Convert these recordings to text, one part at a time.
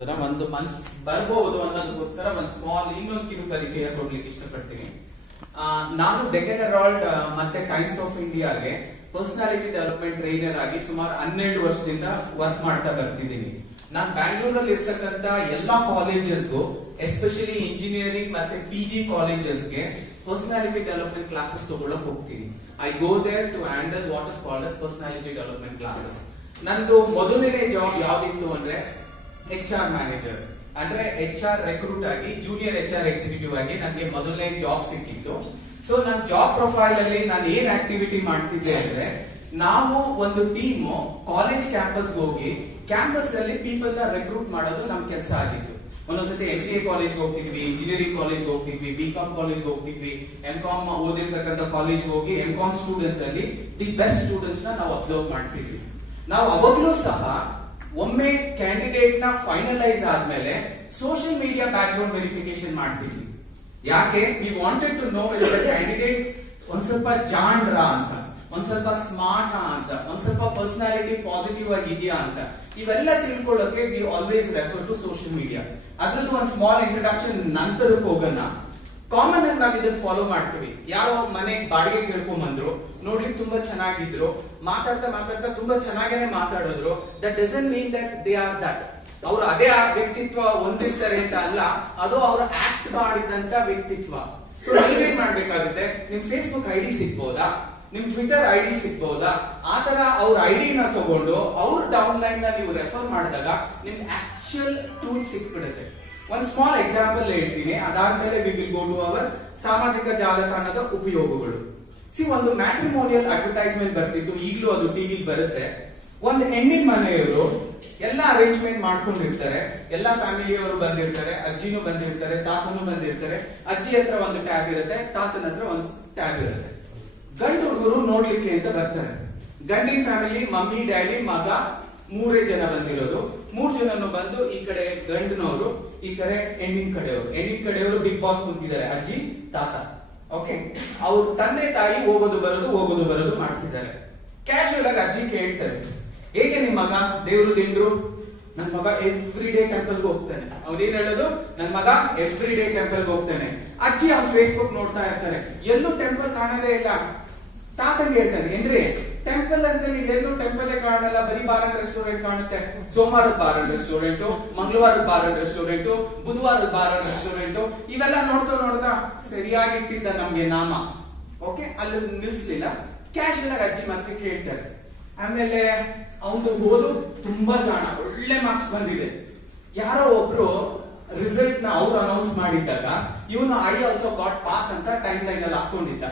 ಒಂದು ಮನ್ಸ್ ಬರ್ಬಹುದು ಅನ್ನೋದಕ್ಕೋಸ್ಕರ ಒಂದು ಸ್ಮಾಲ್ ಇನ್ನೊಂದು ಕಿರು ಪರಿಚಯ ಕೊಡ್ಲಿಕ್ಕೆ ಇಷ್ಟಪಡ್ತೀನಿ. ನಾನು ಡೆಕ್ಕನ್ ಹೆರಾಲ್ಡ್ ಮತ್ತೆ ಟೈಮ್ಸ್ ಆಫ್ ಇಂಡಿಯಾಗೆ ಪರ್ಸನಾಲಿಟಿ ಡೆವಲಪ್ಮೆಂಟ್ ಟ್ರೈನರ್ ಆಗಿ ಸುಮಾರು 12 ವರ್ಷದಿಂದ ವರ್ಕ್ ಮಾಡ್ತಾ ಬರ್ತಿದ್ದೀನಿ. ನಾನು ಬ್ಯಾಂಗ್ಳೂರಲ್ಲಿ ಇರ್ತಕ್ಕಂತ ಎಲ್ಲಾ ಕಾಲೇಜಸ್ಗೂ ಎಸ್ಪೆಷಲಿ ಇಂಜಿನಿಯರಿಂಗ್ ಮತ್ತೆ PG ಕಾಲೇಜಸ್ಗೆ ಪರ್ಸನಾಲಿಟಿ ಡೆವಲಪ್ಮೆಂಟ್ ಕ್ಲಾಸಸ್ ತಗೊಳ್ಳಕ್ ಹೋಗ್ತೀನಿ. I go there to handle what is called as personality development classes. ನಂದು ಮೊದಲನೇ ಜಾಬ್ ಯಾವ್ದಿತ್ತು ಅಂದ್ರೆ HR ಮ್ಯಾನೇಜರ್, ಅಂದ್ರೆ HR ರೆಕ್ರೂಟ್ ಆಗಿ ಜೂನಿಯರ್ HR ಎಕ್ಸಿಕ್ಯೂಟಿವ್ ಆಗಿ ನನಗೆ ಮೊದಲನೇ ಜಾಬ್ ಸಿಕ್ಕಿತ್ತು. ಸೊ ನನ್ನ ಜಾಬ್ ಪ್ರೊಫೈಲ್ ಅಲ್ಲಿ ನಾನು ಏನ್ ಆಕ್ಟಿವಿಟಿ ಮಾಡ್ತಿದ್ದೆ ಅಂದ್ರೆ, ನಾವು ಒಂದು ಟೀಮ್ ಕಾಲೇಜ್ ಕ್ಯಾಂಪಸ್ ಹೋಗಿ ಕ್ಯಾಂಪಸ್ ಅಲ್ಲಿ ಪೀಪಲ್ ನ ರೆಕ್ರೂಟ್ ಮಾಡೋದು ನಮ್ ಕೆಲಸ ಆಗಿತ್ತು. ಒಂದೊಂದ್ಸತಿ MCA ಕಾಲೇಜ್ ಹೋಗ್ತಿದ್ವಿ, ಇಂಜಿನಿಯರಿಂಗ್ ಕಾಲೇಜ್ ಹೋಗ್ತಿದ್ವಿ, BCom ಕಾಲೇಜ್ ಹೋಗ್ತಿದ್ವಿ, MCom ಓದಿರ್ತಕ್ಕಂಥ ಕಾಲೇಜ್ ಹೋಗಿ MCom ಸ್ಟೂಡೆಂಟ್ಸ್ ಅಲ್ಲಿ ದಿ ಬೆಸ್ಟ್ ಸ್ಟೂಡೆಂಟ್ಸ್ ನ ನಾವು ಅಬ್ಸರ್ವ್ ಮಾಡ್ತಿದ್ವಿ. ನಾವು ಅವಾಗ್ಲೂ ಸಹ ಒಮ್ಮೆ ಕ್ಯಾಂಡಿಡೇಟ್ ನ ಫೈನಲೈಸ್ ಆದ್ಮೇಲೆ social media background verification ಮಾಡ್ತಿದ್ವಿ. ಯಾಕೆ? We wanted to know if the candidate ಒಂದ್ ಸ್ವಲ್ಪ ಜಾಣ್ರ ಅಂತ, ಒಂದ್ ಸ್ವಲ್ಪ ಸ್ಮಾರ್ಟ್ ಅಂತ, ಒಂದ್ ಸ್ವಲ್ಪ ಪರ್ಸನಾಲಿಟಿ ಪಾಸಿಟಿವ್ ಆಗಿದೆಯಾ ಅಂತ, ಇವೆಲ್ಲ ತಿಳ್ಕೊಳ್ಳೋಕೆ we always refer to social media. ಅದ್ರದ್ದು ಒಂದು ಸ್ಮಾಲ್ ಇಂಟ್ರಡಕ್ಷನ್ ನಂತರಕ್ಕೆ ಹೋಗೋಣ. ಕಾಮನ್ ಆಗಿ ನಾವ್ ಇದನ್ನ ಫಾಲೋ ಮಾಡ್ತೀವಿ. ಯಾವ ಮನೆಗೆ ಬಾಡಿಗೆ ಕೇಳ್ಕೊಂಡ್ ಬಂದ್ರು, ನೋಡ್ಲಿಕ್ಕೆ ತುಂಬಾ ಚೆನ್ನಾಗಿದ್ರು, ಮಾತಾಡ್ತಾ ಮಾತಾಡ್ತಾ ತುಂಬಾ ಚೆನ್ನಾಗೇನೆ ಮಾತಾಡಿದ್ರು, that doesn't mean that they are that. ಅವ್ರು ಅದೇ ವ್ಯಕ್ತಿತ್ವ ಹೊಂದಿರ್ತಾರೆ ಅಂತ ಅಲ್ಲ, ಅದು ಅವ್ರು ಆಕ್ಟ್ ಮಾಡಿದಂತ ವ್ಯಕ್ತಿತ್ವ. ಸೊ ನೀವೇನ್ ಮಾಡ್ಬೇಕಾಗುತ್ತೆ, ನಿಮ್ ಫೇಸ್ಬುಕ್ ID ಸಿಗ್ಬೋದಾ, ನಿಮ್ ಟ್ವಿಟರ್ ID ಸಿಗ್ಬೋದಾ, ಆತರ ಅವ್ರ ID ನ ತಗೊಂಡು ಅವ್ರ ಡೌನ್ ಲೈನ್ ನ ನೀವು ರೆಫರ್ ಮಾಡಿದಾಗ ನಿಮ್ಗೆ ಆಕ್ಚುಯಲ್ ಟೂಲ್ ಸಿಕ್ಬಿಡುತ್ತೆ. ಒಂದ್ ಸ್ಮಾಲ್ ಎಕ್ಸಾಂಪಲ್ ಹೇಳ್ತೀನಿ, ಅದಾದ್ಮೇಲೆ we will go to our ಸಾಮಾಜಿಕ ಜಾಲತಾಣದ ಉಪಯೋಗಗಳು. ಒಂದು ಮ್ಯಾಟ್ರಿಮೋನಿಯಲ್ ಅಡ್ವರ್ಟೈಸ್ಮೆಂಟ್ ಬರ್ತಿತ್ತು, ಈಗಲೂ ಅದು ಟಿವಿ ಬರುತ್ತೆ. ಒಂದು ಹೆಣ್ಣಿನ ಮನೆಯವರು ಎಲ್ಲ ಅರೇಂಜ್ಮೆಂಟ್ ಮಾಡ್ಕೊಂಡಿರ್ತಾರೆ, ಎಲ್ಲಾ ಫ್ಯಾಮಿಲಿಯವರು ಬಂದಿರ್ತಾರೆ, ಅಜ್ಜಿನೂ ಬಂದಿರ್ತಾರೆ, ತಾತನೂ ಬಂದಿರ್ತಾರೆ. ಅಜ್ಜಿ ಹತ್ರ ಒಂದು ಟ್ಯಾಬ್ ಇರುತ್ತೆ, ತಾತನ ಹತ್ರ ಒಂದು ಟ್ಯಾಬ್ ಇರುತ್ತೆ. ಗಂಡು ಹುಡುಗರು ನೋಡ್ಲಿಕ್ಕೆ ಅಂತ ಬರ್ತಾರೆ. ಗಂಡಿನ ಫ್ಯಾಮಿಲಿ ಮಮ್ಮಿ ಡ್ಯಾಡಿ ಮಗ 3 ಜನ ಬಂದಿರೋದು. 3 ಜನನು ಬಂದು ಈ ಕಡೆ ಗಂಡನವರು, ಈ ಕಡೆ ಹೆಣ್ಣಿನ ಕಡೆಯವರು. ಹೆಣ್ಣಿನ ಕಡೆಯವರು ಬಿಗ್ ಬಾಸ್ ಕುಂತಿದ್ದಾರೆ, ಅಜ್ಜಿ ತಾತ. ಓಕೆ, ಅವ್ರ ತಂದೆ ತಾಯಿ ಹೋಗೋದು ಬರೋದು ಮಾಡ್ತಿದ್ದಾರೆ. ಕ್ಯಾಶುಯಲ್ ಆಗಿ ಅಜ್ಜಿ ಕೇಳ್ತಾರೆ, ಹೇಗೆ ನಿಮ್ ಮಗ ದೇವ್ರು ತಿಂದ್ರು? ನನ್ ಮಗ ಎವ್ರಿ ಡೇ ಟೆಂಪಲ್ ಹೋಗ್ತಾನೆ. ಅವ್ರೇನ್ ಹೇಳೋದು, ನನ್ ಮಗ ಎವ್ರಿ ಡೇ ಟೆಂಪಲ್ ಹೋಗ್ತಾನೆ. ಅಜ್ಜಿ ಅವ್ನ ಫೇಸ್ಬುಕ್ ನೋಡ್ತಾ ಇರ್ತಾರೆ, ಎಲ್ಲೂ ಟೆಂಪಲ್ ಕಾಣೋದೇ ಇಲ್ಲ. ತಾತಂಗೆ ಹೇಳ್ತಾನೆ, ಏನ್ರಿ ಟೆಂಪಲ್ ಅಂತ ನೀವೆಲ್ಲೂ ಟೆಂಪಲ್ ಕಾಣಲ್ಲ, ಬರೀ ಬಾರ್ ಅಂಡ್ ರೆಸ್ಟೋರೆಂಟ್ ಕಾಣುತ್ತೆ. ಸೋಮವಾರದ ಬಾರ್ ಅಂಡ್ ರೆಸ್ಟೋರೆಂಟ್, ಮಂಗಳವಾರದ ಬಾರ್ ಅಂಡ್ ರೆಸ್ಟೋರೆಂಟ್, ಬುಧವಾರದ ಬಾರ್ ಅಂಡ್ ರೆಸ್ಟೋರೆಂಟ್, ಇವೆಲ್ಲ ನೋಡ್ತಾ ಸರಿಯಾಗಿ ಇಟ್ಟಿದ್ದ ನಮ್ಗೆ ನಾಮ. ಓಕೆ, ಅಲ್ಲಿ ನಿಲ್ಸ್ಲಿಲ್ಲ. ಕ್ಯಾಶುಯಲ್ ಆಗಿ ಅಜ್ಜಿ ಮತ್ತೆ ಕೇಳ್ತಾರೆ. ಆಮೇಲೆ ಅವನು ಓದು ತುಂಬಾ ಜಾಣ, ಒಳ್ಳೆ ಮಾರ್ಕ್ಸ್ ಬಂದಿದೆ. ಯಾರೋ ಒಬ್ರು ರಿಸಲ್ಟ್ ನ ಅವ್ರು ಅನೌನ್ಸ್ ಮಾಡಿದ್ದಾಗ ಇವನು ಐ ಆಲ್ಸೋ ಗಾಟ್ ಪಾಸ್ ಅಂತ ಟೈಮ್ ಲೈನ್ ಅಲ್ಲಿ ಹಾಕೊಂಡಿದ್ದ.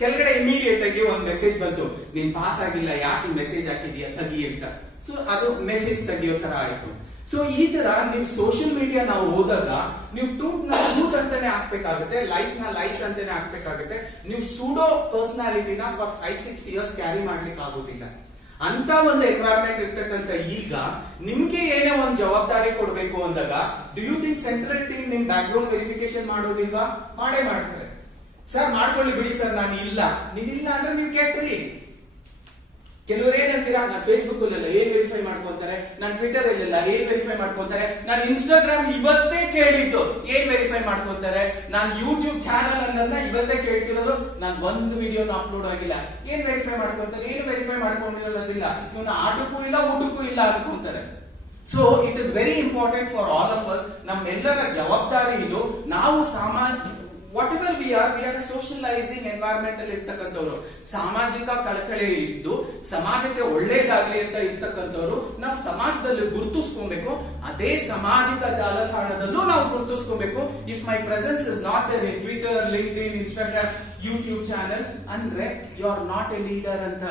ಕೆಳಗಡೆ ಇಮಿಡಿಯೇಟ್ ಆಗಿ ಒಂದು ಮೆಸೇಜ್ ಬಂತು, ನೀನ್ ಪಾಸ್ ಆಗಿಲ್ಲ, ಯಾಕೆ ಮೆಸೇಜ್ ಹಾಕಿದೀಯ ತೆಗಿ ಅಂತ. ಸೊ ಅದು ಮೆಸೇಜ್ ತೆಗಿಯೋ ತರ ಆಯ್ತು. ಸೊ ಈ ತರ ನೀವು ಸೋಷಿಯಲ್ ಮೀಡಿಯಾ ನಾವು ಹೋದಾಗ ನೀವು ಟ್ರೂತ್ ನ ಟ್ರೂತ್ ಅಂತಾನೆ ಹಾಕ್ಬೇಕಾಗುತ್ತೆ, ಲೈಫ್ ನ ಲೈಫ್ ಅಂತಾನೆ ಹಾಕ್ಬೇಕಾಗುತ್ತೆ. ನೀವು ಸೂಡೋ ಪರ್ಸನಾಲಿಟಿನ ಫಾರ್ 5-6 ಇಯರ್ಸ್ ಕ್ಯಾರಿ ಮಾಡ್ಲಿಕ್ಕೆ ಆಗೋದಿಲ್ಲ. ಅಂತ ಒಂದು ಎನ್ವೈರನ್ಮೆಂಟ್ ಇರ್ತಕ್ಕಂಥ ಈಗ ನಿಮ್ಗೆ ಏನೇ ಒಂದು ಜವಾಬ್ದಾರಿ ಕೊಡ್ಬೇಕು ಅಂದಾಗ, do you think central team ನಿಮ್ ಬ್ಯಾಕ್ ಗ್ರೌಂಡ್ ವೆರಿಫಿಕೇಶನ್ ಮಾಡೋದಿಲ್ವಾ? ಮಾಡೇ ಮಾಡ್ತಾರೆ. ಸರ್ ಮಾಡ್ಕೊಳ್ಳಿ ಬಿಡಿ ಸರ್, ನಾನು ಇಲ್ಲ. ನೀವಿಲ್ಲ ಅಂದ್ರೆ ನೀವು ಕೇಳ್ತೀರಿ. ಕೆಲವರು ಏನಂತೀರಾ, ನಾನು ಫೇಸ್ಬುಕ್ ಅಲ್ಲೆಲ್ಲ ಏನ್ ವೆರಿಫೈ ಮಾಡ್ಕೊಂತಾರೆ, ನಾನು ಟ್ವಿಟರ್ ಅಲ್ಲೆಲ್ಲ ಏನ್ ವೆರಿಫೈ ಮಾಡ್ಕೊಂತಾರೆ, ನಾನು ಇನ್ಸ್ಟಾಗ್ರಾಮ್ ಇವತ್ತೇ ಕೇಳಿದ್ದು ಏನ್ ವೆರಿಫೈ ಮಾಡ್ಕೊಂತಾರೆ, ನಾನು ಯೂಟ್ಯೂಬ್ ಚಾನಲ್ ಅನ್ನೋದನ್ನ ಇವತ್ತೇ ಕೇಳ್ತಿರೋದು, ನಾನು ಒಂದು ವಿಡಿಯೋನ ಅಪ್ಲೋಡ್ ಆಗಿಲ್ಲ, ಏನ್ ವೆರಿಫೈ ಮಾಡ್ಕೊಂತಾರೆ, ಏನು ವೆರಿಫೈ ಮಾಡ್ಕೊಂಡಿರೋದಿಲ್ಲ, ಇವನು ಆಟಕ್ಕೂ ಇಲ್ಲ ಊಟಕ್ಕೂ ಇಲ್ಲ ಅನ್ಕೊಂತಾರೆ. So it is very important for all of us. ನಮ್ಮೆಲ್ಲರ ಜವಾಬ್ದಾರಿ ಇದು. ನಾವು whatever we are socialising environment ಅಲ್ಲಿ ಇರ್ತಕ್ಕಂಥವ್ರು, ಸಾಮಾಜಿಕ ಕಳಕಳಿ ಇದ್ದು ಸಮಾಜಕ್ಕೆ ಒಳ್ಳೇದಾಗ್ಲಿ ಅಂತ ಇರ್ತಕ್ಕಂಥವ್ರು ನಾವು ಸಮಾಜದಲ್ಲಿ ಗುರುತಿಸ್ಕೊಬೇಕು. ಅದೇ ಸಾಮಾಜಿಕ ಜಾಲತಾಣದಲ್ಲೂ ನಾವು ಗುರುತಿಸ್ಕೊಬೇಕು. If my presence is not there in Twitter, LinkedIn, Instagram, YouTube channel ಅಂದ್ರೆ you are not a leader ಅಂತ.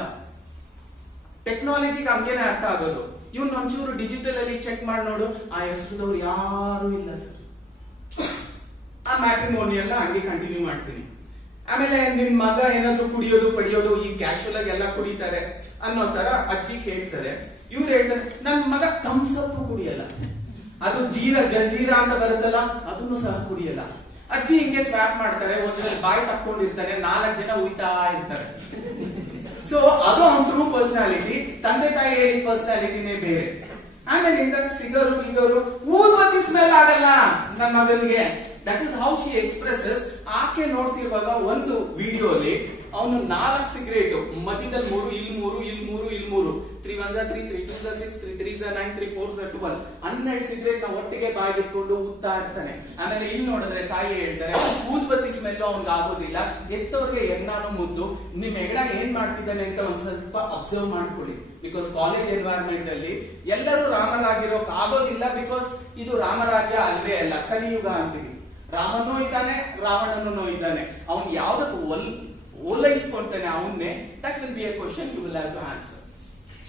ಟೆಕ್ನಾಲಜಿಗೆ ಹಂಗೇನೆ ಅರ್ಥ ಆಗೋದು. ಇವ್ನು ಒಂಚೂರು ಡಿಜಿಟಲ್ ಅಲ್ಲಿ ಚೆಕ್ ಮಾಡಿ ನೋಡು, ಆ ಹೆಸರದವ್ರು ಯಾರು ಇಲ್ಲ ಸರ್. ಆ ಮ್ಯಾಟ್ರಿಮೋನಿಯಲ್ ನ ಹಂಗೆ ಕಂಟಿನ್ಯೂ ಮಾಡ್ತೀನಿ. ಆಮೇಲೆ ನಿಮ್ ಮಗ ಏನಾದ್ರು ಕುಡಿಯೋದು ಪಡಿಯೋದು, ಈ ಕ್ಯಾಶುಯಲ್ ಆಗಿ ಎಲ್ಲ ಕುಡಿತಾರೆ ಅನ್ನೋ ತರ ಅಜ್ಜಿ ಕೇಳ್ತಾರೆ. ಇವ್ರು ಹೇಳ್ತಾರೆ, ನನ್ ಮಗ ಥಮ್ಸಪ್ ಕುಡಿಯಲ್ಲ, ಅದು ಜಲ್ಜೀರಾ ಅಂತ ಬರುತ್ತಲ್ಲ ಅದನ್ನು ಸಹ ಕುಡಿಯಲ್ಲ. ಅಜ್ಜಿ ಹಿಂಗೆ ಸ್ವ್ಯಾಪ್ ಮಾಡ್ತಾರೆ, ಒಂದ್ಸಲ ಬಾಯಿ ತಕ್ಕೊಂಡಿರ್ತಾರೆ, 4 ಜನ ಉಯ್ತಾ ಇರ್ತಾರೆ. ಸೊ ಅದು ಅವ್ನ ಟ್ರೂ ಪರ್ಸನಾಲಿಟಿ. ತಂದೆ ತಾಯಿ ಹೇಳಿದ ಪರ್ಸನಾಲಿಟಿನೇ ಬೇರೆ. ಆಮೇಲೆ ಸಿಗರು ಊದ್ವ ಸ್ಮೆಲ್ ಆಗಲ್ಲ ನನ್ನ ಮಗನಿಗೆ. That is how she expresses. ಆಕೆ ನೋಡ್ತಿರುವಾಗ ಒಂದು ವಿಡಿಯೋಲಿ ಅವನು 4 ಸಿಗರೇಟ್ ಮಧ್ಯದಲ್ಲಿ 3, ಇಲ್ಲಿ 3, ಇಲ್ಲಿ 3, ಇಲ್ಲಿ 3, 3 1 3, 3 2 6, 3 3 9, 3 4 12, 12 ಸಿಗರೇಟ್ ನ ಒಟ್ಟಿಗೆ ಬಾಯಿಗಿಟ್ಕೊಂಡು ಊದ್ತಾ ಇರ್ತಾನೆ. ಆಮೇಲೆ ಇಲ್ಲಿ ನೋಡಿದ್ರೆ ತಾಯಿ ಹೇಳ್ತಾರೆ ಊದ್ಬತ್ತಿ ಸ್ಮೆಲ್ ಅವ್ನಿಗೆ ಆಗೋದಿಲ್ಲ. ಎತ್ತವ್ರಿಗೆ ಎನ್ನಾನು ಮುದ್ದು. ನಿಮ್ ಹೆಗಡ ಏನ್ ಮಾಡ್ತಿದ್ದಾನೆ ಅಂತ ಒಂದ್ ಸ್ವಲ್ಪ ಅಬ್ಸರ್ವ್ ಮಾಡ್ಕೊಳ್ಳಿ. ಬಿಕಾಸ್ ಕಾಲೇಜ್ ಎನ್ವೈರನ್ಮೆಂಟ್ ಅಲ್ಲಿ ಎಲ್ಲರೂ ರಾಮರಾಗಿರೋಕ್ ಆಗೋದಿಲ್ಲ. ಬಿಕಾಸ್ ಇದು ರಾಮರಾಜ್ಯ ಅಲ್ವೇ ಅಲ್ಲ, ಕಲಿಯುಗ ಅಂತೀವಿ. ರಾಮನೂ ಇದ್ದಾನೆ, ರಾವಣನೂ ಇದ್ದಾನೆ. ಅವ್ನು ಯಾವ್ದಕ್ಕೆ ಓಲೈಸ್ಕೊಳ್ತಾನೆ ಅವನ್ನೇ, that will be a question you will have to answer.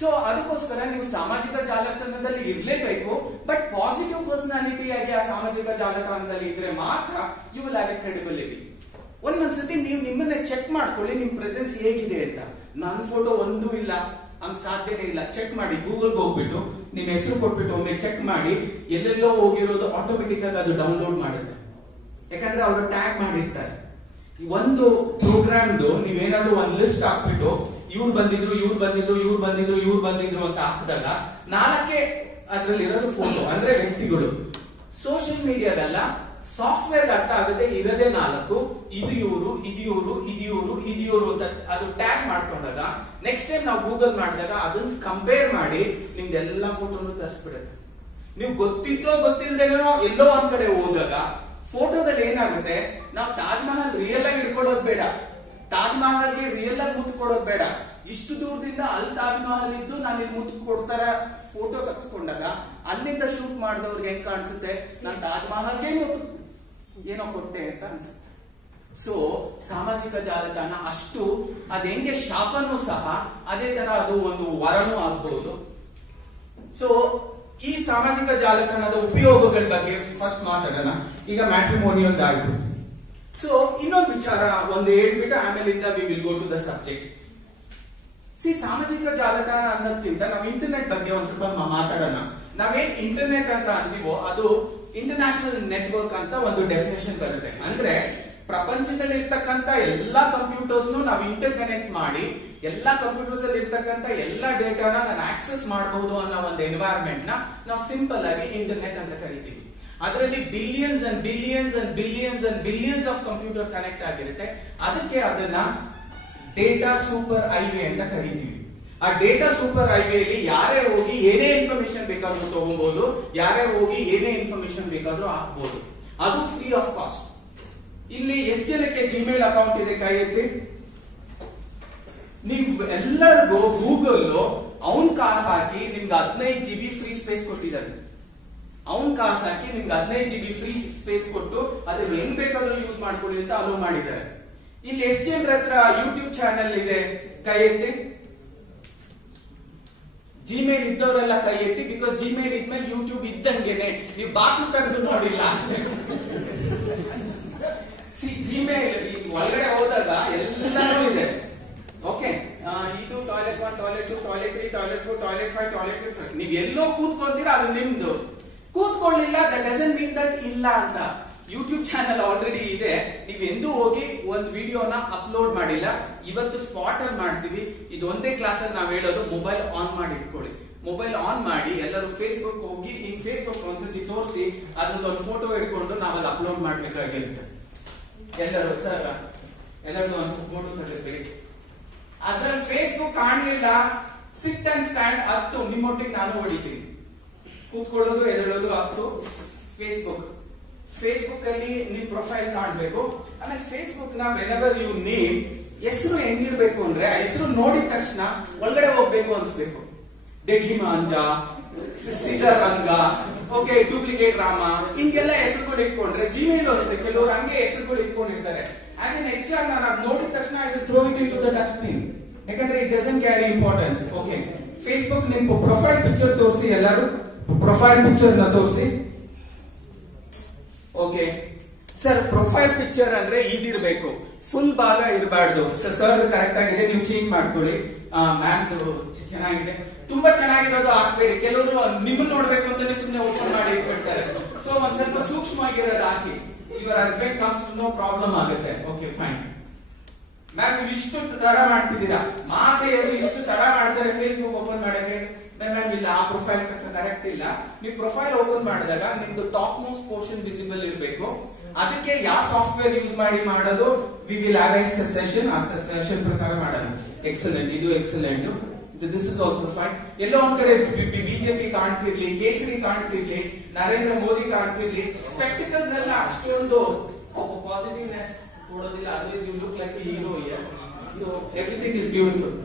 So ಅದಕ್ಕೋಸ್ಕರ ನೀವು ಸಾಮಾಜಿಕ ಜಾಲತಾಣದಲ್ಲಿ ಇರ್ಲೇಬೇಕು. ಬಟ್ ಪಾಸಿಟಿವ್ ಪರ್ಸನಾಲಿಟಿ ಆಗಿ ಆ ಸಾಮಾಜಿಕ ಜಾಲತಾಣದಲ್ಲಿ ಇದ್ರೆ ಮಾತ್ರ you will have a credibility. ಒಂದೊಂದ್ಸತಿ ನೀವು ನಿಮ್ಮನ್ನ ಚೆಕ್ ಮಾಡ್ಕೊಳ್ಳಿ, ನಿಮ್ ಪ್ರೆಸೆನ್ಸ್ ಹೇಗಿದೆ ಅಂತ. ನನ್ನ ಫೋಟೋ ಒಂದೂ ಇಲ್ಲ, ಹಂಗ್ ಸಾಧ್ಯನೇ ಇಲ್ಲ. ಚೆಕ್ ಮಾಡಿ, ಗೂಗಲ್ಗೆ ಹೋಗ್ಬಿಟ್ಟು ನಿಮ್ ಹೆಸರು ಕೊಟ್ಬಿಟ್ಟು ಒಮ್ಮೆ ಚೆಕ್ ಮಾಡಿ. ಎಲ್ಲೆಲ್ಲೋ ಹೋಗಿರೋದು ಆಟೋಮೆಟಿಕ್ ಆಗಿ ಅದು ಡೌನ್ಲೋಡ್ ಮಾಡುತ್ತೆ. ಯಾಕಂದ್ರೆ ಅವರು ಟ್ಯಾಗ್ ಮಾಡಿರ್ತಾರೆ. ಒಂದು ಪ್ರೋಗ್ರಾಮ್ದು ನೀವೇನಾದ್ರೂ ಒಂದ್ ಲಿಸ್ಟ್ ಹಾಕ್ಬಿಟ್ಟು ಇವ್ರು ಬಂದಿದ್ರು, ಇವ್ರು ಬಂದಿದ್ರು, ಇವ್ರು ಬಂದಿದ್ರು, ಇವ್ರು ಬಂದಿದ್ರು ಅಂತ ಹಾಕಿದಾಗ 4 ಅದ್ರಲ್ಲಿ ಇರೋದು ಫೋಟೋ, ಅಂದ್ರೆ ವ್ಯಕ್ತಿಗಳು. ಸೋಷಿಯಲ್ ಮೀಡಿಯಾದಲ್ಲ, ಸಾಫ್ಟ್ವೇರ್ ಅರ್ಥ ಆಗದೆ ಇರದೇ 4, ಇದು ಇವರು, ಇದು ಇವರು, ಇದು ಇವರು, ಇದು ಇವರು ಅಂತ ಅದು ಟ್ಯಾಗ್ ಮಾಡ್ಕೊಂಡಾಗ ನೆಕ್ಸ್ಟ್ ಟೈಮ್ ನಾವು ಗೂಗಲ್ ಮಾಡಿದಾಗ ಅದನ್ನ ಕಂಪೇರ್ ಮಾಡಿ ನಿಮ್ದೆಲ್ಲ ಫೋಟೋನು ತರಿಸ್ಬಿಡುತ್ತೆ. ನೀವು ಗೊತ್ತಿದ್ದೋ ಗೊತ್ತಿಲ್ಲದೇನೋ ಎಲ್ಲೋ ಒಂದ್ ಕಡೆ ಹೋದಾಗ ಫೋಟೋದಲ್ಲಿ ಏನಾಗುತ್ತೆ, ನಾವು ತಾಜ್ ಮಹಲ್ ರಿಯಲ್ ಆಗಿ ಇಟ್ಕೊಳ್ಳೋದು ಬೇಡ, ತಾಜ್ ಮಹಲ್ಗೆ ರಿಯಲ್ ಆಗಿ ಮುತ್ತು ಕೊಡೋದು ಬೇಡ. ಇಷ್ಟು ದೂರದಿಂದ ಅಲ್ಲಿ ತಾಜ್ ಮಹಲ್ ಇದ್ದು ನಾನು ಇಲ್ಲಿ ಮುತ್ತು ಕೊಡ್ತಾರ ಫೋಟೋ ತಗ್ಸ್ಕೊಂಡಾಗ ಅಲ್ಲಿಂದ ಶೂಟ್ ಮಾಡಿದವ್ರಿಗೆ ಹೆಂಗ್ ಕಾಣಿಸುತ್ತೆ, ನಾನು ತಾಜ್ ಮಹಲ್ಗೆ ಏನೋ ಕೊಟ್ಟೆ ಅಂತ ಅನ್ಸುತ್ತೆ. ಸೊ ಸಾಮಾಜಿಕ ಜಾಲತಾಣ ಅಷ್ಟು ಅದ್ ಹೆಂಗೆ ಶಾಪನೂ ಸಹ ಅದೇ ತರ ಅದು ಒಂದು ವರನೂ ಆಗ್ಬಹುದು. ಸೊ ಈ ಸಾಮಾಜಿಕ ಜಾಲತಾಣದ ಉಪಯೋಗಗಳ ಬಗ್ಗೆ ಫಸ್ಟ್ ಮಾತಾಡೋಣ. ಈಗ ಮ್ಯಾಟ್ರಿಮೋನಿಯಲ್ ಆಯ್ತು. ಸೊ ಇನ್ನೊಂದು ವಿಚಾರ ಒಂದು ಹೇಳ್ಬಿಟ್ಟು ಆಮೇಲಿಂದ we will go to the subject. ಸಾಮಾಜಿಕ ಜಾಲತಾಣ ಅನ್ನೋದಕ್ಕಿಂತ ನಾವು ಇಂಟರ್ನೆಟ್ ಬಗ್ಗೆ ಒಂದ್ ಸ್ವಲ್ಪ ಮಾತಾಡೋಣ. ನಾವೇನ್ ಇಂಟರ್ನೆಟ್ ಅಂತ ಅಂತೀವೋ ಅದು ಇಂಟರ್ನ್ಯಾಷನಲ್ ನೆಟ್ವರ್ಕ್ ಅಂತ ಒಂದು ಡೆಫಿನೇಷನ್ ಬರುತ್ತೆ. ಅಂದ್ರೆ ಪ್ರಪಂಚದಲ್ಲಿ ಇರ್ತಕ್ಕಂತ ಎಲ್ಲಾ ಕಂಪ್ಯೂಟರ್ಸ್ ನಾವು ಇಂಟರ್ ಕನೆಕ್ಟ್ ಮಾಡಿ ಎಲ್ಲಾ ಕಂಪ್ಯೂಟರ್ಸ್ ಅಲ್ಲಿ ಇರ್ತಕ್ಕಂತ ಎಲ್ಲಾ ಡೇಟಾನ ನಾನು ಆಕ್ಸೆಸ್ ಮಾಡಬಹುದು ಅನ್ನೋ ಒಂದು ಎನ್ವೈರನ್ಮೆಂಟ್ ನ ನಾವು ಸಿಂಪಲ್ ಆಗಿ ಇಂಟರ್ನೆಟ್ ಅಂತ ಕರಿತೀವಿ. ಅದರಲ್ಲಿ billions and billions and billions and billions of computer connect ಆಗಿರುತ್ತೆ. ಅದಕ್ಕೆ ಅದನ್ನ ಡೇಟಾ ಸೂಪರ್ ಹೈವೇ ಅಂತ ಕರಿತೀವಿ. ಆ ಡೇಟಾ ಸೂಪರ್ ಹೈವೇಲಿ ಯಾರೇ ಹೋಗಿ ಏನೇ ಇನ್ಫಾರ್ಮೇಶನ್ ಬೇಕಾದ್ರೂ ತಗೋಬಹುದು, ಯಾರೇ ಹೋಗಿ ಏನೇ ಇನ್ಫಾರ್ಮೇಶನ್ ಬೇಕಾದ್ರೂ ಹಾಕಬಹುದು. ಅದು ಫ್ರೀ ಆಫ್ ಕಾಸ್ಟ್. ಇಲ್ಲಿ ಎಷ್ಟು ಜನಕ್ಕೆ ಜಿಮೇಲ್ ಅಕೌಂಟ್ ಇದೆ ಕೈ ಎತ್ತಿ? ನೀವು ಎಲ್ಲರಿಗೂ ಗೂಗಲ್ ಅವನ್ ಕಾಸು ಹಾಕಿ ನಿಮ್ಗೆ 15 GB ಫ್ರೀ ಸ್ಪೇಸ್ ಕೊಟ್ಟಿದ್ದಾರೆ. ಅವನ್ ಕಾಸು ಹಾಕಿ ನಿಮ್ಗೆ 15 GB ಫ್ರೀ ಸ್ಪೇಸ್ ಕೊಟ್ಟು ಅದನ್ನ ಹೆಂಗ್ ಬೇಕಾದ್ರೂ ಯೂಸ್ ಮಾಡ್ಕೊಳ್ಳಿ ಅಂತ ಅಲೋ ಮಾಡಿದ್ದಾರೆ. ಇಲ್ಲಿ ಎಷ್ಟು ಜನರ ಹತ್ರ ಯೂಟ್ಯೂಬ್ ಚಾನೆಲ್ ಇದೆ ಕೈ ಎತ್ತಿ? ಜಿಮೇಲ್ ಇದ್ದವರೆಲ್ಲ ಕೈ ಎತ್ತಿ. ಬಿಕಾಸ್ ಜಿಮೇಲ್ ಇದ್ಮೇಲೆ ಯೂಟ್ಯೂಬ್ ಇದ್ದಂಗೆನೆ, ನೀವು ಬಾಕ್ಲು ತೆಗೆದು ನೋಡಿಲ್ಲ ಅಷ್ಟೇ. ಜಿಮೇಲ್ ಒಳಗಡೆ ಹೋದಾಗ ಎಲ್ಲಾನು ಇದೆ. ಓಕೆ, ಇದು toilet 1, toilet 2, toilet 3, toilet 4, toilet 5, toilet 6. ನೀವ್ ಎಲ್ಲೋ ಕೂತ್ಕೊಂತೀರಾ, ಅದು ನಿಮ್ದು. ಕೂತ್ಕೊಳ್ಳಿಲ್ಲ ದಟ್ ಡಸಂಟ್ ಮೀನ್ ದಟ್ ಇಲ್ಲ ಅಂತ. ಯೂಟ್ಯೂಬ್ ಚಾನಲ್ ಆಲ್ರೆಡಿ ಇದೆ. ನೀವ್ ಎಂದೂ ಹೋಗಿ ಒಂದು ವಿಡಿಯೋನ ಅಪ್ಲೋಡ್ ಮಾಡಿಲ್ಲ, ಇವತ್ತು ಸ್ಪಾಟ್ ಅಲ್ಲಿ ಮಾಡ್ತೀವಿ. ಇದು ಒಂದೇ ಕ್ಲಾಸ್ ಅಲ್ಲಿ ನಾವ್ ಹೇಳೋದು, ಮೊಬೈಲ್ ಆನ್ ಮಾಡಿ ಇಟ್ಕೊಳ್ಳಿ. ಮೊಬೈಲ್ ಆನ್ ಮಾಡಿ ಎಲ್ಲರೂ ಫೇಸ್ಬುಕ್ ಹೋಗಿ ಈ ಫೇಸ್ಬುಕ್ ಒಂದ್ಸತಿ ತೋರಿಸಿ ಅದ್ರದ್ದೊಂದು ಫೋಟೋ ಹಿಡ್ಕೊಂಡು ನಾವಲ್ಲಿ ಅಪ್ಲೋಡ್ ಮಾಡ್ಬೇಕಾಗಿರುತ್ತೆ. ಎಲ್ಲರೂ ಸರ್ ಎಲ್ಲರೂ ಒಂದು ಫೋಟೋ ತೆಗೆದ್ಬಿಡಿ. ಅದ್ರಲ್ಲಿ ಫೇಸ್ಬುಕ್ ಕಾಣಲಿಲ್ಲ, ಸಿಟ್ ಅಂಡ್ ಸ್ಟ್ಯಾಂಡ್ 10 ನಿಮ್ಮೊಟ್ಟಿಗೆ ನಾನು ಹೊಡಿತೀನಿ. ಕೂತ್ಕೊಳ್ಳೋದು ಎದ್ದೇಳೋದು 10 ಫೇಸ್ಬುಕ್ ಅಲ್ಲಿ ನಿಮ್ ಪ್ರೊಫೈಲ್ ಕಾಣಬೇಕು. ಆಮೇಲೆ ಫೇಸ್ಬುಕ್ ನ ವೆನೆವರ್ ಯು ನೇಮ್ ಹೆಸರು ಹೆಂಗಿರ್ಬೇಕು ಅಂದ್ರೆ ಹೆಸರು ನೋಡಿದ ತಕ್ಷಣ ಒಳಗಡೆ ಹೋಗ್ಬೇಕು ಅನ್ಸ್ಬೇಕು. ಡೆಡ್ಲಿಮಾಂಜ, ಸಿಜರಂಗ, ಓಕೆ, ಡೂಪ್ಲಿಕೇಟ್ ರಾಮ, ಹಿಂಗೆಲ್ಲ ಹೆಸರುಗಳು ಇಟ್ಕೊಂಡ್ರೆ ಜಿಮೇಲ್ ಅಷ್ಟೇ ಕೆಲವರು ಹಂಗೆ ಹೆಸರುಗಳು ಇಟ್ಕೊಂಡಿರ್ತಾರೆ. ಆಸ್ ಎನ್ HR ನಾನು ಅದು ನೋಡಿದ ತಕ್ಷಣ I will throw it into the dustbin. ಯಾಕಂದ್ರೆ it doesn't carry importance. Okay, Facebook ನಿಮ್ ಪ್ರೊಫೈಲ್ ಪಿಕ್ಚರ್ ತೋರಿಸಿ, ಎಲ್ಲರೂ ಪ್ರೊಫೈಲ್ ಪಿಕ್ಚರ್ ನ ತೋರಿಸಿ. ಓಕೆ ಸರ್, ಪ್ರೊಫೈಲ್ ಪಿಕ್ಚರ್ ಅಂದ್ರೆ ಇದಿರ್ಬೇಕು, ಫುಲ್ ಭಾಗ ಇರಬಾರ್ದು. ಸರ್ ಕರೆಕ್ಟ್ ಆಗಿದೆ, ನೀವು ಚೇಂಜ್ ಮಾಡ್ಕೊಳ್ಳಿ. ಮ್ಯಾಮ್ ಚೆನ್ನಾಗಿದೆ, ತುಂಬಾ ಚೆನ್ನಾಗಿರೋದು ಹಾಕ್ಬೇಡಿ. ಕೆಲವರು ನಿಮ್ಮನ್ನ ನೋಡ್ಬೇಕು ಅಂತಾನೆ ಸುಮ್ಮನೆ ಓಪನ್ ಮಾಡಿ ಇಟ್ಬಿಡ್ತಾರೆ. ಸೊ ಒಂದ್ ಸ್ವಲ್ಪ ಸೂಕ್ಷ್ಮವಾಗಿರೋದು ಹಾಕಿ. Your husband comes no problem ಆಗುತ್ತೆ. Okay fine. ಮ್ಯಾಮ್ ನೀವು ಇಷ್ಟು ತಡ ಮಾಡ್ತಿದ್ದೀರಾ, ಮಾತೆಯವರು ಇಷ್ಟು ತಡ ಮಾಡ್ತಾರೆ ಫೇಸ್ಬುಕ್ ಓಪನ್ ಮಾಡಕ್ಕೆ. ಮ್ಯಾಮ್ ಇಲ್ಲ, ಆ ಪ್ರೊಫೈಲ್ ಕರೆಕ್ಟ್ ಇಲ್ಲ. ನೀವು ಪ್ರೊಫೈಲ್ ಓಪನ್ ಮಾಡಿದಾಗ ನಿಮ್ದು ಟಾಪ್ ಮೋಸ್ಟ್ ಪೋರ್ಷನ್ ವಿಸಿಬಲ್ ಇರಬೇಕು. ಅದಕ್ಕೆ ಯಾವ ಸಾಫ್ಟ್ವೇರ್ ಯೂಸ್ ಮಾಡಿ ಮಾಡೋದು, we will have a session. ಆ ಸೆಷನ್ ಪ್ರಕಾರ ಮಾಡೋಣ. ಎಕ್ಸಲೆಂಟ್, ಇದು excellent. This is also fine. ಎಲ್ಲೋ ಒಂದ್ ಕಡೆ ಬಿಜೆಪಿ ಕಾಣ್ತಿರ್ಲಿ, ಕೇಸರಿ ಕಾಣ್ತಿರ್ಲಿ, ನರೇಂದ್ರ ಮೋದಿ ಕಾಣ್ತಿರ್ಲಿ, ಸ್ಪೆಕ್ಟಿಕಲ್ಸ್ ಎಲ್ಲ ಅಷ್ಟೊಂದು ಪಾಸಿಟಿವ್ನೆಸ್ ಕೊಡೋದಿಲ್ಲ. Otherwise you look like a hero here. So everything is beautiful.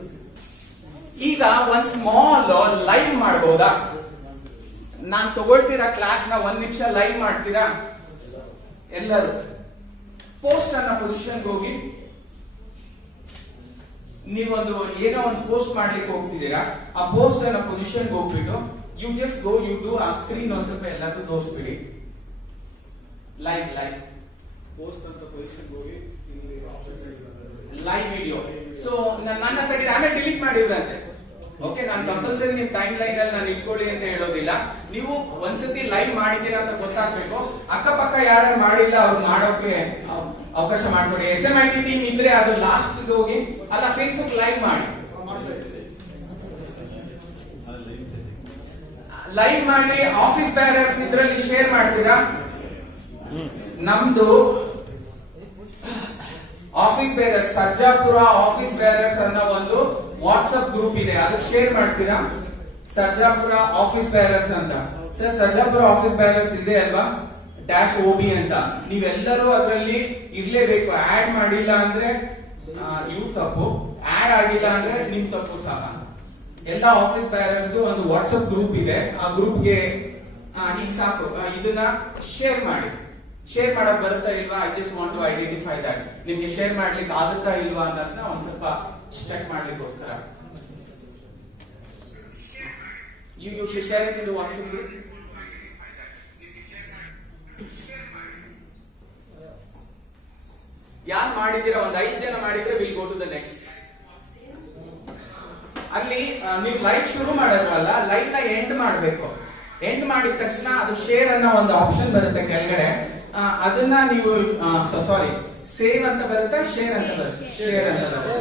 ಈಗ ಒಂದ್ ಸ್ಮಾಲ್ ಲೈವ್ ಮಾಡಬಹುದಾ? ನಾನ್ ತಗೊಳ್ತೀರಾ ಕ್ಲಾಸ್ ನ 1 ನಿಮಿಷ ಲೈವ್ ಮಾಡ್ತೀರಾ? ಎಲ್ಲರೂ ಪೋಸ್ಟ್ ಅನ್ನ ಪೊಸಿಷನ್ ಹೋಗಿ, ನೀವೊಂದು ಏನೋ ಒಂದು ಪೋಸ್ಟ್ ಮಾಡ್ಲಿಕ್ಕೆ ಹೋಗ್ತಿದ್ದೀರಾ, ಆ ಪೋಸ್ಟ್ ಅನ್ನ ಪೊಸಿಷನ್ ಹೋಗ್ಬಿಟ್ಟು you just go, you do ಆ ಸ್ಕ್ರೀನ್ ಒಂದ್ ಸ್ವಲ್ಪ ಎಲ್ಲರೂ ತೋರಿಸ್ಬಿಡಿ. ಲೈವ್ ಪೋಸ್ಟ್ ಅಂತ ಪೊಸಿಷನ್ ಹೋಗಿ ಲೈವ್ ವಿಡಿಯೋ. ಸೊ ನನ್ನ ತೆಗೆದು ಆಮೇಲೆ ಡಿಲೀಟ್ ಮಾಡಿದ್ರಂತೆ. ಓಕೆ, ನಾನು ಕಂಪಲ್ಸರಿ ನಿಮ್ ಟೈಮ್ ಲೈನ್ ಅಲ್ಲಿ ನಾನು ಇಟ್ಕೊಳ್ಳಿ ಅಂತ ಹೇಳೋದಿಲ್ಲ. ನೀವು ಒಂದ್ಸತಿ ಲೈವ್ ಮಾಡಿದೀರಾ ಅಂತ ಗೊತ್ತಾಗ್ಬೇಕು. ಅಕ್ಕಪಕ್ಕ ಯಾರು ಮಾಡಿಲ್ಲ ಅವ್ರು ಮಾಡೋಕೆ ಅವಕಾಶ ಮಾಡ್ಕೊಡಿ. SMIT ಟೀಮ್ ಇದ್ರೆ ಅದು ಲಾಸ್ಟ್ ಹೋಗಿ, ಅಲ್ಲ ಫೇಸ್ಬುಕ್ ಲೈವ್ ಮಾಡಿ. ಲೈವ್ ಮಾಡಿ ಆಫೀಸ್ ಬ್ಯಾರರ್ಸ್ ಇದ್ರಲ್ಲಿ ಶೇರ್ ಮಾಡ್ತೀರಾ? ನಮ್ದು office bearers, Sarjapur office bearers ಅನ್ನೋ ಒಂದು ವಾಟ್ಸ್ಆಪ್ ಗ್ರೂಪ್ ಇದೆ, ಅದಕ್ಕೆ ಶೇರ್ ಮಾಡ್ತೀರಾ? ಸರ್ಜಾಪುರ ಆಫೀಸ್ ಬೇರರ್ಸ್ ಅಂತ. ಸರ್ ಸರ್ಜಾಪುರ ಆಫೀಸ್ ಬೇರರ್ಸ್ ಇದೆ ಅಲ್ವಾ, -OB ಅಂತ. ನೀವೆಲ್ಲರೂ ಅದರಲ್ಲಿ ಇರ್ಲೇಬೇಕು. ಆಡ್ ಮಾಡಿಲ್ಲ ಅಂದ್ರೆ ಇವ್ ತಪ್ಪು, ಆಡ್ ಆಗಿಲ್ಲ ಅಂದ್ರೆ ನಿಮ್ ತಪ್ಪು ಸಹ. ಎಲ್ಲ ಆಫೀಸ್ ಬೇರರ್ಸ್ ಒಂದು ವಾಟ್ಸ್ಆಪ್ ಗ್ರೂಪ್ ಇದೆ. ಆ ಗ್ರೂಪ್ಗೆ ಈಗ ಸಾಕು, ಇದನ್ನ ಶೇರ್ ಮಾಡಿ. ಶೇರ್ ಮಾಡಕ್ ಬರುತ್ತಾ ಇಲ್ವಾ? I just want to identify that. ನಿಮ್ಗೆ ಶೇರ್ ಮಾಡ್ಲಿಕ್ಕೆ ಆಗುತ್ತಾ ಇಲ್ವಾ ಅನ್ನೋದನ್ನ ಒಂದ್ ಸ್ವಲ್ಪ ಚೆಕ್ ಮಾಡ್ಲಿಕ್ಕೋಸ್ಕರ you share it in WhatsApp group. ಯಾರು ಮಾಡಿದ್ದೀರಾ? ಒಂದ್ 5 ಜನ ಮಾಡಿದ್ರೆ will go to the next. ಅಲ್ಲಿ ನೀವು ಲೈವ್ ಶುರು ಮಾಡೋದ್ವಲ್ಲ, ಲೈವ್ ನ ಎಂಡ್ ಮಾಡ್ಬೇಕು. ಎಂಡ್ ಮಾಡಿದ ತಕ್ಷಣ ಅದು ಶೇರ್ ಅನ್ನೋ ಒಂದು ಆಪ್ಷನ್ ಬರುತ್ತೆ ಕೆಳಗಡೆ. ಅದನ್ನ ನೀವು ಸಾರಿ ಸೇವ್ ಅಂತ ಬರುತ್ತೆ, ಶೇರ್ ಅಂತ ಬರುತ್ತೆ, ಶೇರ್ ಅಂತ ಬರುತ್ತೆ.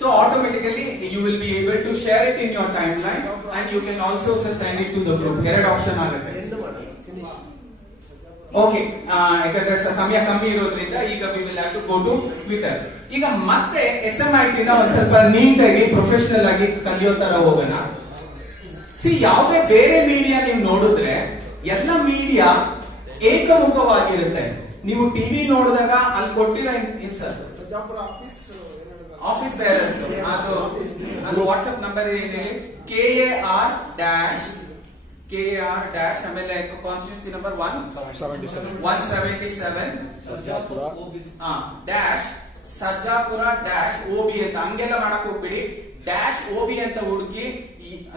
So automatically you will be able to share it in your timeline and you can also send it to the group. 2 option ಆಗುತ್ತೆ. ಓಕೆ, ಯಾಕಂದ್ರೆ ಸಮಯ ಕಮ್ಮಿ ಇರೋದ್ರಿಂದ ಈಗ we will have to go to Twitter. ಈಗ ಮತ್ತೆ SMIT ನ ಒಂದ್ ಸ್ವಲ್ಪ ನೀಟಾಗಿ ಪ್ರೊಫೆಷನಲ್ ಆಗಿ ಕಲಿಯೋ ತರ ಹೋಗೋಣ. ಯಾವುದೇ ಬೇರೆ ಮೀಡಿಯಾ ನೀವು ನೋಡಿದ್ರೆ ಎಲ್ಲ ಮೀಡಿಯಾ ಏಕಮುಖವಾಗಿರುತ್ತೆ. ನೀವು ಟಿವಿ ನೋಡಿದಾಗ ಅಲ್ಲಿ ಕೊಟ್ಟಿರೋ ಆಫೀಸ್ ಬೇರರ್ಸ್ ಅದು ವಾಟ್ಸ್ಆಪ್ ನಂಬರ್ ಏನ್ ಹೇಳಿ, KAR ಡ್ಯಾಶ್ ಆಮೇಲೆ constituency number 177 dash Sarjapur -OB ಅಂತ. ಹಂಗೆಲ್ಲ ಮಾಡಕ್ ಹೋಗ್ಬಿಡಿ. -OB ಅಂತ ಹುಡುಕಿ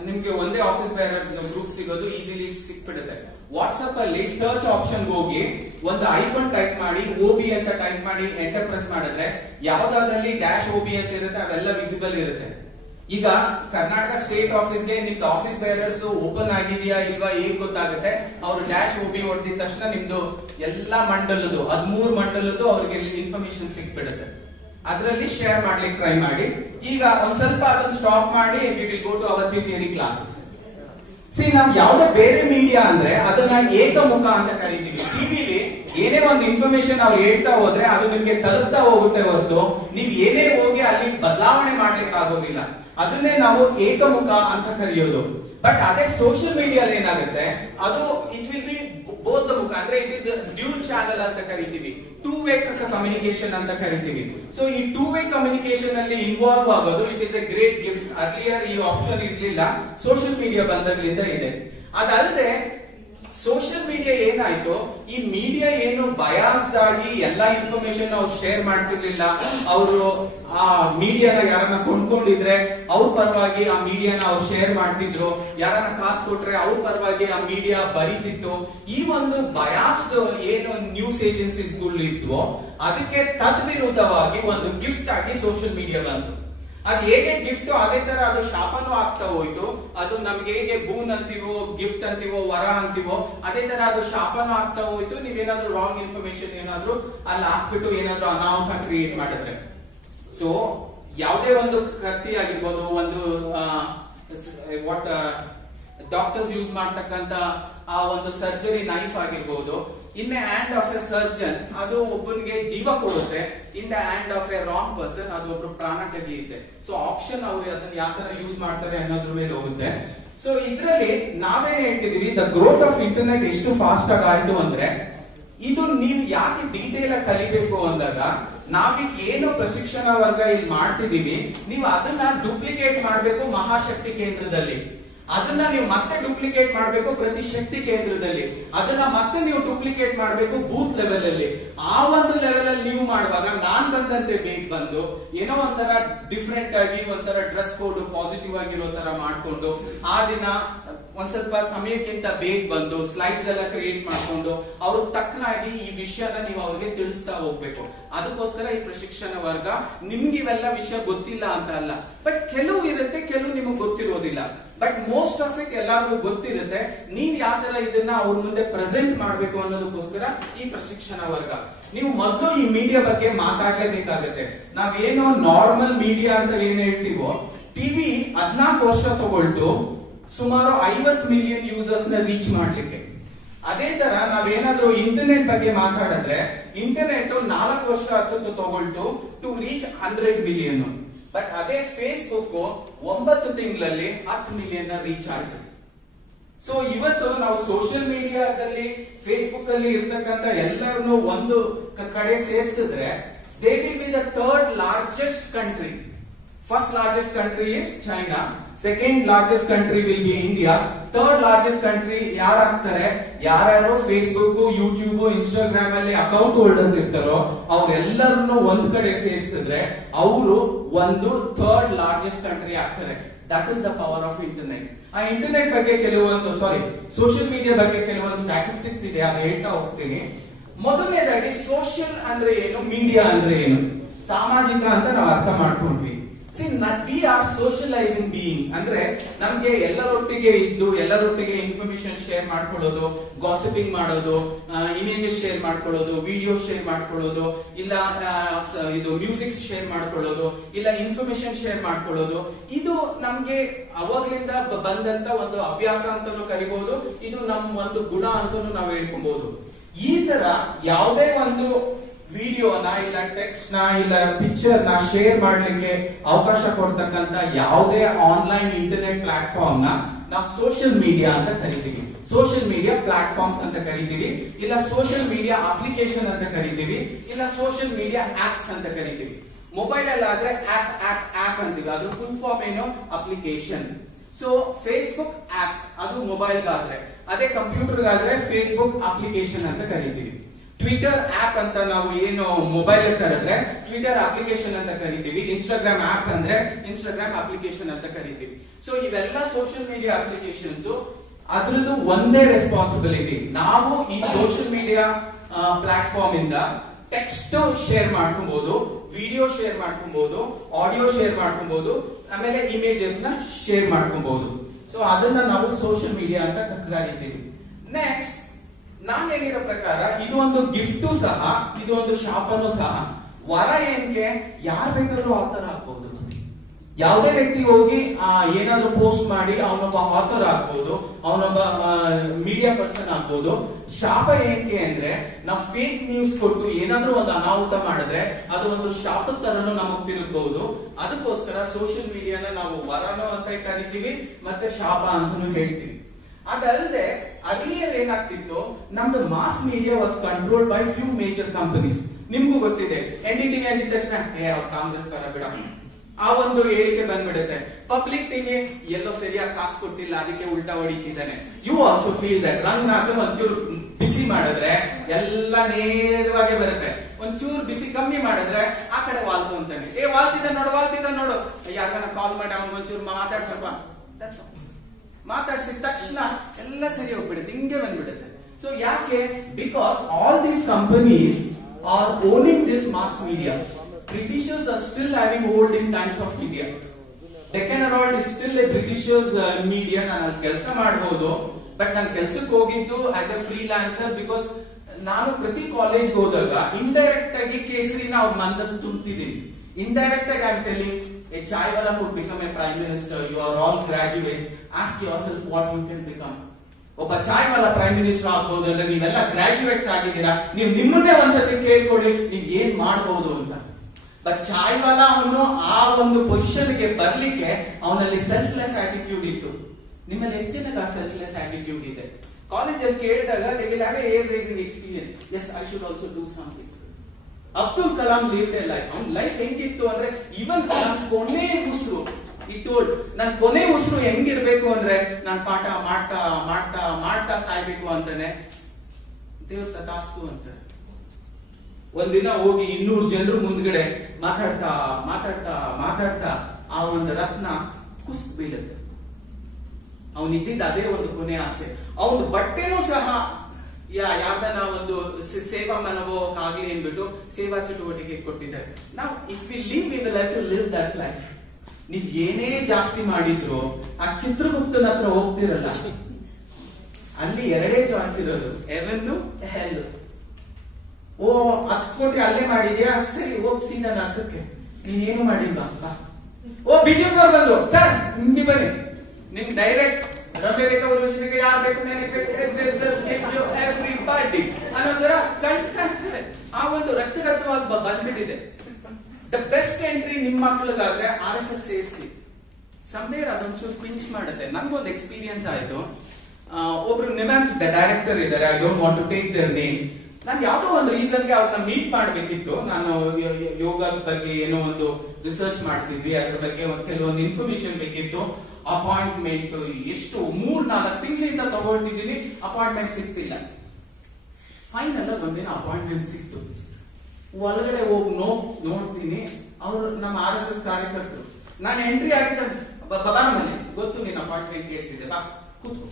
ನಿಮ್ಗೆ ಒಂದೇ ಆಫೀಸ್ ಬೇರರ್ಸ್ ಗ್ರೂಪ್ ಸಿಗೋದು ಈಸಿಲಿ ಸಿಕ್ಬಿಡುತ್ತೆ. ವಾಟ್ಸ್ಆಪ್ ಅಲ್ಲಿ ಸರ್ಚ್ ಆಪ್ಷನ್ ಹೋಗಿ ಒಂದು ಐಫೋನ್ ಟೈಪ್ ಮಾಡಿ, OB ಅಂತ ಟೈಪ್ ಮಾಡಿ ಎಂಟರ್ ಪ್ರೆಸ್ ಮಾಡಿದ್ರೆ ಯಾವ್ದಾದ್ರಲ್ಲಿ -OB ಅಂತ ಇರುತ್ತೆ ಅವೆಲ್ಲ ವಿಸಿಬಲ್ ಇರುತ್ತೆ. ಈಗ ಕರ್ನಾಟಕ ಸ್ಟೇಟ್ ಆಫೀಸ್ಗೆ ನಿಮ್ದು ಆಫೀಸ್ ಬೇರರ್ಸ್ ಓಪನ್ ಆಗಿದೆಯಾ ಇಲ್ವಾ ಹೇಗ್ ಗೊತ್ತಾಗುತ್ತೆ? ಅವ್ರು -OB ಹೊಡೆದಿದ ತಕ್ಷಣ ನಿಮ್ದು ಎಲ್ಲಾ ಮಂಡಲದ್ದು 13 ಮಂಡಲದ್ದು ಅವ್ರಿಗೆ ಇನ್ಫಾರ್ಮೇಶನ್ ಸಿಕ್ಬಿಡುತ್ತೆ. ಅದರಲ್ಲಿ ಶೇರ್ ಮಾಡ್ಲಿಕ್ಕೆ ಟ್ರೈ ಮಾಡಿ. ಈಗ ಒಂದ್ ಸ್ವಲ್ಪ ಅದನ್ನ ಸ್ಟಾಪ್ ಮಾಡಿ we will go to our theory classes. ನಾವು ಯಾವುದೇ ಬೇರೆ ಮೀಡಿಯಾ ಅಂದ್ರೆ ಅದನ್ನ ಏಕಮುಖ ಅಂತ ಕರಿತೀವಿ. ಟಿವಿಲಿ ಏನೇ ಒಂದು ಇನ್ಫಾರ್ಮೇಶನ್ ಅವ್ರು ಹೇಳ್ತಾ ಹೋದ್ರೆ ಅದು ನಿಮ್ಗೆ ತಲುಪ್ತಾ ಹೋಗುತ್ತೆ ಹೊರತು ನೀವ್ ಏನೇ ಹೋಗಿ ಅಲ್ಲಿ ಬದಲಾವಣೆ ಮಾಡ್ಲಿಕ್ಕೆ ಆಗೋದಿಲ್ಲ. ಅದನ್ನೇ ನಾವು ಏಕಮುಖ ಅಂತ ಕರೆಯೋದು. ಬಟ್ ಅದೇ ಸೋಷಿಯಲ್ ಮೀಡಿಯಾ ಏನಾಗುತ್ತೆ, ಅದು it will be both the ಮುಖ, ಅಂದ್ರೆ ಇಟ್ ಇಸ್ ಡ್ಯೂಲ್ ಚಾನಲ್ ಅಂತ ಕರಿತೀವಿ, 2 ವೇ ಕಮ್ಯುನಿಕೇಶನ್ ಅಂತ ಕರಿತೀವಿ. ಸೊ ಈ 2 ವೇ ಕಮ್ಯುನಿಕೇಶನ್ ಅಲ್ಲಿ ಇನ್ವಾಲ್ವ್ ಆಗೋದು it is A great gift. Earlier ಈ ಆಪ್ಷನ್ ಇರ್ಲಿಲ್ಲ, ಸೋಷಿಯಲ್ ಮೀಡಿಯಾ ಬಂದಾಗ್ಲಿಂದ ಇದೆ. ಅದಲ್ಲದೆ ಸೋಷಿಯಲ್ ಮೀಡಿಯಾ ಏನಾಯ್ತು, ಈ ಮೀಡಿಯಾ ಏನು ಬಯಾಸ್ಡ್ ಆಗಿ ಎಲ್ಲಾ ಇನ್ಫಾರ್ಮೇಶನ್ ಅವ್ರು ಶೇರ್ ಮಾಡ್ತಿರ್ಲಿಲ್ಲ. ಅವರು ಆ ಮೀಡಿಯಾನ ಯಾರನ್ನ ಕೊಂಡ್ಕೊಂಡಿದ್ರೆ ಅವ್ರ ಪರವಾಗಿ ಆ ಮೀಡಿಯಾನ ಅವ್ರು ಶೇರ್ ಮಾಡ್ತಿದ್ರು, ಯಾರನ್ನ ಕಾಸು ಕೊಟ್ರೆ ಅವ್ರ ಪರವಾಗಿ ಆ ಮೀಡಿಯಾ ಬರೀತಿತ್ತು. ಈ ಒಂದು ಬಯಾಸ್ಡ್ ಏನು ನ್ಯೂಸ್ ಏಜೆನ್ಸೀಸ್ ಇದ್ವೋ ಅದಕ್ಕೆ ತದ್ವಿರುದ್ಧವಾಗಿ ಒಂದು ಗಿಫ್ಟ್ ಆಗಿ ಸೋಷಿಯಲ್ ಮೀಡಿಯಾ ಬಂತು. ಅದು ಹೇಗೆ ಗಿಫ್ಟ್ ಅದೇ ತರ ಅದು ಶಾಪನೂ ಆಗ್ತಾ ಹೋಯ್ತು. ಅದು ನಮ್ಗೆ ಹೇಗೆ ಬೂನ್ ಅಂತೀವೋ, ಗಿಫ್ಟ್ ಅಂತೀವೋ, ವರ ಅಂತೀವೋ, ಅದೇ ತರ ಅದು ಶಾಪನೂ ಆಗ್ತಾ ಹೋಯ್ತು. ನೀವೇನಾದ್ರೂ ರಾಂಗ್ ಇನ್ಫಾರ್ಮೇಶನ್ ಏನಾದ್ರೂ ಅಲ್ಲಿ ಹಾಕ್ಬಿಟ್ಟು ಏನಾದ್ರೂ ಅನಾಹುತ ಕ್ರಿಯೇಟ್ ಮಾಡಿದ್ರೆ. ಸೊ ಯಾವುದೇ ಒಂದು ಕತ್ತಿ ಆಗಿರ್ಬೋದು, ಒಂದು ಡಾಕ್ಟರ್ಸ್ ಯೂಸ್ ಮಾಡ್ತಕ್ಕಂತ ಆ ಒಂದು ಸರ್ಜರಿ ನೈಫ್ ಆಗಿರ್ಬೋದು. In the hand of A surgeon ಅದು ಒಬ್ಬನಿಗೆ ಜೀವ ಕೊಡುತ್ತೆ. In the hand of A wrong person ಅದು ಒಬ್ರು ಪ್ರಾಣ ತೆಗೆಯುತ್ತೆ. ಸೊ ಆಪ್ಷನ್ ಅವ್ರು ಅದನ್ನ ಯಾವ ತರ ಯೂಸ್ ಮಾಡ್ತಾರೆ ಅನ್ನೋದ್ರ ಮೇಲೆ ಹೋಗುತ್ತೆ. ಸೊ ಇದ್ರಲ್ಲಿ ನಾವೇನ್ ಹೇಳ್ತಿದೀವಿ, ದ ಗ್ರೋತ್ ಆಫ್ ಇಂಟರ್ನೆಟ್ ಎಷ್ಟು ಫಾಸ್ಟ್ ಆಗಿ ಆಯ್ತು ಅಂದ್ರೆ, ಇದು ನೀವು ಯಾಕೆ ಡೀಟೇಲ್ ಆಗಿ ಕಲಿಬೇಕು ಅಂದಾಗ ನಾವೀಗ ಏನು ಪ್ರಶಿಕ್ಷಣ ವರ್ಗ ಇಲ್ಲಿ ಮಾಡ್ತಿದೀವಿ, ನೀವು ಅದನ್ನ ಡೂಪ್ಲಿಕೇಟ್ ಮಾಡ್ಬೇಕು ಮಹಾಶಕ್ತಿ ಕೇಂದ್ರದಲ್ಲಿ, ಅದನ್ನ ನೀವು ಮತ್ತೆ ಡೂಪ್ಲಿಕೇಟ್ ಮಾಡಬೇಕು ಪ್ರತಿ ಶಕ್ತಿ ಕೇಂದ್ರದಲ್ಲಿ, ಅದನ್ನ ಮತ್ತೆ ನೀವು ಡೂಪ್ಲಿಕೇಟ್ ಮಾಡಬೇಕು ಬೂತ್ ಲೆವೆಲ್ ಅಲ್ಲಿ. ಆ ಒಂದು ಲೆವೆಲ್ ಅಲ್ಲಿ ನೀವು ಮಾಡುವಾಗ ನಾನ್ ಬಂದಂತೆ ಬೇಗ ಬಂದು ಏನೋ ಒಂಥರ ಡಿಫ್ರೆಂಟ್ ಆಗಿ ಒಂಥರ ಡ್ರೆಸ್ ಕೋಡ್ ಪಾಸಿಟಿವ್ ಆಗಿರೋ ತರ ಮಾಡ್ಕೊಂಡು ಆ ದಿನ ಒಂದ್ ಸ್ವಲ್ಪ ಸಮಯಕ್ಕಿಂತ ಬೇಗ ಬಂದು ಸ್ಲೈಡ್ಸ್ ಎಲ್ಲ ಕ್ರಿಯೇಟ್ ಮಾಡ್ಕೊಂಡು ಅವ್ರಿಗೆ ತಕ್ಕನಾಗಿ ಈ ವಿಷಯನ ನೀವು ಅವ್ರಿಗೆ ತಿಳಿಸ್ತಾ ಹೋಗ್ಬೇಕು. ಅದಕ್ಕೋಸ್ಕರ ಈ ಪ್ರಶಿಕ್ಷಣ ವರ್ಗ. ನಿಮ್ಗೆ ಇವೆಲ್ಲ ವಿಷಯ ಗೊತ್ತಿಲ್ಲ ಅಂತ ಅಲ್ಲ, ಬಟ್ ಕೆಲವು ಇರುತ್ತೆ, ಕೆಲವು ನಿಮಗೆ ಗೊತ್ತಿರೋದಿಲ್ಲ. ಬಟ್ ಮೋಸ್ಟ್ ಆಫ್ ಇಟ್ ಎಲ್ಲರಿಗೂ ಗೊತ್ತಿರುತ್ತೆ. ನೀವ್ ಯಾವ ತರ ಇದನ್ನ ಅವ್ರ ಮುಂದೆ ಪ್ರೆಸೆಂಟ್ ಮಾಡ್ಬೇಕು ಅನ್ನೋದಕ್ಕೋಸ್ಕರ ಈ ಪ್ರಶಿಕ್ಷಣ ವರ್ಗ. ನೀವು ಮೊದಲು ಈ ಮೀಡಿಯಾ ಬಗ್ಗೆ ಮಾತಾಡ್ಲೇಬೇಕಾಗತ್ತೆ. ನಾವೇನೋ ನಾರ್ಮಲ್ ಮೀಡಿಯಾ ಅಂತ ಏನ್ ಹೇಳ್ತೀವೋ, ಟಿವಿ 14 ವರ್ಷ ತಗೊಳ್ತು ಸುಮಾರು 50 ಮಿಲಿಯನ್ ಯೂಸರ್ಸ್ ನ ರೀಚ್ ಮಾಡ್ಲಿಕ್ಕೆ. ಅದೇ ತರ ನಾವೇನಾದ್ರೂ ಇಂಟರ್ನೆಟ್ ಬಗ್ಗೆ ಮಾತಾಡಿದ್ರೆ, ಇಂಟರ್ನೆಟ್ 4 ವರ್ಷ ತಗೊಳ್ತು ಟು ರೀಚ್ 100 ಮಿಲಿಯನ್. ಬಟ್ ಅದೇ ಫೇಸ್ಬುಕ್ 9 ತಿಂಗಳಲ್ಲಿ 10 ಮಿಲಿಯನ್ ರೀಚ್ ಆಯ್ತು. ಸೊ ಇವತ್ತು ನಾವು ಸೋಷಿಯಲ್ ಮೀಡಿಯಾದಲ್ಲಿ ಫೇಸ್ಬುಕ್ ಅಲ್ಲಿ ಇರ್ತಕ್ಕಂಥ ಎಲ್ಲರನ್ನು ಒಂದು ಕಡೆ ಸೇರಿಸಿದ್ರೆ, they will be the third largest country. First largest country is China. Second largest country will be India. Third largest country ಯಾರಾಗ್ತಾರೆ, ಯಾರ್ಯಾರು ಫೇಸ್ಬುಕ್, ಯೂಟ್ಯೂಬ್, ಇನ್ಸ್ಟಾಗ್ರಾಮ್ ಅಲ್ಲಿ ಅಕೌಂಟ್ ಹೋಲ್ಡರ್ಸ್ ಇರ್ತಾರೋ ಅವ್ರೆಲ್ಲರನ್ನು ಒಂದ್ ಕಡೆ ಸೇರಿಸಿದ್ರೆ ಅವರು ಒಂದು ಥರ್ಡ್ ಲಾರ್ಜೆಸ್ಟ್ ಕಂಟ್ರಿ ಆಗ್ತಾರೆ. That is the power of internet. ಆ ಇಂಟರ್ನೆಟ್ ಬಗ್ಗೆ ಕೆಲವೊಂದು ಸೋಷಿಯಲ್ ಮೀಡಿಯಾ ಬಗ್ಗೆ ಕೆಲವೊಂದು ಸ್ಟ್ಯಾಟಿಸ್ಟಿಕ್ಸ್ ಇದೆ, ಅದು ಹೇಳ್ತಾ ಹೋಗ್ತೀನಿ. ಮೊದಲನೇದಾಗಿ ಸೋಷಿಯಲ್ ಅಂದ್ರೆ ಏನು, ಮೀಡಿಯಾ ಅಂದ್ರೆ ಏನು, ಸಾಮಾಜಿಕ ಅಂತ ನಾವು ಅರ್ಥ ಮಾಡ್ಕೊಂಡ್ವಿ. ವಿ ಆರ್ ಸೋಷಿಯಲೈಸಿಂಗ್ ಬೀಯಿಂಗ್ ಅಂದ್ರೆ ನಮ್ಗೆ ಎಲ್ಲರೊಟ್ಟಿಗೆ ಇದ್ದು ಎಲ್ಲರೊಟ್ಟಿಗೆ ಇನ್ಫಾರ್ಮೇಶನ್ ಶೇರ್ ಮಾಡ್ಕೊಳ್ಳೋದು, ಗಾಸಿಪಿಂಗ್ ಮಾಡೋದು, ಇಮೇಜಸ್ ಶೇರ್ ಮಾಡ್ಕೊಳ್ಳೋದು, ವಿಡಿಯೋ ಶೇರ್ ಮಾಡ್ಕೊಳ್ಳೋದು, ಇಲ್ಲ ಇದು ಮ್ಯೂಸಿಕ್ ಶೇರ್ ಮಾಡ್ಕೊಳ್ಳೋದು, ಇಲ್ಲ ಇನ್ಫಾರ್ಮೇಶನ್ ಶೇರ್ ಮಾಡ್ಕೊಳ್ಳೋದು. ಇದು ನಮ್ಗೆ ಅವಾಗ್ಲಿಂದ ಬಂದಂತ ಒಂದು ಅಭ್ಯಾಸ ಅಂತಾನು ಕರಿಬಹುದು. ಇದು ನಮ್ ಒಂದು ಗುಣ ಅಂತಾನು ನಾವು ಹೇಳ್ಕೊಬಹುದು. ಈ ತರ ಯಾವುದೇ ಒಂದು ವಿಡಿಯೋನ ಇಲ್ಲ ಟೆಕ್ಸ್ಟ್ ನ ಇಲ್ಲ ಪಿಕ್ಚರ್ ನ ಶೇರ್ ಮಾಡ್ಲಿಕ್ಕೆ ಅವಕಾಶ ಕೊಡ್ತಕ್ಕಂತ ಯಾವುದೇ ಆನ್ಲೈನ್ ಇಂಟರ್ನೆಟ್ ಪ್ಲಾಟ್ಫಾರ್ಮ್ ನ ನಾವು ಸೋಷಿಯಲ್ ಮೀಡಿಯಾ ಅಂತ ಕರಿತೀವಿ. ಸೋಷಿಯಲ್ ಮೀಡಿಯಾ ಪ್ಲಾಟ್ಫಾರ್ಮ್ಸ್ ಅಂತ ಕರಿತೀವಿ, ಇಲ್ಲ ಸೋಷಿಯಲ್ ಮೀಡಿಯಾ ಅಪ್ಲಿಕೇಶನ್ ಅಂತ ಕರಿತೀವಿ, ಇಲ್ಲ ಸೋಷಿಯಲ್ ಮೀಡಿಯಾ ಆಪ್ಸ್ ಅಂತ ಕರಿತೀವಿ. ಮೊಬೈಲ್ ಅಲ್ಲಿ ಆದ್ರೆ ಆಪ್ ಅಂತೀವಿ, ಅದು ಫುಲ್ ಫಾರ್ಮ್ ಏನು, ಅಪ್ಲಿಕೇಶನ್. ಸೊ ಫೇಸ್ಬುಕ್ ಆಪ್ ಅದು ಮೊಬೈಲ್ ಗಾದ್ರೆ, ಅದೇ ಕಂಪ್ಯೂಟರ್ ಗಾದ್ರೆ ಫೇಸ್ಬುಕ್ ಅಪ್ಲಿಕೇಶನ್ ಅಂತ ಕರಿತೀವಿ. ಟ್ವಿಟರ್ ಆಪ್ ಅಂತ ನಾವು ಏನು ಮೊಬೈಲ್ ಕರೆದ್ರೆ ಟ್ವಿಟರ್ ಅಪ್ಲಿಕೇಶನ್ ಅಂತ ಕರಿತೀವಿ. ಇನ್ಸ್ಟಾಗ್ರಾಮ್ ಆಪ್ ಅಂದ್ರೆ ಇನ್ಸ್ಟಾಗ್ರಾಮ್ ಅಪ್ಲಿಕೇಶನ್ ಅಂತ ಕರಿತೀವಿ. ಸೊ ಇವೆಲ್ಲ ಸೋಷಿಯಲ್ ಮೀಡಿಯಾ ಅಪ್ಲಿಕೇಶನ್ಸ್, ಅದ್ರದ್ದು ಒಂದೇ ರೆಸ್ಪಾನ್ಸಿಬಿಲಿಟಿ. ನಾವು ಈ ಸೋಷಿಯಲ್ ಮೀಡಿಯಾ ಪ್ಲಾಟ್ಫಾರ್ಮ್ ಇಂದ ಟೆಕ್ಸ್ಟ್ ಶೇರ್ ಮಾಡ್ಕೊಬಹುದು, ವಿಡಿಯೋ ಶೇರ್ ಮಾಡ್ಕೊಬಹುದು, ಆಡಿಯೋ ಶೇರ್ ಮಾಡ್ಕೊಬಹುದು, ಆಮೇಲೆ ಇಮೇಜಸ್ ನ ಶೇರ್ ಮಾಡ್ಕೊಬಹುದು. ಸೊ ಅದನ್ನ ನಾವು ಸೋಷಿಯಲ್ ಮೀಡಿಯಾ ಅಂತ ಕರೀತೀವಿ. ನೆಕ್ಸ್ಟ್ ನಾನ್ ಹೇಳಿರೋ ಪ್ರಕಾರ ಇದು ಒಂದು ಗಿಫ್ಟ್ ಸಹ, ಇದು ಒಂದು ಶಾಪನು ಸಹ. ವರ ಏನ್ಗೆ ಯಾರು ಬೇಕಾದ್ರೂ ಆಥರ್ ಆಗ್ಬಹುದು. ಯಾವುದೇ ವ್ಯಕ್ತಿ ಹೋಗಿ ಏನಾದ್ರು ಪೋಸ್ಟ್ ಮಾಡಿ ಅವನೊಬ್ಬ ಆಥರ್ ಆಗ್ಬಹುದು, ಅವನೊಬ್ಬ ಮೀಡಿಯಾ ಪರ್ಸನ್ ಆಗ್ಬಹುದು. ಶಾಪ ಏನ್ಗೆ ಅಂದ್ರೆ ನಾವು ಫೇಕ್ ನ್ಯೂಸ್ ಕೊಟ್ಟು ಏನಾದ್ರೂ ಒಂದು ಅನಾಹುತ ಮಾಡಿದ್ರೆ ಅದು ಒಂದು ಶಾಪದ ತರನು ನಮಗ್ ತಿರುಗಬಹುದು. ಅದಕ್ಕೋಸ್ಕರ ಸೋಷಿಯಲ್ ಮೀಡಿಯಾನ ನಾವು ವರನು ಅಂತ ಕರಿತೀವಿ, ಮತ್ತೆ ಶಾಪ ಅಂತಾನು ಹೇಳ್ತೀವಿ. ಅದಲ್ಲದೆ ಅರ್ಲಿಯರ್ ಏನಾಗ್ತಿತ್ತು, ನಮ್ದು mass media was controlled by few major companies. ನಿಮ್ಗೂ ಗೊತ್ತಿದೆ, NDTV ಅಂದಿದ ತಕ್ಷಣ ಕಾಂಗ್ರೆಸ್ ಪರ ಬಿಡ ಆ ಒಂದು ಹೇಳಿಕೆ ಬಂದ್ಬಿಡುತ್ತೆ. ಪಬ್ಲಿಕ್ ಟಿವಿ ಎಲ್ಲೋ ಸರಿಯಾಗಿ ಕಾಸು ಕೊಟ್ಟಿಲ್ಲ, ಅದಕ್ಕೆ ಉಲ್ಟಾ ಹೊಡಿತಿದ್ದಾನೆ. You also feel that. ರಂಗ್ ಹಾಕಿ ಒಂಚೂರು ಬಿಸಿ ಮಾಡಿದ್ರೆ ಎಲ್ಲ ನೇರವಾಗಿ ಬರುತ್ತೆ, ಒಂಚೂರು ಬಿಸಿ ಕಮ್ಮಿ ಮಾಡಿದ್ರೆ ಆ ಕಡೆ ವಾಲ್ತು ಅಂತಾನೆ. ವಾಲ್ತಿದ್ದ ನೋಡು, ಯಾಕನ್ನ ಕಾಲ್ ಮಾಡಿ ಅವ್ನಿಗೆ ಒಂಚೂರು ಮಾತಾಡ್ಸಪ್ಪ, ಮಾತಾಡ್ಸಿದ ತಕ್ಷಣ ಎಲ್ಲ ಸರಿ ಹೋಗ್ಬಿಡುತ್ತೆ, ಹಿಂಗೆ ಬಂದ್ಬಿಡುತ್ತೆ. ಸೊ ಯಾಕೆ? Because all these companies are owning this mass media. Britishers are still having hold in times of India. Deccan Herald is still a Britishers media. ನಾನು ಅಲ್ಲಿ ಕೆಲಸ ಮಾಡಬಹುದು, ಬಟ್ ನಾನು ಕೆಲಸಕ್ಕೆ ಹೋಗಿದ್ದು ಆಸ್ ಎ ಫ್ರೀಲಾನ್ಸರ್. ಬಿಕಾಸ್ ನಾನು ಪ್ರತಿ ಕಾಲೇಜ್ ಹೋದಾಗ ಇಂಡೈರೆಕ್ಟ್ ಆಗಿ ಕೇಸರಿನ ಅವ್ರ ಮಂದಲ್ಲಿ ತುಂಬ್ತಿದ್ದೀನಿ. Indirectly, I am telling a chaiwala could become a prime minister. You are all graduates. Ask yourself what you can become. ಒಬ್ಬ ಚಾಯ್ವಾಲ ಪ್ರೈಮ್ ಮಿನಿಸ್ಟರ್ ಆಗ್ಬಹುದು ಅಂದ್ರೆ ನೀವೆಲ್ಲ ಗ್ರಾಜುಯೇಟ್ಸ್ ಆಗಿದ್ದೀರಾ. ನೀವು ನಿಮ್ಮನ್ನೇ ಒಂದ್ಸತಿ ಕೇಳ್ಕೊಳ್ಳಿ ನೀವ್ ಏನ್ ಮಾಡಬಹುದು ಅಂತ. ಬಟ್ ಚಾಯ್ವಾಲ ಅವನು ಆ ಒಂದು ಪೊಸಿಷನ್ ಗೆ ಬರ್ಲಿಕ್ಕೆ ಅವನಲ್ಲಿ ಸೆಲ್ಫ್ಲೆಸ್ ಆಟಿಟ್ಯೂಡ್ ಇತ್ತು. ನಿಮ್ಮಲ್ಲಿ ಎಷ್ಟು ಜನಕ್ಕೆ ಆ ಸೆಲ್ಫ್ಲೆಸ್ ಆಟಿಟ್ಯೂಡ್ ಇದೆ? ಕಾಲೇಜಲ್ಲಿ ಕೇಳಿದಾಗ they will have a hair raising experience. Yes, I should also do something. Abdul Kalam lived a life. ಅವನ ಲೈಫ್ ಹೆಂಗಿತ್ತು ಅಂದ್ರೆ ಇವನ್ ಕೊನೆ ಉಸಿರು ನನ್ ಕೊನೆ ಉಸಿರು ಹೆಂಗಿರ್ಬೇಕು ಅಂದ್ರೆ ನಾನ್ ಪಾಠ ಮಾಡ್ತಾ ಮಾಡ್ತಾ ಮಾಡ್ತಾ ಸಾಯ್ಬೇಕು ಅಂತಾನೆ. ದೇವ್ರ ತಥಾಸ್ತು ಅಂತಾರೆ. ಒಂದಿನ ಹೋಗಿ 200 ಜನರು ಮುಂದ್ಗಡೆ ಮಾತಾಡ್ತಾ ಮಾತಾಡ್ತಾ ಮಾತಾಡ್ತಾ ಆ ಒಂದು ರತ್ನ ಕುಸ್ ಬೀಳುತ್ತೆ. ಅವನಿದ್ದಿದ್ದ ಅದೇ ಒಂದು ಕೊನೆ ಆಸೆ. ಅವನ ಬಟ್ಟೆನೂ ಸಹ ಯಾವ್ದನ್ನ ಒಂದು ಸೇವಾ ಮನೋಭಾವಕ್ಕಾಗ್ಲಿ ಅಂದ್ಬಿಟ್ಟು ಸೇವಾ ಚಟುವಟಿಕೆ ಕೊಟ್ಟಿದ್ದಾರೆ. ನಾವು if we live we will have to live that life. ನೀವ್ ಏನೇ ಜಾಸ್ತಿ ಮಾಡಿದ್ರು ಆ ಚಿತ್ರಗುಪ್ತನ ಹತ್ರ ಹೋಗ್ತಿರಲ್ಲ, ಅಲ್ಲಿ ಎರಡೇ ಚಾಯ್ಸ್ ಇರೋದು, ಹೆವೆನ್ ಹೆಲ್. ಓ 10 ಕೋಟಿ ಅಲ್ಲೇ ಮಾಡಿದ್ಯಾ, ಸರಿ ಹೋಗ್ ಸೀದಾ ನರಕಕ್ಕೆ. ನೀನೇನು ಮಾಡಿಲ್ವಾ? ಓ ಬಿಜೆಪಿ ಅವ್ರು ಬಂದ್ರು, ಸರ್ ನೀವ್ ಬನ್ನಿ, ನಿಮ್ ಡೈರೆಕ್ಟ್ ರಮ್ಯ ಬೇಕಾ ಉರ್ವಶಿಗೆ ಯಾರು ಬೇಕು ಎವ್ರಿಬಡಿ ಅನ್ನೋದರ ಕಳ್ಸ್ಕಾಗ್ತಾರೆ. ಆ ಒಂದು ರಕ್ತಗತವಾಗಿ ಬಂದ್ಬಿಟ್ಟಿದೆ. ದ ಬೆಸ್ಟ್ ಎಂಟ್ರಿ ನಿಮ್ ಮಕ್ಳಿಗಾದ್ರೆ RSS ಸೇರಿಸಿ. ಸಮ್ವೇರ್ ಅದೊಂಚೂರು ಪಿಂಚ್ ಮಾಡುತ್ತೆ. ನನ್ಗೊಂದು ಎಕ್ಸ್ಪೀರಿಯನ್ಸ್ ಆಯ್ತು. ಒಬ್ರು ನಿಮ್ಯಾನ್ಸ್ ಡೈರೆಕ್ಟರ್ ಇದ್ದಾರೆ, I don't want to take their name. ನಾನು ಯಾವ್ದೋ ಒಂದು ರೀಸನ್ಗೆ ಅವ್ರನ್ನ ಮೀಟ್ ಮಾಡ್ಬೇಕಿತ್ತು. ನಾನು ಯೋಗದ ಬಗ್ಗೆ ಏನೋ ಒಂದು ರಿಸರ್ಚ್ ಮಾಡ್ತಿದ್ವಿ, ಅದ್ರ ಬಗ್ಗೆ ಕೆಲವೊಂದು ಇನ್ಫಾರ್ಮೇಶನ್ ಬೇಕಿತ್ತು. ಅಪಾಯಿಂಟ್ಮೆಂಟ್ ಎಷ್ಟು 3-4 ತಿಂಗಳಿಂದ ತಗೊಳ್ತಿದ್ದೀನಿ, ಅಪಾಯಿಂಟ್ಮೆಂಟ್ ಸಿಗ್ತಿಲ್ಲ. ಫೈನಲ್ ಒಂದಿನ ಅಪಾಯಿಂಟ್ಮೆಂಟ್ ಸಿಕ್ತು. ಒಳಗಡೆ ಹೋಗಿ ನೋಡ್ತೀನಿ, ಅವರು ನಮ್ಮ RSS ಕಾರ್ಯಕರ್ತರು. ನಾನು ಎಂಟ್ರಿ ಆಗಿದ್ದ ಮನೆ ಗೊತ್ತು, ನೀನ್ ಅಪಾಯಿಂಟ್ಮೆಂಟ್ ಕೇಳ್ತಿದ್ದೆ, ಬಾ ಕೂತ್ಕೋ.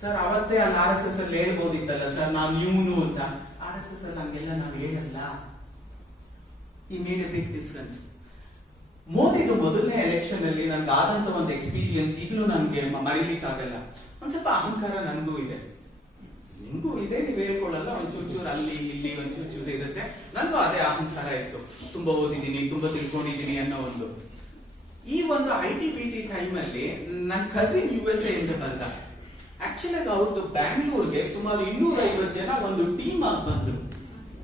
ಸರ್ ಅವತ್ತೇ ಅಲ್ಲಿ RSS ಅಲ್ಲಿ ಹೇಳ್ಬೋದಿತ್ತಲ್ಲ ಸರ್ ನಾನು ಇವನು ಅಂತ. RSS ಅಲ್ಲಿ ಹಂಗೆಲ್ಲ ನಾವು ಹೇಳಲ್ಲ. He made A big difference. ಮೋದಿದು ಮೊದಲನೇ ಎಲೆಕ್ಷನ್ ಅಲ್ಲಿ ನನ್ಗೆ ಆದಂತ ಒಂದು ಎಕ್ಸ್ಪೀರಿಯನ್ಸ್ ಈಗಲೂ ನನ್ಗೆ ಮರೀಲಿಕ್ಕಾಗಲ್ಲ. ಒಂದ್ ಸ್ವಲ್ಪ ಅಹಂಕಾರ ನನ್ಗೂ ಇದೆ, ನಿಮ್ಗೂ ಇದೆ, ನೀವ್ ಹೇಳ್ಕೊಳ್ಳಲ್ಲ. ಒಂಚೂರು ಅಲ್ಲಿ ಇಲ್ಲಿ ಒಂಚೂರು ಇರುತ್ತೆ. ನನ್ಗೂ ಅದೇ ಅಹಂಕಾರ ಇತ್ತು. ತುಂಬಾ ಓದಿದೀನಿ, ತುಂಬಾ ತಿಳ್ಕೊಂಡಿದೀನಿ ಅನ್ನೋ ಒಂದು. ಈ ಒಂದು ITBT ಟೈಮ್ ಅಲ್ಲಿ ನನ್ನ ಕಸಿನ್ USA ಇಂದ ಬಂದ. ಆಕ್ಚುಲಿ ಅವ್ರದ್ದು ಬ್ಯಾಂಗ್ಳೂರ್ಗೆ ಸುಮಾರು 250 ಜನ ಒಂದು ಟೀಮ್ ಆಗಿ ಬಂದ್ರು.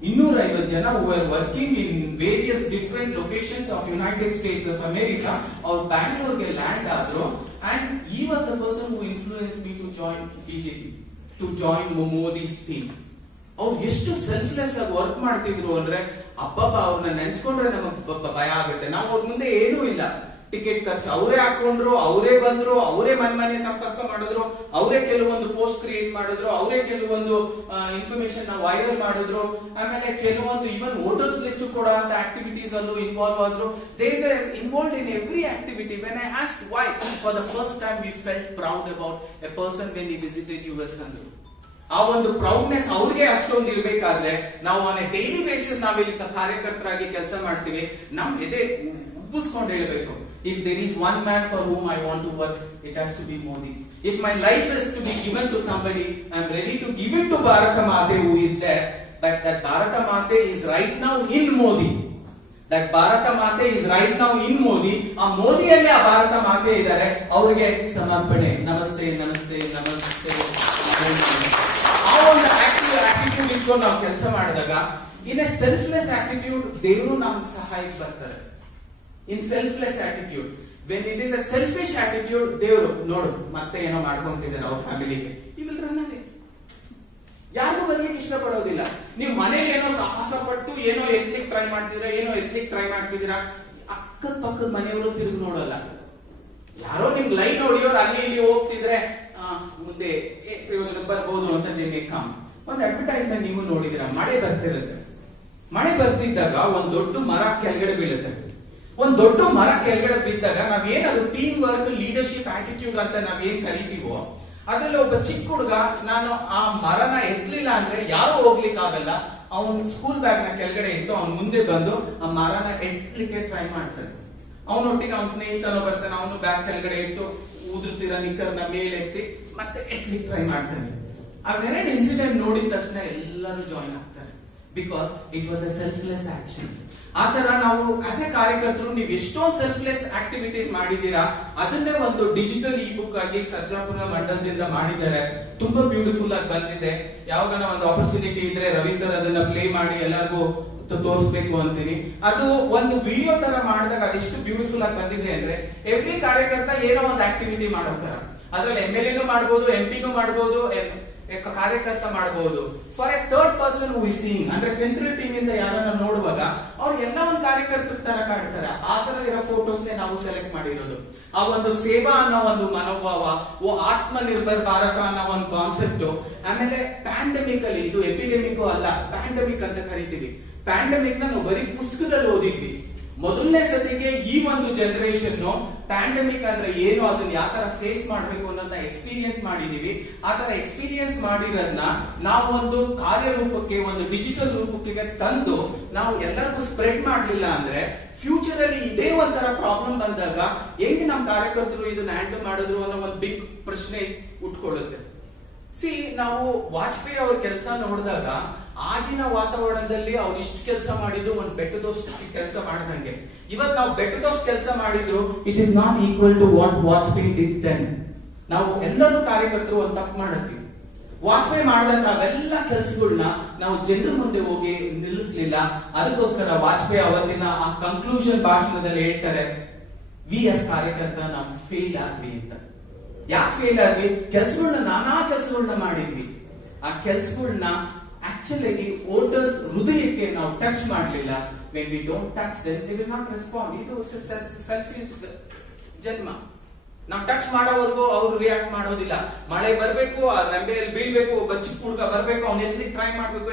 250 ಜನ working in various different locations of United States of America. ಅವ್ರು ಬ್ಯಾಂಗ್ಳೂರ್ಗೆ ಲ್ಯಾಂಡ್ ಆದ್ರು. And he was the person who influence me to join BJP, to join Modi's team. ಅವ್ರು ಎಷ್ಟು ಸೆಲ್ಫ್ಲೆಸ್ ಆಗಿ ವರ್ಕ್ ಮಾಡ್ತಿದ್ರು ಅಂದ್ರೆ ಅಬ್ಬಬ್ಬ, ಅವ್ರನ್ನ ನೆನ್ಸ್ಕೊಂಡ್ರೆ ನಮಗ್ ಭಯ ಆಗುತ್ತೆ. ನಾವು ಅವ್ರ ಮುಂದೆ ಏನೂ ಇಲ್ಲ. ಟಿಕೆಟ್ ಖರ್ಚು ಅವರೇ ಹಾಕೊಂಡ್ರು, ಅವರೇ ಬಂದ್ರು, ಅವರೇ ಮನೆ ಸಂಪರ್ಕ ಮಾಡಿದ್ರು, ಅವರೇ ಕೆಲವೊಂದು ಪೋಸ್ಟ್ ಕ್ರಿಯೇಟ್ ಮಾಡಿದ್ರು, ಅವರೇ ಕೆಲವೊಂದು ಇನ್ಫಾರ್ಮೇಶನ್ ವೈರಲ್ ಮಾಡಿದ್ರು. ಆಮೇಲೆ ಕೆಲವೊಂದು ಇವನ್ ವೋಟರ್ಸ್ ಲಿಸ್ಟ್ ಕೊಡೋ ಅಂತ ಆಕ್ಟಿವಿಟೀಸ್ ಅಲ್ಲೂ ಇನ್ವಾಲ್ವ್ ಆದ್ರು. They were involved in every activity. When I asked why, for the first time we felt proud about a person when he visited US ಅಂದ್ರು. ಆ ಒಂದು ಪ್ರೌಡ್ನೆಸ್ ಅವ್ರಿಗೆ ಅಷ್ಟೊಂದು ಇರ್ಬೇಕಾದ್ರೆ ನಾವು ಆನ್ ಎ ಡೈಲಿ ಬೇಸಿಸ್ ನಾವಿಲ್ಲಿ ಕಾರ್ಯಕರ್ತರಾಗಿ ಕೆಲಸ ಮಾಡ್ತೀವಿ. ನಮ್ ಎದೆ ಉಬ್ಬಿಸ್ಕೊಂಡು ಹೇಳ್ಬೇಕು, if there is one man for whom I want to work, it has to be Modi. If my life is to be given to somebody, I am ready to give it to Bharata Mate who is there. But that Bharata Mate is right now in Modi. That Bharata Mate is right now in Modi. ಆ ಮೋದಿಯಲ್ಲೇ ಆ ಭಾರತ ಮಾತೆ ಇದ್ದಾರೆ. ಅವರಿಗೆ ಸಮರ್ಪಣೆ. ನಮಸ್ತೆ ನಮಸ್ತೆ ನಮಸ್ತೆ. ಆ ಒಂದು ಆಟಿಟ್ಯೂಡ್ ಇಟ್ಕೊಂಡು ನಾವು ಕೆಲಸ ಮಾಡಿದಾಗ, ಇನ್ ಎ ಸೆಲ್ಫ್ಲೆಸ್ ಆಟಿಟ್ಯೂಡ್ ದೇವರು ನಮ್ಗೆ ಸಹಾಯಕ್ಕೆ ಬರ್ತಾರೆ. In selfless attitude, when it is a selfish attitude, ದೇವರು ನೋಡು ಮತ್ತೆ ಏನೋ ಮಾಡ್ಕೊಂತಿದ್ದಾರೆ ಅವ್ರ ಫ್ಯಾಮಿಲಿಗೆ, ಯು ವಿಲ್ ರನ್ ಅವೇ. ಯಾರಿಗೂ ಬರ್ಲಿಕ್ಕೆ ಇಷ್ಟಪಡೋದಿಲ್ಲ. ನೀವು ಮನೇಲಿ ಏನೋ ಸಾಹಸ ಪಟ್ಟು ಏನೋ ಎತ್ಲಿಕ್ಕೆ ಟ್ರೈ ಮಾಡ್ತಿದ್ದೀರಾ, ಅಕ್ಕದ ಪಕ್ಕದ ಮನೆಯವರು ತಿರುಗಿ ನೋಡಲ್ಲ. ಯಾರೋ ನಿಮ್ ಲೈನ್ ಹೊಡಿಯೋರು ಅಲ್ಲಿ ಇಲ್ಲಿ ಹೋಗ್ತಿದ್ರೆ ಮುಂದೆ ಪ್ರಯೋಜನ ಬರ್ಬೋದು ಅಂತ ನಿಮಗೆ ಒಂದು ಅಡ್ವರ್ಟೈಸ್ಮೆಂಟ್ ನೀವು ನೋಡಿದಿರ. ಮಳೆ ಬರ್ತಿರುತ್ತೆ. ಮಳೆ ಬರ್ತಿದ್ದಾಗ ಒಂದ್ ದೊಡ್ಡ ಮರ ಕೆಳಗಡೆ ಬೀಳುತ್ತೆ. ಒಂದ್ ದೊಡ್ಡ ಮರ ಕೆಳಗಡೆ ಬಿದ್ದಾಗ ನಾವೇನದು ಟೀಮ್ ವರ್ಕ್, ಲೀಡರ್ಶಿಪ್ ಆಟಿಟ್ಯೂಡ್ ಅಂತ ನಾವೇನ್ ಕರಿತೀವೋ, ಅದ್ರಲ್ಲಿ ಒಬ್ಬ ಚಿಕ್ಕ ಹುಡುಗ ನಾನು ಆ ಮರನ ಎತ್ತಲಿಲ್ಲ ಅಂದ್ರೆ ಯಾರು ಹೋಗ್ಲಿಕ್ಕೆ ಆಗಲ್ಲ. ಅವನ್ ಸ್ಕೂಲ್ ಬ್ಯಾಗ್ ನ ಕೆಳಗಡೆ ಇಟ್ಟು ಅವನ್ ಮುಂದೆ ಬಂದು ಆ ಮರನ ಎತ್ತಲಿಕ್ಕೆ ಟ್ರೈ ಮಾಡ್ತಾನೆ. ಅವನೊಟ್ಟಿಗೆ ಅವನ ಸ್ನೇಹಿತನೋ ಬರ್ತಾನೆ, ಅವನು ಬ್ಯಾಗ್ ಕೆಳಗಡೆ ಇಟ್ಟು ಉದುರ್ತಿರೋ ನಿಕ್ಕರ್ನ ಮೇಲೆ ಎತ್ತಿ ಮತ್ತೆ ಎತ್ತಲಿಕ್ಕೆ ಟ್ರೈ ಮಾಡ್ತಾನೆ. ಅವೆರಡು ಇನ್ಸಿಡೆಂಟ್ ನೋಡಿದ ತಕ್ಷಣ ಎಲ್ಲರೂ ಜಾಯಿನ್ ಆಗ್ತಾರೆ. Because it was A selfless action. ಆ ತರ ನಾವು ಆಸ್ ಎ ಕಾರ್ಯಕರ್ತರು ನೀವು ಎಷ್ಟೊಂದು ಸೆಲ್ಫ್ಲೆಸ್ ಆಕ್ಟಿವಿಟೀಸ್ ಮಾಡಿದೀರಾ, ಅದನ್ನೇ ಒಂದು ಡಿಜಿಟಲ್ ಇ ಬುಕ್ ಆಗಿ ಸರ್ಜಾಪುರ ಮಂಡಲದಿಂದ ಮಾಡಿದ್ದಾರೆ. ತುಂಬಾ ಬ್ಯೂಟಿಫುಲ್ ಆಗಿ ಬಂದಿದೆ. ಯಾವಾಗ ಒಂದು ಆಪರ್ಚುನಿಟಿ ಇದ್ರೆ ರವಿ ಸರ್ ಅದನ್ನ ಪ್ಲೇ ಮಾಡಿ ಎಲ್ಲರಿಗೂ ತೋರಿಸ್ಬೇಕು ಅಂತೀನಿ. ಅದು ಒಂದು ವಿಡಿಯೋ ತರ ಮಾಡಿದಾಗ ಅದೆಷ್ಟು ಬ್ಯೂಟಿಫುಲ್ ಆಗಿ ಬಂದಿದೆ ಅಂದ್ರೆ ಎವ್ರಿ ಕಾರ್ಯಕರ್ತ ಏನೋ ಒಂದು ಆಕ್ಟಿವಿಟಿ ಮಾಡೋ ತರ. ಅದ್ರಲ್ಲಿ MLA ಮಾಡಬಹುದು, MP ಮಾಡಬಹುದು, ಕಾರ್ಯಕರ್ತ ಮಾಡಬಹುದು. For A third person who is seeing ಅಂದ್ರೆ ಸೆಂಟ್ರಲ್ ಟೀಮ್ ಇಂದ ಯಾರನ್ನ ನೋಡುವಾಗ ಅವ್ರು ಎಲ್ಲ ಒಂದು ಕಾರ್ಯಕರ್ತರ ತರ ಕಾಡ್ತಾರೆ. ಆ ತರ ಇರೋ ಫೋಟೋಸ್ ನಾವು ಸೆಲೆಕ್ಟ್ ಮಾಡಿರೋದು. ಆ ಒಂದು ಸೇವಾ ಅನ್ನೋ ಒಂದು ಮನೋಭಾವ, ಆತ್ಮ ನಿರ್ಭರ್ ಭಾರತ ಅನ್ನೋ ಒಂದು ಕಾನ್ಸೆಪ್ಟ್. ಆಮೇಲೆ ಪ್ಯಾಂಡಮಿಕ್ ಅಲ್ಲಿ, ಇದು ಎಪಿಡೆಮಿಕ್ ಅಲ್ಲ, ಪ್ಯಾಂಡಮಿಕ್ ಅಂತ ಕರಿತೀವಿ. ಪ್ಯಾಂಡಮಿಕ್ ನಾವು ಬರೀ ಪುಸ್ತಕದಲ್ಲಿ ಓದಿದ್ವಿ. ಮೊದಲನೇ ಸತಿಗೆ ಈ ಒಂದು ಜನರೇಷನ್ ಪ್ಯಾಂಡಮಿಕ್ ಅಂದ್ರೆ ಏನು, ಅದನ್ನ ಯಾವ ತರ ಫೇಸ್ ಮಾಡ್ಬೇಕು ಅನ್ನೋದನ್ನ ಎಕ್ಸ್ಪೀರಿಯನ್ಸ್ ಮಾಡಿದೀವಿ. ಆ ತರ ಎಕ್ಸ್ಪೀರಿಯನ್ಸ್ ಮಾಡಿರೋದನ್ನ ನಾವು ಒಂದು ಕಾರ್ಯರೂಪಕ್ಕೆ, ಒಂದು ಡಿಜಿಟಲ್ ರೂಪಕ್ಕೆ ತಂದು ನಾವು ಎಲ್ಲರಿಗೂ ಸ್ಪ್ರೆಡ್ ಮಾಡ್ಲಿಲ್ಲ ಅಂದ್ರೆ ಫ್ಯೂಚರ್ ಅಲ್ಲಿ ಇದೇ ಒಂಥರ ಪ್ರಾಬ್ಲಮ್ ಬಂದಾಗ ಹೆಂಗ್ ನಮ್ ಕಾರ್ಯಕರ್ತರು ಇದನ್ನ ಹ್ಯಾಂಡಲ್ ಮಾಡಿದ್ರು ಅನ್ನೋ ಒಂದು ಬಿಗ್ ಪ್ರಶ್ನೆ ಉಟ್ಕೊಳ್ಳುತ್ತೆ. ಸಿ, ನಾವು ವಾಜಪೇಯಿ ಅವ್ರ ಕೆಲಸ ನೋಡಿದಾಗ ಆಗಿನ ವಾತಾವರಣದಲ್ಲಿ ಅವ್ರು ಇಷ್ಟು ಕೆಲಸ ಮಾಡಿದ್ರು ಒಂದು ಬೆಟ್ಟದಷ್ಟು ಕೆಲಸ ಮಾಡಿದಂಗೆ. ಇವತ್ತು ನಾವು ಬೆಟ್ಟದಷ್ಟು ಕೆಲಸ ಮಾಡಿದ್ರು it is not equal to what Vajpayee did then. ನಾವು ಎಲ್ಲರೂ ಕಾರ್ಯಕರ್ತರು ಒಂದು ತಪ್ಪು ಮಾಡಿದ್ವಿ. ವಾಜಪೇಯಿ ಮಾಡಿದಂತ ಅವೆಲ್ಲ ಕೆಲಸಗಳನ್ನ ನಾವು ಜನರ ಮುಂದೆ ಹೋಗಿ ನಿಲ್ಲಿಸಲಿಲ್ಲ. ಅದಕ್ಕೋಸ್ಕರ ವಾಜಪೇಯಿ ಅವತ್ತಿನ ಆ ಕನ್ಕ್ಲೂಷನ್ ಭಾಷಣದಲ್ಲಿ ಹೇಳ್ತಾರೆ, ವಿ ಎಸ್ ಕಾರ್ಯಕರ್ತ ನಾವು ಫೇಲ್ ಆದ್ವಿ ಅಂತ. ಯಾಕೆ ಫೇಲ್ ಆದ್ವಿ? ಕೆಲಸಗಳನ್ನ, ನಾನಾ ಕೆಲಸಗಳನ್ನ ಮಾಡಿದ್ವಿ. ಆ ಕೆಲಸಗಳನ್ನ ಆಕ್ಚುಲಿ ವೋಟರ್ಸ್ ಹೃದಯಕ್ಕೆ ನಾವು ಟಚ್ ಮಾಡಲಿಲ್ಲ. When we don't touch then they will not respond. ಇದು ಸೆಲ್ಫಿಶ್ ಜನ್ಮ. ನಾವು ಟಚ್ ಮಾಡೋವರೆಗೂ ಅವ್ರು ರಿಯಾಕ್ಟ್ ಮಾಡೋದಿಲ್ಲ. ಮಳೆ ಬರ್ಬೇಕು, ಆ ರಂಬೆಯಲ್ಲಿ ಬೀಳ್ಬೇಕು, ಒಬ್ಬ ಚಿಕ್ಕ ಹುಡುಗ ಬರ್ಬೇಕು, ಅವ್ನು ಎತ್ಲಿಕ್ಕೆ ಟ್ರೈ ಮಾಡ್ಬೇಕು,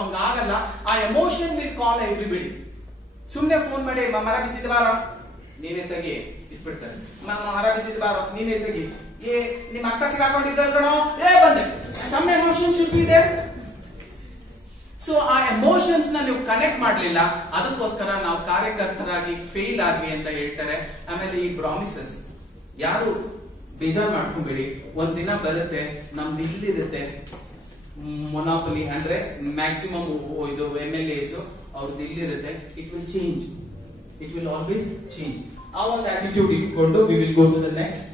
ಅವ್ನಿಗೆ ಆಗಲ್ಲ. ಆ ಎಮೋಷನ್ ವಿಲ್ ಕಾಲ್ ಎವ್ರಿಬಡಿ. ಸುಮ್ನೆ ಫೋನ್ ಮಾಡಿ ಮರ ಬಿದ್ದಿದ್ದ ಬಾರ ನೀನೇ ತೆಗಿ ಇಟ್ಬಿಡ್ತಾರೆ. ಮರ ಬಿದ್ದಿದ್ದ ಬಾರ ನೀನೇ ತೆಗಿ, ನಿಮ್ಮ ಅಕ್ಕ ಸಿಗಾಕೊಂಡಿದ್ದ ಕಣೋ, ಬಂದೆ. Some emotion should be there. So ಆ ಎಮೋಷನ್ಸ್ ನ ನೀವು ಕನೆಕ್ಟ್ ಮಾಡ್ಲಿಲ್ಲ, ಅದಕ್ಕೋಸ್ಕರ ನಾವು ಕಾರ್ಯಕರ್ತರಾಗಿ ಫೇಲ್ ಆದ್ವಿ ಅಂತ ಹೇಳ್ತಾರೆ. ಆಮೇಲೆ ಈ ಪ್ರಾಮಿಸಸ್ ಯಾರು ಬೇಜಾರ್ ಮಾಡ್ಕೊಂಬೇಡಿ. ಒಂದ್ ದಿನ ಬರುತ್ತೆ, ನಮ್ದು ಇಲ್ಲಿರುತ್ತೆ ಮೊನಾಪಲಿ ಅಂದ್ರೆ ಮ್ಯಾಕ್ಸಿಮಮ್ ಇದು MLAs ಅವ್ರದ್ದು ಇಲ್ಲಿರುತ್ತೆ. It will change, it will always change. ಆ ಒಂದು ಆಟಿಟ್ಯೂಡ್ ಇಟ್ಕೊಂಡು we will go to the next.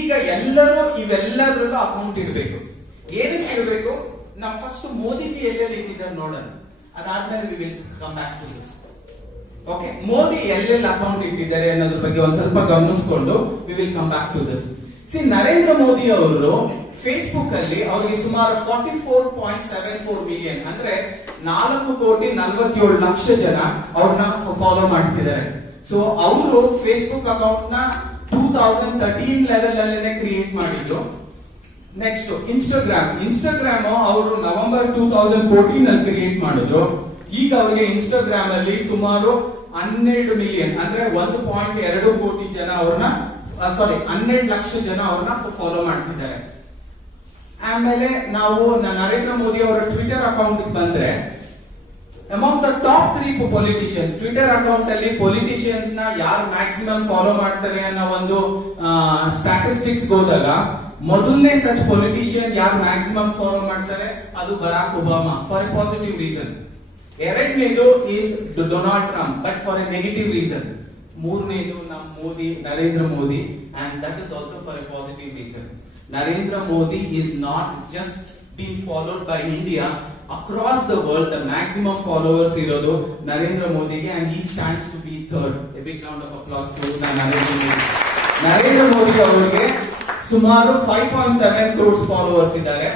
ಈಗ ಎಲ್ಲರೂ ಇವೆಲ್ಲರಲ್ಲೂ ಅಕೌಂಟ್ ಇಡಬೇಕು. ಏನಕ್ಕೆ ಇರಬೇಕು? ನಾವು ಫಸ್ಟ್ ಮೋದಿಜಿ ಎಲ್ಲೆಲ್ಲಿ ಇಟ್ಟಿದ್ದಾರೆ ನೋಡೋಣ, ಅದಾದ್ಮೇಲೆ we will come back to this. Okay, Modi ಎಲ್ಲೆಲ್ಲಿ ಅಕೌಂಟ್ ಇಟ್ಟಿದ್ದಾರೆ ಅನ್ನೋದ್ರ ಬಗ್ಗೆ ಒಂದ್ ಸ್ವಲ್ಪ ಗಮನಿಸಿಕೊಂಡು we will come back to this. See, Narendra Modi ಅವರು ಫೇಸ್ಬುಕ್ ಅಲ್ಲಿ ಅವರಿಗೆ ಸುಮಾರು 44.74 ಮಿಲಿಯನ್ ಅಂದ್ರೆ 4,47,00,000 ಜನ ಅವ್ರನ್ನ ಫಾಲೋ ಮಾಡ್ತಿದ್ದಾರೆ. ಸೊ ಅವರು ಫೇಸ್ಬುಕ್ ಅಕೌಂಟ್ ನ 2013 ಲೆವೆಲ್ ಅಲ್ಲೇ ಕ್ರಿಯೇಟ್ ಮಾಡಿದ್ರು. ನೆಕ್ಸ್ಟ್ ಇನ್ಸ್ಟಾಗ್ರಾಮ್ ಅವರು ನವೆಂಬರ್ 2014 ಅಲ್ಲಿ ಕ್ರಿಯೇಟ್ ಮಾಡಿದ್ರು. ಈಗ ಅವರಿಗೆ ಇನ್ಸ್ಟಾಗ್ರಾಮ್ ಅಲ್ಲಿ ಸುಮಾರು 12 ಮಿಲಿಯನ್ ಅಂದ್ರೆ 1.2 ಕೋಟಿ ಜನ ಅವ್ರನ್ನ 12 ಲಕ್ಷ ಜನ ಅವ್ರನ್ನ ಫಾಲೋ ಮಾಡ್ತಿದ್ದಾರೆ. ಆಮೇಲೆ ನಾವು ನರೇಂದ್ರ ಮೋದಿ ಅವರ ಟ್ವಿಟರ್ ಅಕೌಂಟ್ ಬಂದ್ರೆ among the top 3 politicians, Twitter account ಅಲ್ಲಿ ಪೊಲಿಟಿಷಿಯನ್ಸ್ ನ ಯಾರು ಮ್ಯಾಕ್ಸಿಮಮ್ ಫಾಲೋ ಮಾಡ್ತಾರೆ ಅನ್ನೋ ಒಂದು ಸ್ಟಾಟಿಸ್ಟಿಕ್ಸ್ ಹೋದಾಗ ಮೊದಲನೇ ಸಚ್ ಪೊಲಿಟಿಷಿಯನ್ ಯಾರು ಮ್ಯಾಕ್ಸಿಮಮ್ ಫಾಲೋ ಮಾಡ್ತಾರೆ ಅದು Barack Obama, for a positive reason. ಎರಡನೇದು is Donald Trump, but for a negative reason. ಮೂರನೇದು ನಮ್ಮ Modi, Narendra Modi, and that is also for a positive reason. Narendra Modi is not just being followed by India, across the world the maximum followers irodu Narendra Modi ge, and he stands to be third. A big round of applause to Narendra Modi. Narendra Modi avarige sumaru 5.7 crores followers idare.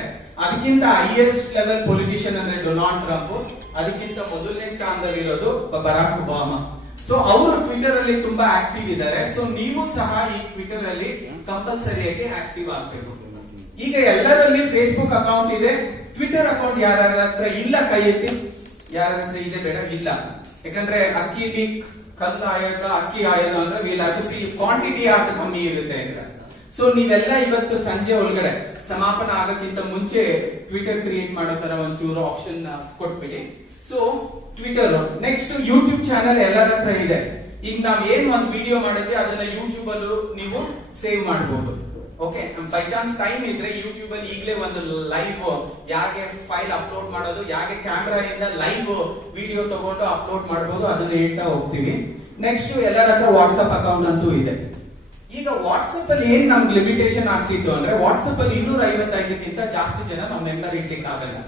ಅದಕ್ಕಿಂತ highest level politician ಅಂದ್ರೆ Donald Trump, ಅದಕ್ಕಿಂತ ಮೊದಲನೇ ಸ್ಥಾನದಲ್ಲಿ ಇರೋದು Barack Obama. So ಅವರು Twitter ಅಲ್ಲಿ ತುಂಬಾ active ಇದ್ದಾರೆ. ಸೊ ನೀವು ಸಹ ಈ ಟ್ವಿಟರ್ ಅಲ್ಲಿ ಕಂಪಲ್ಸರಿಯಾಗಿ ಆಕ್ಟಿವ್ ಆಗ್ಬೇಕು. ಈಗ ಎಲ್ಲರಲ್ಲಿ ಫೇಸ್ಬುಕ್ ಅಕೌಂಟ್ ಇದೆ, ಟ್ವಿಟರ್ ಅಕೌಂಟ್ ಯಾರ ಹತ್ರ ಇಲ್ಲ ಕೈ ಎತ್ತಿ. ಯಾರ ಹತ್ರ ಇದೆ ಬೇಡ? ಇಲ್ಲ. ಯಾಕಂದ್ರೆ ಅಕ್ಕಿಲಿ ಕಲ್ಲು ಆಯೋಗ, ಅಕ್ಕಿ ಆಯೋಗ ಅಂದ್ರೆ ವೀಲ್ ಸಿ ಕ್ವಾಂಟಿಟಿ ಯಾವ್ದು ಕಮ್ಮಿ ಇರುತ್ತೆ ಅಂತ. ಸೊ ನೀವೆಲ್ಲ ಇವತ್ತು ಸಂಜೆ ಒಳಗಡೆ ಸಮಾಪನ ಆಗಕ್ಕಿಂತ ಮುಂಚೆ ಟ್ವಿಟರ್ ಕ್ರಿಯೇಟ್ ಮಾಡೋ ತರ ಒಂಚೂರು ಆಪ್ಷನ್ ಕೊಟ್ಬಿಡಿ. So Twitter, next YouTube channel ಎಲ್ಲರ ಹತ್ರ ಇದೆ. ಈಗ ನಾವ್ ಏನ್ ಒಂದ್ ವಿಡಿಯೋ ಮಾಡಿದ್ವಿ ಅದನ್ನ ಯೂಟ್ಯೂಬ್ ಅಲ್ಲೂ ನೀವು ಸೇವ್ ಮಾಡಬಹುದು. ಓಕೆ, ಬೈ ಚಾನ್ಸ್ ಟೈಮ್ ಇದ್ರೆ ಯೂಟ್ಯೂಬ್ ಅಲ್ಲಿ ಈಗಲೇ ಒಂದು ಲೈವ್ ಯಾಕೆ ಫೈಲ್ ಅಪ್ಲೋಡ್ ಮಾಡೋದು, ಯಾಕೆ ಕ್ಯಾಮ್ರಾ ಇಂದ ಲೈವ್ ವಿಡಿಯೋ ತಗೊಂಡು ಅಪ್ಲೋಡ್ ಮಾಡಬಹುದು ಅದನ್ನ ಹೇಳ್ತಾ ಹೋಗ್ತೀವಿ. ನೆಕ್ಸ್ಟ್ ಎಲ್ಲರ ಹತ್ರ ವಾಟ್ಸ್ಆಪ್ ಅಕೌಂಟ್ ಅಂತೂ ಇದೆ. ಈಗ ವಾಟ್ಸ್ಆಪ್ ಅಲ್ಲಿ ಏನ್ ನಮ್ಗೆ ಲಿಮಿಟೇಷನ್ ಆಗ್ತಿತ್ತು ಅಂದ್ರೆ ವಾಟ್ಸ್ಆಪ್ ಅಲ್ಲಿ 255ಕ್ಕಿಂತ ಜಾಸ್ತಿ ಜನ ನಾವು ಮೆಂಬರ್ ಇಡ್ಲಿಕ್ಕೆ ಆಗಲ್ಲ.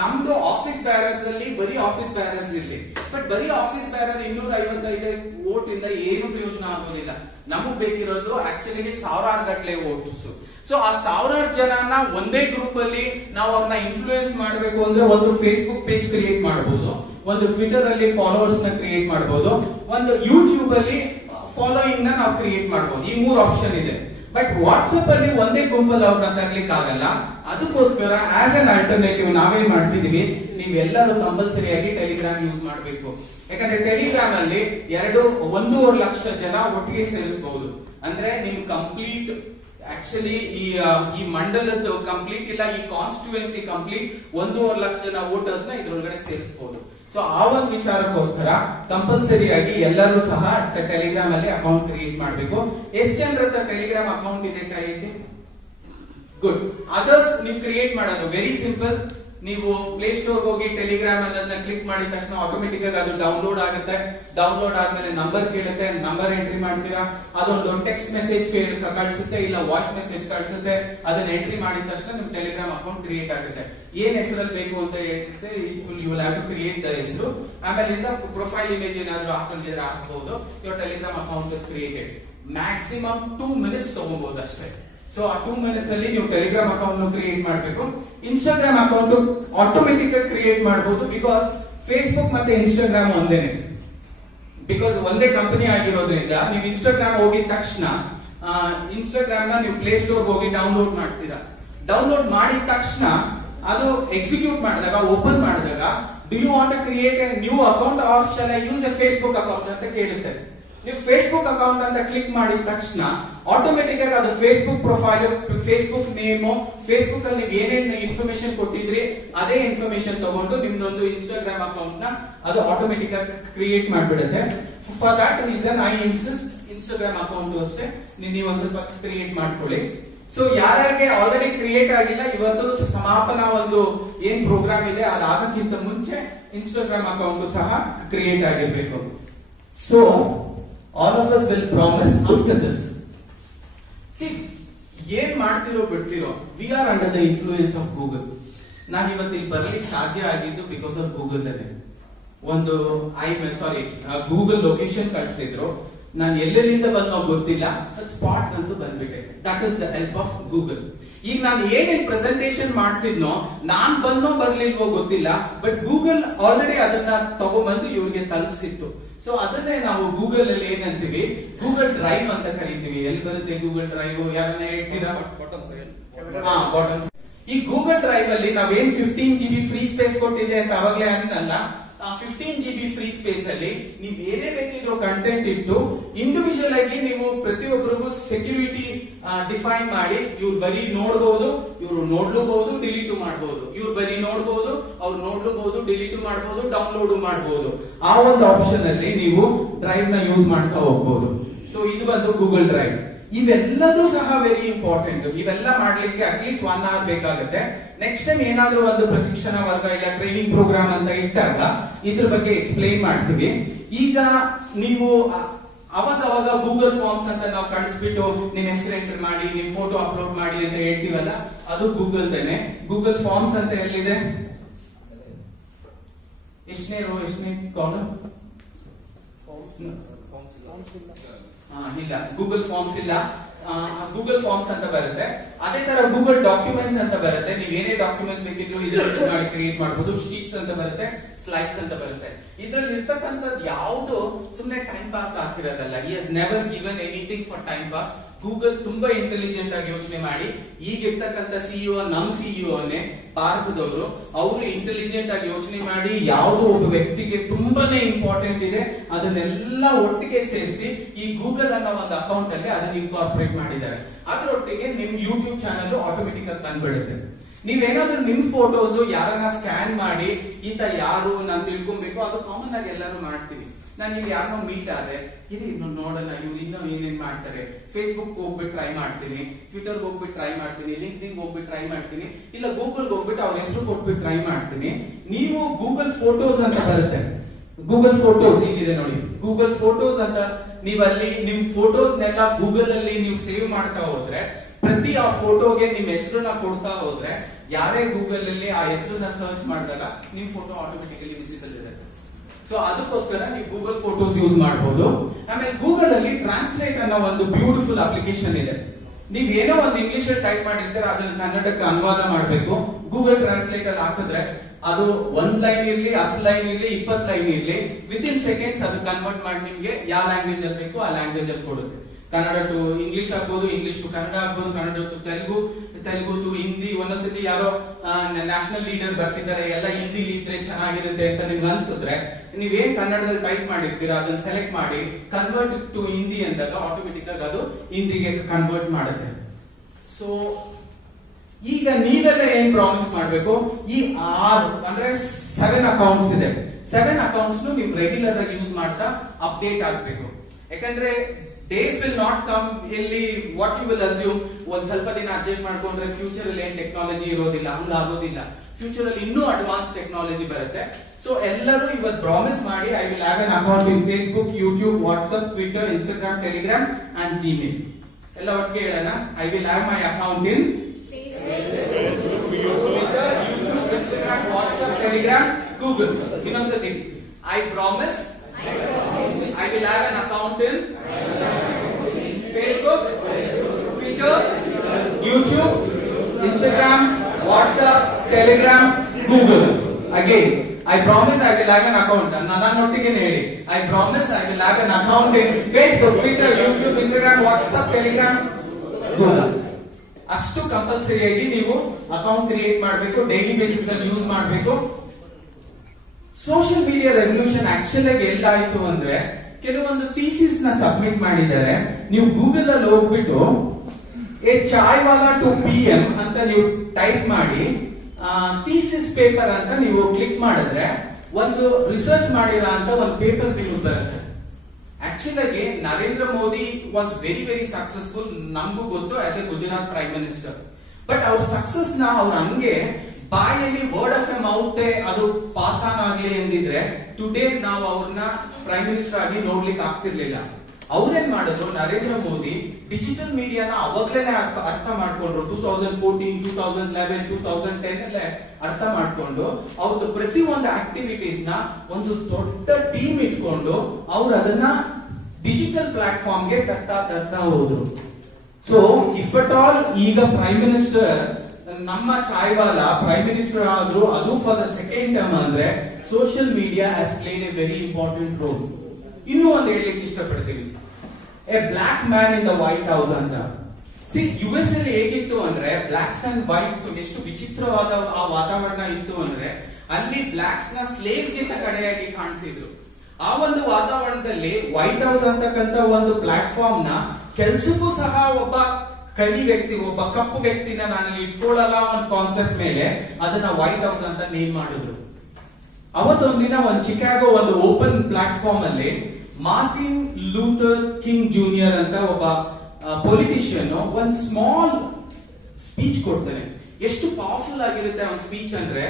ನಮ್ದು ಆಫೀಸ್ ಬ್ಯಾರರ್ಸ್ ಅಲ್ಲಿ ಬರೀ ಆಫೀಸ್ ಬ್ಯಾರರ್ಸ್ ಇರ್ಲಿ, ಬಟ್ ಬರೀ ಆಫೀಸ್ ಬ್ಯಾರರ್ 255 ವೋಟ್ ಇಂದ ಏನು ಪ್ರಯೋಜನ ಆಗೋದಿಲ್ಲ. ನಮಗ್ ಬೇಕಿರೋದು ಆಕ್ಚುಲಿ ಸಾವಿರಾರು ಗಟ್ಟಲೆ ವೋಟ್ಸ್. ಸೊ ಆ ಸಾವಿರಾರು ಜನನ ಒಂದೇ ಗ್ರೂಪ್ ಅಲ್ಲಿ ನಾವು ಅವ್ರನ್ನ ಇನ್ಫ್ಲೂಯೆನ್ಸ್ ಮಾಡಬೇಕು ಅಂದ್ರೆ ಒಂದು ಫೇಸ್ಬುಕ್ ಪೇಜ್ ಕ್ರಿಯೇಟ್ ಮಾಡಬಹುದು, ಒಂದು ಟ್ವಿಟರ್ ಅಲ್ಲಿ ಫಾಲೋವರ್ಸ್ ನ ಕ್ರಿಯೇಟ್ ಮಾಡಬಹುದು, ಒಂದು ಯೂಟ್ಯೂಬ್ ಅಲ್ಲಿ ಫಾಲೋಯಿಂಗ್ ನ ನಾವು ಕ್ರಿಯೇಟ್ ಮಾಡಬಹುದು. ಈ 3 ಆಪ್ಷನ್ ಇದೆ. ಬಟ್ ವಾಟ್ಸ್ಆಪ್ ಅಲ್ಲಿ ಒಂದೇ ಗುಂಪಲ್ಲಿ ಅವ್ರನ್ನ ತರ್ಲಿಕ್ಕೆ ಆಗಲ್ಲ. ಅದಕ್ಕೋಸ್ಕರ ಆಸ್ ಅನ್ ಆಲ್ಟರ್ನೇಟಿವ್ ನಾವೇನ್ ಮಾಡ್ತಿದೀವಿ, ನೀವೆಲ್ಲರೂ ಕಂಪಲ್ಸರಿ ಆಗಿ ಟೆಲಿಗ್ರಾಮ್ ಯೂಸ್ ಮಾಡಬೇಕು. ಯಾಕಂದ್ರೆ ಟೆಲಿಗ್ರಾಮ್ ಅಲ್ಲಿ 1.5 ಲಕ್ಷ ಜನ ಒಟ್ಟಿಗೆ ಸೇರಿಸಬಹುದು. ಅಂದ್ರೆ ನಿಮ್ ಕಂಪ್ಲೀಟ್ ಆಕ್ಚುಲಿ ಈ ಮಂಡಲದ ಕಂಪ್ಲೀಟ್ ಇಲ್ಲ, ಈ ಕಾನ್ಸ್ಟಿಟ್ಯೂಯೆನ್ಸಿ ಕಂಪ್ಲೀಟ್ 1.5 ಲಕ್ಷ ಜನ ವೋಟರ್ಸ್ ನ ಇದ್ರೊಳಗಡೆ ಸೇರಿಸಬಹುದು. ಸೊ ಆ ಒಂದು ವಿಚಾರಕ್ಕೋಸ್ಕರ ಕಂಪಲ್ಸರಿ ಆಗಿ ಎಲ್ಲರೂ ಸಹ ಟೆಲಿಗ್ರಾಮ್ ಅಲ್ಲಿ ಅಕೌಂಟ್ ಕ್ರಿಯೇಟ್ ಮಾಡಬೇಕು. ಎಷ್ಟು ಜನರ ಹತ್ರ ಟೆಲಿಗ್ರಾಮ್ ಅಕೌಂಟ್ ಇದೆ ಕೈ ಎತ್ತಿ? ಗುಡ್. ಅದರ್ಸ್ ನೀವು ಕ್ರಿಯೇಟ್ ಮಾಡೋದು ವೆರಿ ಸಿಂಪಲ್. ನೀವು ಪ್ಲೇ ಸ್ಟೋರ್ ಹೋಗಿ ಟೆಲಿಗ್ರಾಮ್ ಅದನ್ನ ಕ್ಲಿಕ್ ಮಾಡಿದ ತಕ್ಷಣ ಆಟೋಮೆಟಿಕ್ ಆಗಿ ಅದು ಡೌನ್ಲೋಡ್ ಆಗುತ್ತೆ. ಡೌನ್ಲೋಡ್ ಆದ್ಮೇಲೆ ನಂಬರ್ ಕೇಳುತ್ತೆ, ನಂಬರ್ ಎಂಟ್ರಿ ಮಾಡ್ತೀರಾ, ಅದೊಂದು ಟೆಕ್ಸ್ಟ್ ಮೆಸೇಜ್ ಕಳಿಸುತ್ತೆ, ಇಲ್ಲ ವಾಯ್ಸ್ ಮೆಸೇಜ್ ಕಳಿಸುತ್ತೆ. ಅದನ್ನ ಎಂಟ್ರಿ ಮಾಡಿದ ತಕ್ಷಣ ನಿಮ್ ಟೆಲಿಗ್ರಾಮ್ ಅಕೌಂಟ್ ಕ್ರಿಯೇಟ್ ಆಗುತ್ತೆ. ಏನ್ ಹೆಸರಲ್ಲಿ ಬೇಕು ಅಂತ ಹೇಳ್ತಿರುತ್ತೆ, you will have to create the ಹೆಸರು. ಆಮೇಲಿಂದ ಪ್ರೊಫೈಲ್ ಇಮೇಜ್ ಏನಾದ್ರು ಹಾಕೊಂಡಿದ್ರೆ ಹಾಕಬಹುದು. Your Telegram account is created. Maximum 2 minutes ತಗೋಬಹುದು ಅಷ್ಟೇ. ಸೊ ಆ 2 minutes ಅಲ್ಲಿ ನೀವು ಟೆಲಿಗ್ರಾಮ್ ಅಕೌಂಟ್ ಕ್ರಿಯೇಟ್ ಮಾಡಬೇಕು. ಇನ್ಸ್ಟಾಗ್ರಾಮ್ ಅಕೌಂಟ್ ಆಟೋಮೆಟಿಕ್ ಆಗಿ ಕ್ರಿಯೇಟ್ ಮಾಡಬಹುದು, ಬಿಕಾಸ್ ಫೇಸ್ಬುಕ್ ಮತ್ತೆ ಇನ್ಸ್ಟಾಗ್ರಾಮ್ ಒಂದೇನೆ. ಬಿಕಾಸ್ ಒಂದೇ ಕಂಪನಿ ಆಗಿರೋದ್ರಿಂದ ನೀವು ಇನ್ಸ್ಟಾಗ್ರಾಮ್ ಹೋಗಿದ ತಕ್ಷಣ ಇನ್ಸ್ಟಾಗ್ರಾಮ್ ನ ನೀವು ಪ್ಲೇ ಸ್ಟೋರ್ ಹೋಗಿ ಡೌನ್ಲೋಡ್ ಮಾಡ್ತೀರಾ. ಡೌನ್ಲೋಡ್ ಮಾಡಿದ ತಕ್ಷಣ ಅದು ಎಕ್ಸಿಕ್ಯೂಟ್ ಮಾಡಿದಾಗ, ಓಪನ್ ಮಾಡಿದಾಗ, do you want to create a new account or shall I use a Facebook account ಅಂತ ಕೇಳುತ್ತೆ. ನೀವು ಫೇಸ್ಬುಕ್ ಅಕೌಂಟ್ ಅಂತ ಕ್ಲಿಕ್ ಮಾಡಿದ ತಕ್ಷಣ ಆಟೋಮೆಟಿಕ್ ಆಗಿ ಅದು Facebook profile, Facebook name, Facebook ಅಲ್ಲಿ ನೀವು ಏನೇನು ಇನ್ಫಾರ್ಮೇಶನ್ ಕೊಟ್ಟಿದ್ರಿ ಅದೇ ಇನ್ಫಾರ್ಮೇಶನ್ ತಗೊಂಡು ನಿಮ್ದೊಂದು ಇನ್ಸ್ಟಾಗ್ರಾಮ್ ಅಕೌಂಟ್ ನ ಅದು ಆಟೋಮೆಟಿಕ್ ಆಗಿ ಕ್ರಿಯೇಟ್ ಮಾಡ್ಬಿಡುತ್ತೆ. For that reason I insist Instagram account ಅಷ್ಟೇ ನೀವು ಒಂದ್ ಸ್ವಲ್ಪ ಕ್ರಿಯೇಟ್ ಮಾಡ್ಕೊಳ್ಳಿ. ಸೊ ಯಾರ್ಯಾರಿಗೆ ಆಲ್ರೆಡಿ ಕ್ರಿಯೇಟ್ ಆಗಿಲ್ಲ, ಇವತ್ತು ಸಮಾಪನಾ ಒಂದು ಏನ್ ಪ್ರೋಗ್ರಾಮ್ ಇದೆ ಅದಾಗಕ್ಕಿಂತ ಮುಂಚೆ ಇನ್ಸ್ಟಾಗ್ರಾಮ್ ಅಕೌಂಟ್ ಸಹ ಕ್ರಿಯೇಟ್ ಆಗಿರ್ಬೇಕು. So all of us will promise after this. See, ಏನ್ ಮಾಡ್ತಿರೋ ಬಿಡ್ತಿರೋ, we are under the influence of Google. ನಾನು ಇವತ್ತು ಇಲ್ಲಿ ಬರ್ಲಿಕ್ಕೆ ಸಾಧ್ಯ ಆಗಿದ್ದು ಬಿಕಾಸ್ ಆಫ್ ಗೂಗಲ್ ಅಲ್ಲೇ. ಒಂದು ಗೂಗಲ್ ಲೊಕೇಶನ್ ಕಳಿಸಿದ್ರು, ನಾನು ಎಲ್ಲೆಲ್ಲಿಂದ ಬಂದೋ ಗೊತ್ತಿಲ್ಲ, ಸ್ಪಾಟ್ ಅಂತೂ ಬಂದ್ಬಿಟ್ಟೆ. That is the help of Google. ಈಗ ನಾನು ಏನೇನ್ ಪ್ರೆಸೆಂಟೇಶನ್ ಮಾಡ್ತಿದ್ನೋ ನಾನ್ ಬಂದೋ ಬರ್ಲಿಲ್ವೋ ಗೊತ್ತಿಲ್ಲ, ಬಟ್ ಗೂಗಲ್ ಆಲ್ರೆಡಿ ಅದನ್ನ ತಗೊಂಡ್ಬಂದು ಇವ್ರಿಗೆ ತಲುಪಿಸಿತ್ತು. ಸೊ ಅದನ್ನೇ ನಾವು ಗೂಗಲ್ ಅಲ್ಲಿ ಏನಂತೀವಿ, ಗೂಗಲ್ ಡ್ರೈವ್ ಅಂತ ಕರಿತೀವಿ. ಎಲ್ಲಿ ಬರುತ್ತೆ ಗೂಗಲ್ ಡ್ರೈವ್? ಯಾರನ್ನ ಹೇಳ್ತೀರಾ? ಬಾಟಮ್ಸ್. ಈ ಗೂಗಲ್ ಡ್ರೈವ್ ಅಲ್ಲಿ ನಾವೇನ್ 15 GB ಫ್ರೀ ಸ್ಪೇಸ್ ಕೊಟ್ಟಿದೆ ಅಂತ ಅವಾಗ್ಲೇ ಅನ್ನಲ್ಲ. ಆ 15 GB ಫ್ರೀ ಸ್ಪೇಸ್ ಅಲ್ಲಿ ನೀವು ಏನೇ ಬೇಕಿದ್ರು ಕಂಟೆಂಟ್ ಇಟ್ಟು ಇಂಡಿವಿಜುವಲ್ ಆಗಿ ನೀವು ಪ್ರತಿಯೊಬ್ಬರಿಗೂ ಸೆಕ್ಯೂರಿಟಿ ಡಿಫೈನ್ ಮಾಡಿ, ಇವ್ರು ಬರೀ ನೋಡಬಹುದು, ಇವ್ರು ನೋಡ್ಲೂಬಹುದು, ಡಿಲೀಟ್ ಮಾಡಬಹುದು, ಇವ್ರು ಬರೀ ನೋಡಬಹುದು, ಅವ್ರು ನೋಡ್ಲೂಬಹುದು, ಡಿಲೀಟ್ ಮಾಡಬಹುದು, ಡೌನ್ಲೋಡ್ ಮಾಡಬಹುದು. ಆ ಒಂದು ಆಪ್ಷನ್ ಅಲ್ಲಿ ನೀವು ಡ್ರೈವ್ ನ ಯೂಸ್ ಮಾಡ್ತಾ ಹೋಗ್ಬಹುದು. ಸೊ ಇದು ಬಂದು ಗೂಗಲ್ ಡ್ರೈವ್. ಇವೆಲ್ಲದೂ ಸಹ ವೆರಿ ಇಂಪಾರ್ಟೆಂಟ್. ಇವೆಲ್ಲ ಮಾಡ್ಲಿಕ್ಕೆ ಅಟ್ಲೀಸ್ಟ್ 1 hour ಬೇಕಾಗುತ್ತೆ. ನೆಕ್ಸ್ಟ್ ಟೈಮ್ ಏನಾದ್ರೂ ಒಂದು ಪ್ರಶಿಕ್ಷಣ ವರ್ಗ ಇಲ್ಲ ಟ್ರೈನಿಂಗ್ ಪ್ರೋಗ್ರಾಮ್ ಅಂತ ಇಟ್ಟಾಗ ಇದ್ರ ಬಗ್ಗೆ ಎಕ್ಸ್ಪ್ಲೈನ್ ಮಾಡ್ತೀವಿ. ಈಗ ನೀವು ಅವಾಗ ಗೂಗಲ್ ಫಾರ್ಮ್ಸ್ ಅಂತ ನಾವು ಕಳಿಸ್ಬಿಟ್ಟು ನಿಮ್ ಹೆಸರು ಎಂಟರ್ ಮಾಡಿ, ನಿಮ್ ಫೋಟೋ ಅಪ್ಲೋಡ್ ಮಾಡಿ ಅಂತ ಹೇಳ್ತೀವಲ್ಲ, ಅದು ಗೂಗಲ್ ದೇನೆ. ಗೂಗಲ್ ಫಾರ್ಮ್ಸ್ ಅಂತ ಎಲ್ಲಿದೆ? ಎಷ್ಟನೇ ರೋ, ಎಷ್ಟನೇ ಕಾಲಮ್? ಇಲ್ಲ, ಗೂಗಲ್ ಫಾರ್ಮ್ಸ್ ಇಲ್ಲ. ಗೂಗಲ್ ಫಾರ್ಮ್ಸ್ ಅಂತ ಬರುತ್ತೆ. ಅದೇ ತರ ಗೂಗಲ್ ಡಾಕ್ಯುಮೆಂಟ್ಸ್ ಅಂತ ಬರುತ್ತೆ. ನೀವು ಏನೇ ಡಾಕ್ಯುಮೆಂಟ್ಸ್ ಬೇಕಿದ್ರು ಇದರಲ್ಲಿ ಕ್ರಿಯೇಟ್ ಮಾಡಬಹುದು. ಶೀಟ್ಸ್ ಅಂತ ಬರುತ್ತೆ, ಸ್ಲೈಡ್ಸ್ ಅಂತ ಬರುತ್ತೆ. ಇದ್ರಲ್ಲಿ ಇರ್ತಕ್ಕಂಥದ್ದು ಯಾವುದು ಸುಮ್ಮನೆ ಟೈಮ್ ಪಾಸ್ ಆಗ್ತಿರೋದಲ್ಲ. He has never given anything for time pass. Google ತುಂಬಾ ಇಂಟೆಲಿಜೆಂಟ್ ಆಗಿ ಯೋಚನೆ ಮಾಡಿ, ಈಗಿರ್ತಕ್ಕಂಥ ಸಿಇಒ ನಮ್ ಸಿಇಒನೇ ಭಾರತದವರು. ಅವರು ಇಂಟೆಲಿಜೆಂಟ್ ಆಗಿ ಯೋಚನೆ ಮಾಡಿ ಯಾವುದು ಒಬ್ಬ ವ್ಯಕ್ತಿಗೆ ತುಂಬಾನೇ ಇಂಪಾರ್ಟೆಂಟ್ ಇದೆ ಅದನ್ನೆಲ್ಲ ಒಟ್ಟಿಗೆ ಸೇರಿಸಿ ಈ ಗೂಗಲ್ ಅನ್ನೋ ಒಂದು ಅಕೌಂಟ್ ಅಲ್ಲಿ ಅದನ್ನ ಇನ್ಕಾರ್ಪೊರೇಟ್ ಮಾಡಿದ್ದಾರೆ. ಅದರೊಟ್ಟಿಗೆ ನಿಮ್ ಯೂಟ್ಯೂಬ್ ಚಾನಲ್ ಆಟೋಮೆಟಿಕ್ ಆಗಿ ತಂದ್ಬಿಡುತ್ತೆ. ನೀವೇನಾದ್ರೂ ನಿಮ್ ಫೋಟೋಸ್ ಯಾರನ್ನ ಸ್ಕ್ಯಾನ್ ಮಾಡಿ ಈತ ಯಾರು ನಾನು ತಿಳ್ಕೊಬೇಕು, ಅದು ಕಾಮನ್ ಆಗಿ ಎಲ್ಲರೂ ಮಾಡ್ತೀವಿ. ನಾನು ಇಲ್ಲಿ ಯಾರನ್ನೋ ಮೀಟ್ ಆದ್ರೆ ಇಲ್ಲಿ ನೋಡೋಣ ಇವ್ರು ಇನ್ನೂ ಏನೇನ್ ಮಾಡ್ತಾರೆ, ಫೇಸ್ಬುಕ್ ಹೋಗ್ಬಿಟ್ಟು ಟ್ರೈ ಮಾಡ್ತೀನಿ, ಟ್ವಿಟರ್ ಹೋಗ್ಬಿಟ್ಟು ಟ್ರೈ ಮಾಡ್ತೀನಿ, ಲಿಂಕ್ಡ್ಇನ್ ಹೋಗ್ಬಿಟ್ಟು ಟ್ರೈ ಮಾಡ್ತೀನಿ, ಇಲ್ಲ ಗೂಗಲ್ ಹೋಗ್ಬಿಟ್ಟು ಅವ್ರ ಹೆಸರು ಕೊಟ್ಬಿಟ್ಟು ಟ್ರೈ ಮಾಡ್ತೀನಿ. ನೀವು ಗೂಗಲ್ ಫೋಟೋಸ್ ಅಂತ ಬರುತ್ತೆ, ಗೂಗಲ್ ಫೋಟೋಸ್ ಇಲ್ಲಿದೆ ನೋಡಿ, ಗೂಗಲ್ ಫೋಟೋಸ್ ಅಂತ ನೀವಲ್ಲಿ ನಿಮ್ ಫೋಟೋಸ್ನೆಲ್ಲ ಗೂಗಲ್ ಅಲ್ಲಿ ನೀವು ಸೇವ್ ಮಾಡ್ತಾ ಹೋದ್ರೆ, ಪ್ರತಿ ಆ ಫೋಟೋಗೆ ನಿಮ್ ಹೆಸರನ್ನ ಕೊಡ್ತಾ ಹೋದ್ರೆ, ಯಾರೇ ಗೂಗಲ್ ಅಲ್ಲಿ ಆ ಹೆಸರನ್ನ ಸರ್ಚ್ ಮಾಡಿದಾಗ ನಿಮ್ ಫೋಟೋ ಆಟೋಮೆಟಿಕಲಿ ವಿಸಿಬಲ್ ಇರುತ್ತೆ. ಸೊ ಅದಕ್ಕೋಸ್ಕರ ನೀವು ಗೂಗಲ್ ಫೋಟೋಸ್ ಯೂಸ್ ಮಾಡಬಹುದು. ಆಮೇಲೆ ಗೂಗಲ್ ಅಲ್ಲಿ ಟ್ರಾನ್ಸ್ಲೇಟ್ ಅನ್ನೋ ಒಂದು ಬ್ಯೂಟಿಫುಲ್ ಅಪ್ಲಿಕೇಶನ್ ಇದೆ. ನೀವ್ ಏನೋ ಒಂದು ಇಂಗ್ಲಿಷ್ ಅಲ್ಲಿ ಟೈಪ್ ಮಾಡಿರ್ತೀರ, ಅದನ್ನ ಕನ್ನಡಕ್ಕೆ ಅನುವಾದ ಮಾಡಬೇಕು, ಗೂಗಲ್ ಟ್ರಾನ್ಸ್ಲೇಟ್ ಅಲ್ಲಿ ಹಾಕಿದ್ರೆ ಅದು 1 ಲೈನ್ ಇರ್ಲಿ, 10 ಲೈನ್ ಇರ್ಲಿ, 20 ಲೈನ್ ಇರ್ಲಿ, ವಿತಿನ್ ಸೆಕೆಂಡ್ಸ್ ಅದು ಕನ್ವರ್ಟ್ ಮಾಡಿ ನಿಮ್ಗೆ ಯಾವ ಲ್ಯಾಂಗ್ವೇಜ್ ಅಲ್ಲಿ ಬೇಕು ಆ ಲ್ಯಾಂಗ್ವೇಜ್ ಅಲ್ಲಿ ಕೊಡುತ್ತೆ. ಕನ್ನಡ ಟು ಇಂಗ್ಲಿಷ್ ಆಗ್ಬೋದು, ಇಂಗ್ಲಿಷ್ ಟು ಕನ್ನಡ ಆಗ್ಬೋದು, ಕನ್ನಡ ಟು ತೆಲುಗು, ತೆಲುಗು ಟು ಹಿಂದಿ. ಒಂದೊಂದ್ಸತಿ ಯಾರೋ ನ್ಯಾಷನಲ್ ಲೀಡರ್ ಬರ್ತಿದ್ದಾರೆ, ಎಲ್ಲ ಹಿಂದಿಲಿ ಇದ್ರೆ ಚೆನ್ನಾಗಿರುತ್ತೆ ಅಂತ ನಿಮ್ಗೆ ಅನ್ಸಿದ್ರೆ, ನೀವೇನ್ ಕನ್ನಡದಲ್ಲಿ ಟೈಪ್ ಮಾಡಿರ್ತೀರಾ ಅದನ್ನ ಸೆಲೆಕ್ಟ್ ಮಾಡಿ ಕನ್ವರ್ಟ್ ಟು ಹಿಂದಿ ಅಂದಾಗ ಆಟೋಮೆಟಿಕ್ ಆಗಿ ಅದು ಹಿಂದಿಗೆ ಕನ್ವರ್ಟ್ ಮಾಡುತ್ತೆ. ಸೊ ಈಗ ನೀವೆಲ್ಲ ಏನ್ ಪ್ರಾಮಿಸ್ ಮಾಡ್ಬೇಕು, ಈ 6 ಅಂದ್ರೆ 7 ಅಕೌಂಟ್ಸ್ ಇದೆ, 7 ಅಕೌಂಟ್ಸ್ ನೀವು ರೆಗ್ಯುಲರ್ ಆಗಿ ಯೂಸ್ ಮಾಡ್ತಾ ಅಪ್ಡೇಟ್ ಆಗ್ಬೇಕು. ಯಾಕಂದ್ರೆ ಡೇಸ್ ವಿಲ್ ನಾಟ್ ಕಮ್ ಎಲ್ಲಿ ವಾಟ್ ಯು ವಿಲ್ ಅಸ್ಯೂಮ್ ಒಂದ್ ಸ್ವಲ್ಪ ದಿನ ಅಡ್ಜಸ್ಟ್ ಮಾಡ್ಕೊಂಡ್ರೆ ಫ್ಯೂಚರ್ ಅಲ್ಲಿ ಏನ್ ಟೆಕ್ನಾಲಜಿ ಇರೋದಿಲ್ಲ, ಹಂಗಾಗೋದಿಲ್ಲ. ಫ್ಯೂಚರ್ ಅಲ್ಲಿ ಇನ್ನೂ ಅಡ್ವಾನ್ಸ್ ಟೆಕ್ನಾಲಜಿ ಬರುತ್ತೆ. ಸೊ ಎಲ್ಲರೂ ಇವತ್ತು ಪ್ರಾಮಿಸ್ ಮಾಡಿ, I will have an account in Facebook, YouTube, WhatsApp, Twitter, Instagram, Telegram and Gmail. ಎಲ್ಲ ಒಟ್ಟಿಗೆ ಹೇಳೋಣ, I will have my account in Twitter, YouTube, Instagram, WhatsApp, Telegram, Google. ಇನ್ನೊಂದ್ಸತಿ, I promise I will have an account in Facebook, Twitter, YouTube, Instagram, WhatsApp, Telegram, Google. Again, I promise I will have an account. ನನ್ನೊಟ್ಟಿಗೆ ಹೇಳಿ, I promise I will have an account in Facebook, Twitter, YouTube, Instagram, WhatsApp, Telegram, Google. ಅಷ್ಟು compulsory ಆಗಿ ನೀವು account create ಮಾಡಬೇಕು, daily basis ಅಲ್ಲಿ use ಮಾಡಬೇಕು. Social media revolution actual ಆಗಿ ಎಲ್ಲಾಯ್ತು ಅಂದ್ರೆ, ಕೆಲವೊಂದು ಥೀಸಿಸ್ ನ ಸಬ್ಮಿಟ್ ಮಾಡಿದ್ದಾರೆ. ನೀವು ಗೂಗಲ್ ಅಲ್ಲಿ ಹೋಗ್ಬಿಟ್ಟು ಎ ಚಾಯ್ವಾಲಾ ಟು PM ಅಂತ ನೀವು ಟೈಪ್ ಮಾಡಿ ಥೀಸಿಸ್ ಪೇಪರ್ ಅಂತ ನೀವು ಕ್ಲಿಕ್ ಮಾಡಿದ್ರೆ ಒಂದು ರಿಸರ್ಚ್ ಮಾಡಿರೋ ಅಂತ ಒಂದು ಪೇಪರ್ ನಿಮಗೆ ಬರುತ್ತೆ. ಆಕ್ಚುಲ್ ಆಗಿ Narendra Modi was very successful, ನಮಗೂ ಗೊತ್ತು, as A Gujarat prime minister. But ಅವ್ರ ಸಕ್ಸಸ್ ನ ಅವ್ರ ಹಂಗೆ ಬಾಯಲ್ಲಿ ವರ್ಡ್ ಆಫ್ ಎ ಮೌತ್ ಅದು ಪಾಸ್ ಆನ್ ಆಗ್ಲಿ ಎಂದಿದ್ರೆ ಟುಡೇ ನಾವು ಅವ್ರನ್ನ ಪ್ರೈಮ್ ಮಿನಿಸ್ಟರ್ ಆಗಿ ನೋಡ್ಲಿಕ್ಕೆ ಆಗ್ತಿರ್ಲಿಲ್ಲ. ಅವ್ರೇನ್ ಮಾಡಿದ್ರು, ನರೇಂದ್ರ ಮೋದಿ ಡಿಜಿಟಲ್ ಮೀಡಿಯಾನ ಅವಾಗ್ಲೇನೆ ಅರ್ಥ ಮಾಡ್ಕೊಂಡ್ರು. 2014, 2011, 2010 ಅಲ್ಲೇ ಅರ್ಥ ಮಾಡ್ಕೊಂಡು ಅವ್ರದ್ದು ಪ್ರತಿ ಒಂದು ಆಕ್ಟಿವಿಟೀಸ್ ನ ಒಂದು ದೊಡ್ಡ ಟೀಮ್ ಇಟ್ಕೊಂಡು ಅವ್ರು ಅದನ್ನ ಡಿಜಿಟಲ್ ಪ್ಲಾಟ್ಫಾರ್ಮ್ ಗೆ ತರ್ತಾ ಹೋದ್ರು. ಸೊ ಇಫ್ ಅಟ್ ಆಲ್ ಈಗ ಪ್ರೈಮ್ ಮಿನಿಸ್ಟರ್ ನಮ್ಮ ಚಾಯ್ವಾಲಾ ಪ್ರೈಮ್ ಮಿನಿಸ್ಟರ್ ಆದ್ರು, ಅದು ಫಾರ್ ದ ಸೆಕೆಂಡ್ ಟರ್ಮ್, ಅಂದ್ರೆ social media has played a very important role. ಇನ್ನೂ ಒಂದು ಹೇಳಲಿಕ್ಕೆ ಇಷ್ಟಪಡ್ತೀವಿ, a black man in the White House ಅಂತ. US ಅಲ್ಲಿ ಹೇಗಿತ್ತು ಅಂದ್ರೆ, ಬ್ಲಾಕ್ಸ್ ಅಂಡ್ ವೈಟ್ಸ್ ಎಷ್ಟು ವಿಚಿತ್ರವಾದ ಆ ವಾತಾವರಣ ಇತ್ತು ಅಂದ್ರೆ, ಅಲ್ಲಿ ಬ್ಲಾಕ್ಸ್ ನ ಸ್ಲೇವ್ಸ್ ಗಿಂತ ಕಡೆಯಾಗಿ ಕಾಣ್ತಿದ್ರು. ಆ ಒಂದು ವಾತಾವರಣದಲ್ಲಿ ವೈಟ್ ಹೌಸ್ ಅಂತಕ್ಕಂತ ಒಂದು ಪ್ಲಾಟ್ಫಾರ್ಮ್ ನ ಕೆಲ್ಸಕ್ಕೂ ಸಹ ಒಬ್ಬ ಕರಿ ವ್ಯಕ್ತಿ, ಒಬ್ಬ ಕಪ್ಪು ವ್ಯಕ್ತಿನ ನಾನು ಇಟ್ಕೊಳ್ಳಲ್ಲ ಒಂದು ಕಾನ್ಸೆಪ್ಟ್ ಮೇಲೆ ಅದನ್ನ ವೈಟ್ ಹೌಸ್ ಅಂತ ನೇಮ್ ಮಾಡಿದ್ರು. ಅವತ್ತೊಂದಿನ ಒಂದು ಚಿಕಾಗೋ ಒಂದು ಓಪನ್ ಪ್ಲಾಟ್ಫಾರ್ಮ್ ಅಲ್ಲಿ ಮಾರ್ಟಿನ್ ಲೂಥರ್ ಕಿಂಗ್ ಜೂನಿಯರ್ ಅಂತ ಒಬ್ಬ ಪೊಲಿಟಿಷಿಯನ್ ಒಂದು ಸ್ಮಾಲ್ ಸ್ಪೀಚ್ ಕೊಡ್ತಾನೆ. ಎಷ್ಟು ಪವರ್ಫುಲ್ ಆಗಿರುತ್ತೆ ಅವನ ಸ್ಪೀಚ್ ಅಂದ್ರೆ,